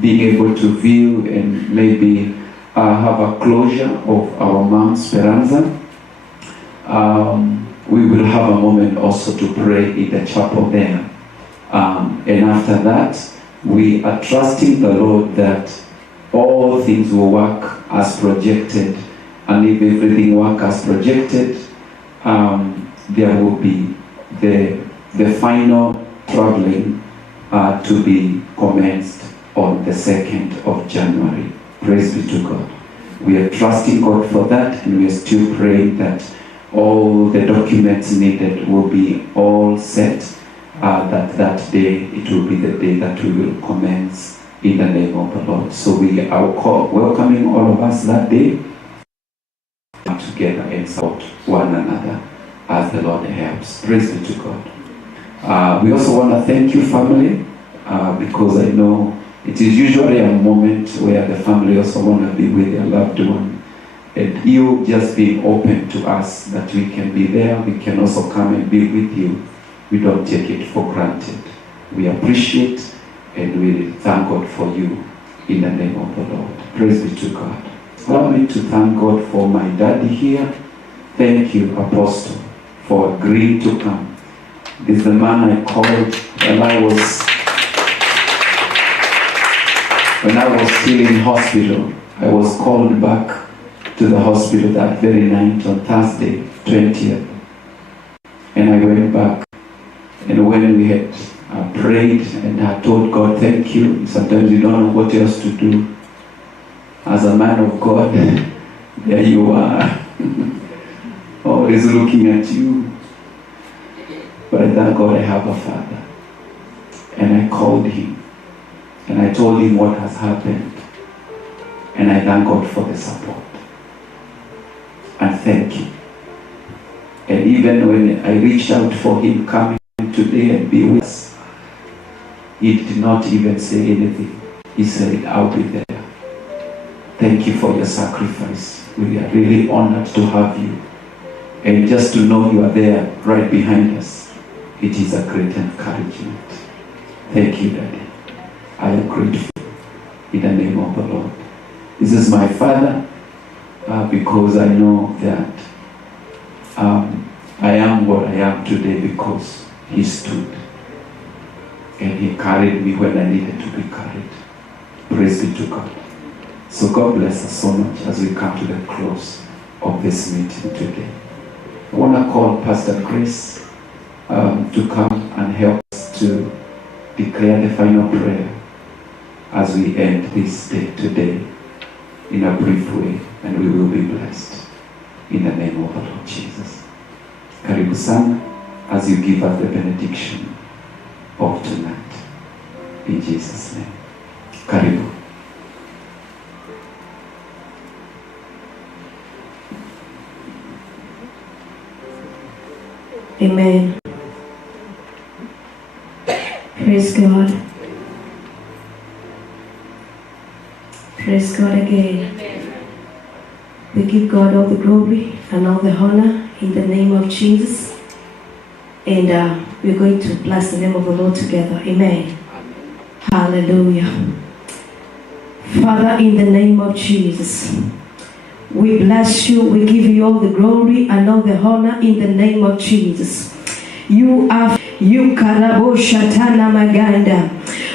being able to view and maybe have a closure of our mom, Speranza. We will have a moment also to pray in the chapel there. And after that, we are trusting the Lord that all things will work as projected. And if everything works as projected, there will be the final traveling to be commenced on the 2nd of January. Praise be to God. We are trusting God for that, and we are still praying that all the documents needed will be all set, that day it will be the day that we will commence in the name of the Lord. So we are welcoming all of us that day together and support one another as the Lord helps. Praise be to God. We also want to thank you, family, because I know it is usually a moment where the family also want to be with their loved one. And you just being open to us that we can be there, we can also come and be with you. We don't take it for granted. We appreciate and we thank God for you in the name of the Lord. Praise be to God. Allow me to thank God for my daddy here. Thank you, Apostle, for agreeing to come. This is the man I called when I was still in hospital. I was called back to the hospital that very night on Thursday, 20th. And I went back. And when we had prayed and I told God, thank you, sometimes you don't know what else to do. As a man of God, there you are, always looking at you. But I thank God I have a father. And I called him. And I told him what has happened. And I thank God for the support. And thank you. And even when I reached out for him coming today and be with us, he did not even say anything. He said, I'll be there. Thank you for your sacrifice. We are really honored to have you. And just to know you are there right behind us, it is a great encouragement. Thank you, Daddy. I am grateful in the name of the Lord. This is my father, because I know that I am what I am today because he stood and he carried me when I needed to be carried. Praise be to God. So God bless us so much as we come to the close of this meeting today. I want to call Pastor Grace to come and help us to declare the final prayer as we end this day today in a brief way, and we will be blessed in the name of the Lord Jesus. Karibu sana as you give us the benediction of tonight. In Jesus' name. Karibu. Amen. Praise God. Praise God again. We give God all the glory and all the honor in the name of Jesus. And we're going to bless the name of the Lord together. Amen. Hallelujah. Father, in the name of Jesus, we bless you. We give you all the glory and all the honor in the name of Jesus. You Karabo Shatana Maganda.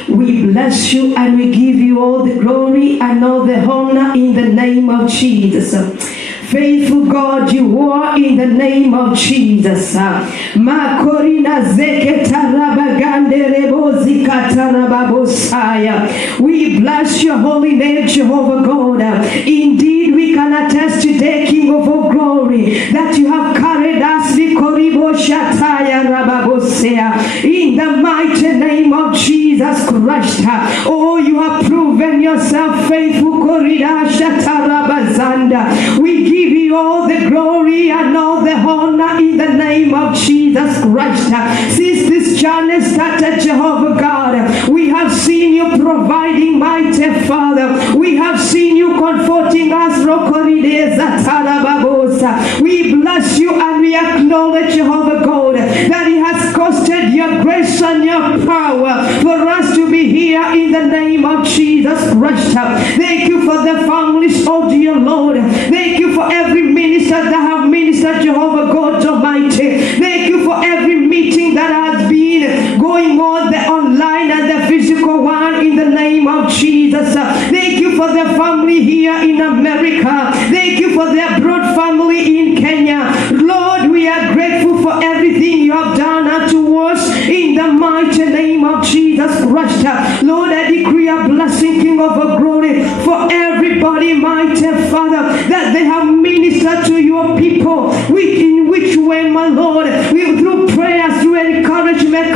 We bless you and we give you all the glory and all the honor in the name of Jesus. Faithful God, you are in the name of Jesus. Makorina zeketarabagande rebozi katarababosaya. We bless your holy name, Jehovah God. Indeed, we can attest today, King of all glory, that you have carried us in the mighty name of Jesus Christ. Oh, you have proven yourself faithful. We give you all the glory and all the honor in the name of Jesus Christ. Since this journey started, Jehovah God, we have seen you providing, mighty Father. We have seen you comforting us. We bless you and we acknowledge, Jehovah God, that it has costed your grace and your power for us to be here in the name of Jesus Christ. Thank you for the families of your Lord. Thank you for every minister that have ministered, Jehovah God Almighty. Thank you for every meeting that has been going on, the online and the physical one, in the name of Jesus. Thank you for the family here in America. Thank you for the abroad family in Kenya. Lord, we are grateful for everything you have done unto us in the mighty name of Jesus Christ. Lord, I decree a blessing, King of glory, for everybody, mighty Father, that they have ministered to your people. In which way, my Lord? Through prayers, through encouragement,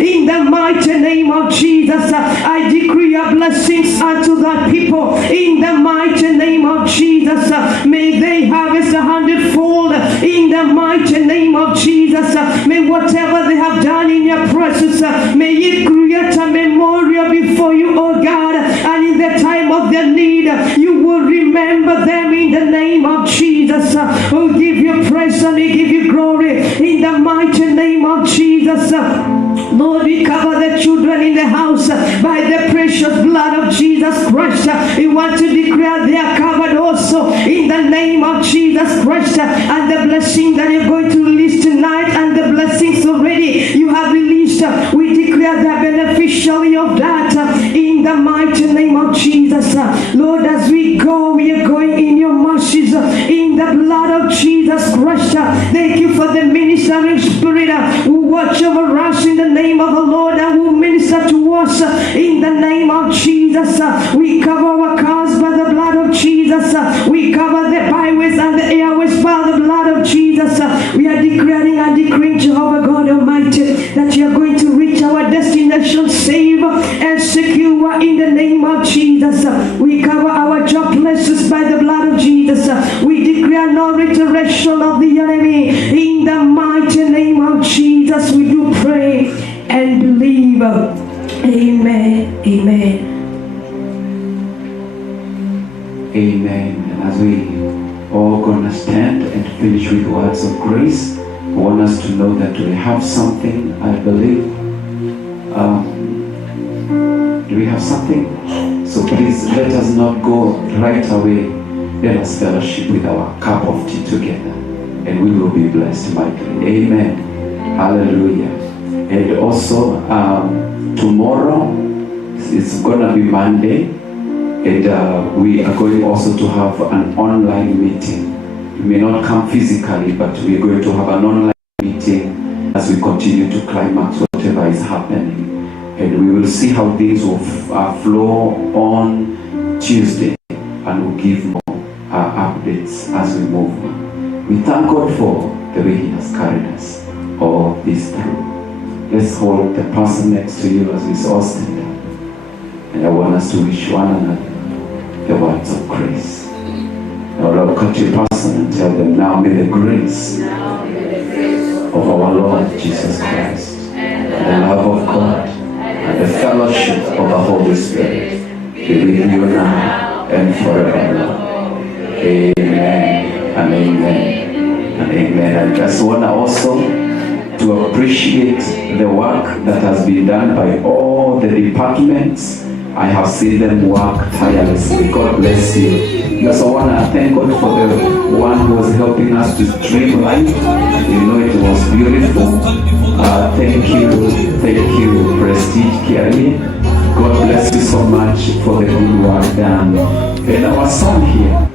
in the mighty name of Jesus, I decree your blessings unto that people. In the mighty name of Jesus, may they harvest 100-fold. In the mighty name of Jesus, may whatever they have done in your presence, may it create a memorial before you, oh God, and in the time of their need, you will remember them in the name of Jesus. We'll give you praise and we give you glory in the mighty name of Jesus. Lord, we cover the children in the house by the precious blood of Jesus Christ. We want to declare they are covered also in the name of Jesus Christ, and the blessing that you're going to release tonight and the blessings already you have released, we declare the beneficiary of that in the mighty name of Jesus. Lord, as we go, we are going in your mercies in the blood of Jesus Christ. Thank you for the ministering spirit who watch over us in the name of the Lord and who minister to us in the name of Jesus. We cover our cars by the blood of Jesus. We cover the byways and the airways by the blood of Jesus. We are declaring and decreeing, Jehovah God Almighty, that you are going to reach our destination safe and secure in the name of Jesus. We cover our job places by the blood of Jesus. We declare no restoration of the enemy in the mighty name of Jesus. We do pray and believe. Amen. Amen. Amen. And as we all gonna stand and finish with words of grace, I want us to know that we have something, I believe. Do we have something? So please let us not go right away. Let us fellowship with our cup of tea together, and we will be blessed mightily. Amen. Hallelujah. And also tomorrow it's gonna be Monday, and we are going also to have an online meeting. We may not come physically, but we are going to have an online meeting as we continue to climax whatever is happening. And we will see how things will flow on Tuesday, and we'll give more updates as we move on. We thank God for the way He has carried us all this through. Let's hold the person next to you as we all stand up. And I want us to wish one another the words of grace. Now, Lord, cut your person and tell them, now may the grace of our Lord Jesus Christ, and the love of God, and the fellowship of the Holy Spirit be with you now and forever. Amen and amen and amen. I just want to also to appreciate the work that has been done by all the departments. I have seen them work tirelessly. God bless you. I also want to thank God for the one who was helping us to stream live. You know, it was beautiful. Thank you, Prestige Kiari. God bless you so much for the good work done. And our song here,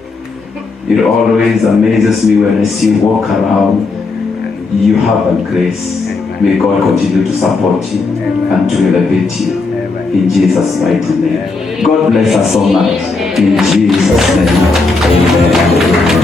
it always amazes me when I see you walk around. You have a grace. May God continue to support you and to elevate you. In Jesus' mighty name. God bless us so much. In Jesus' name. Amen.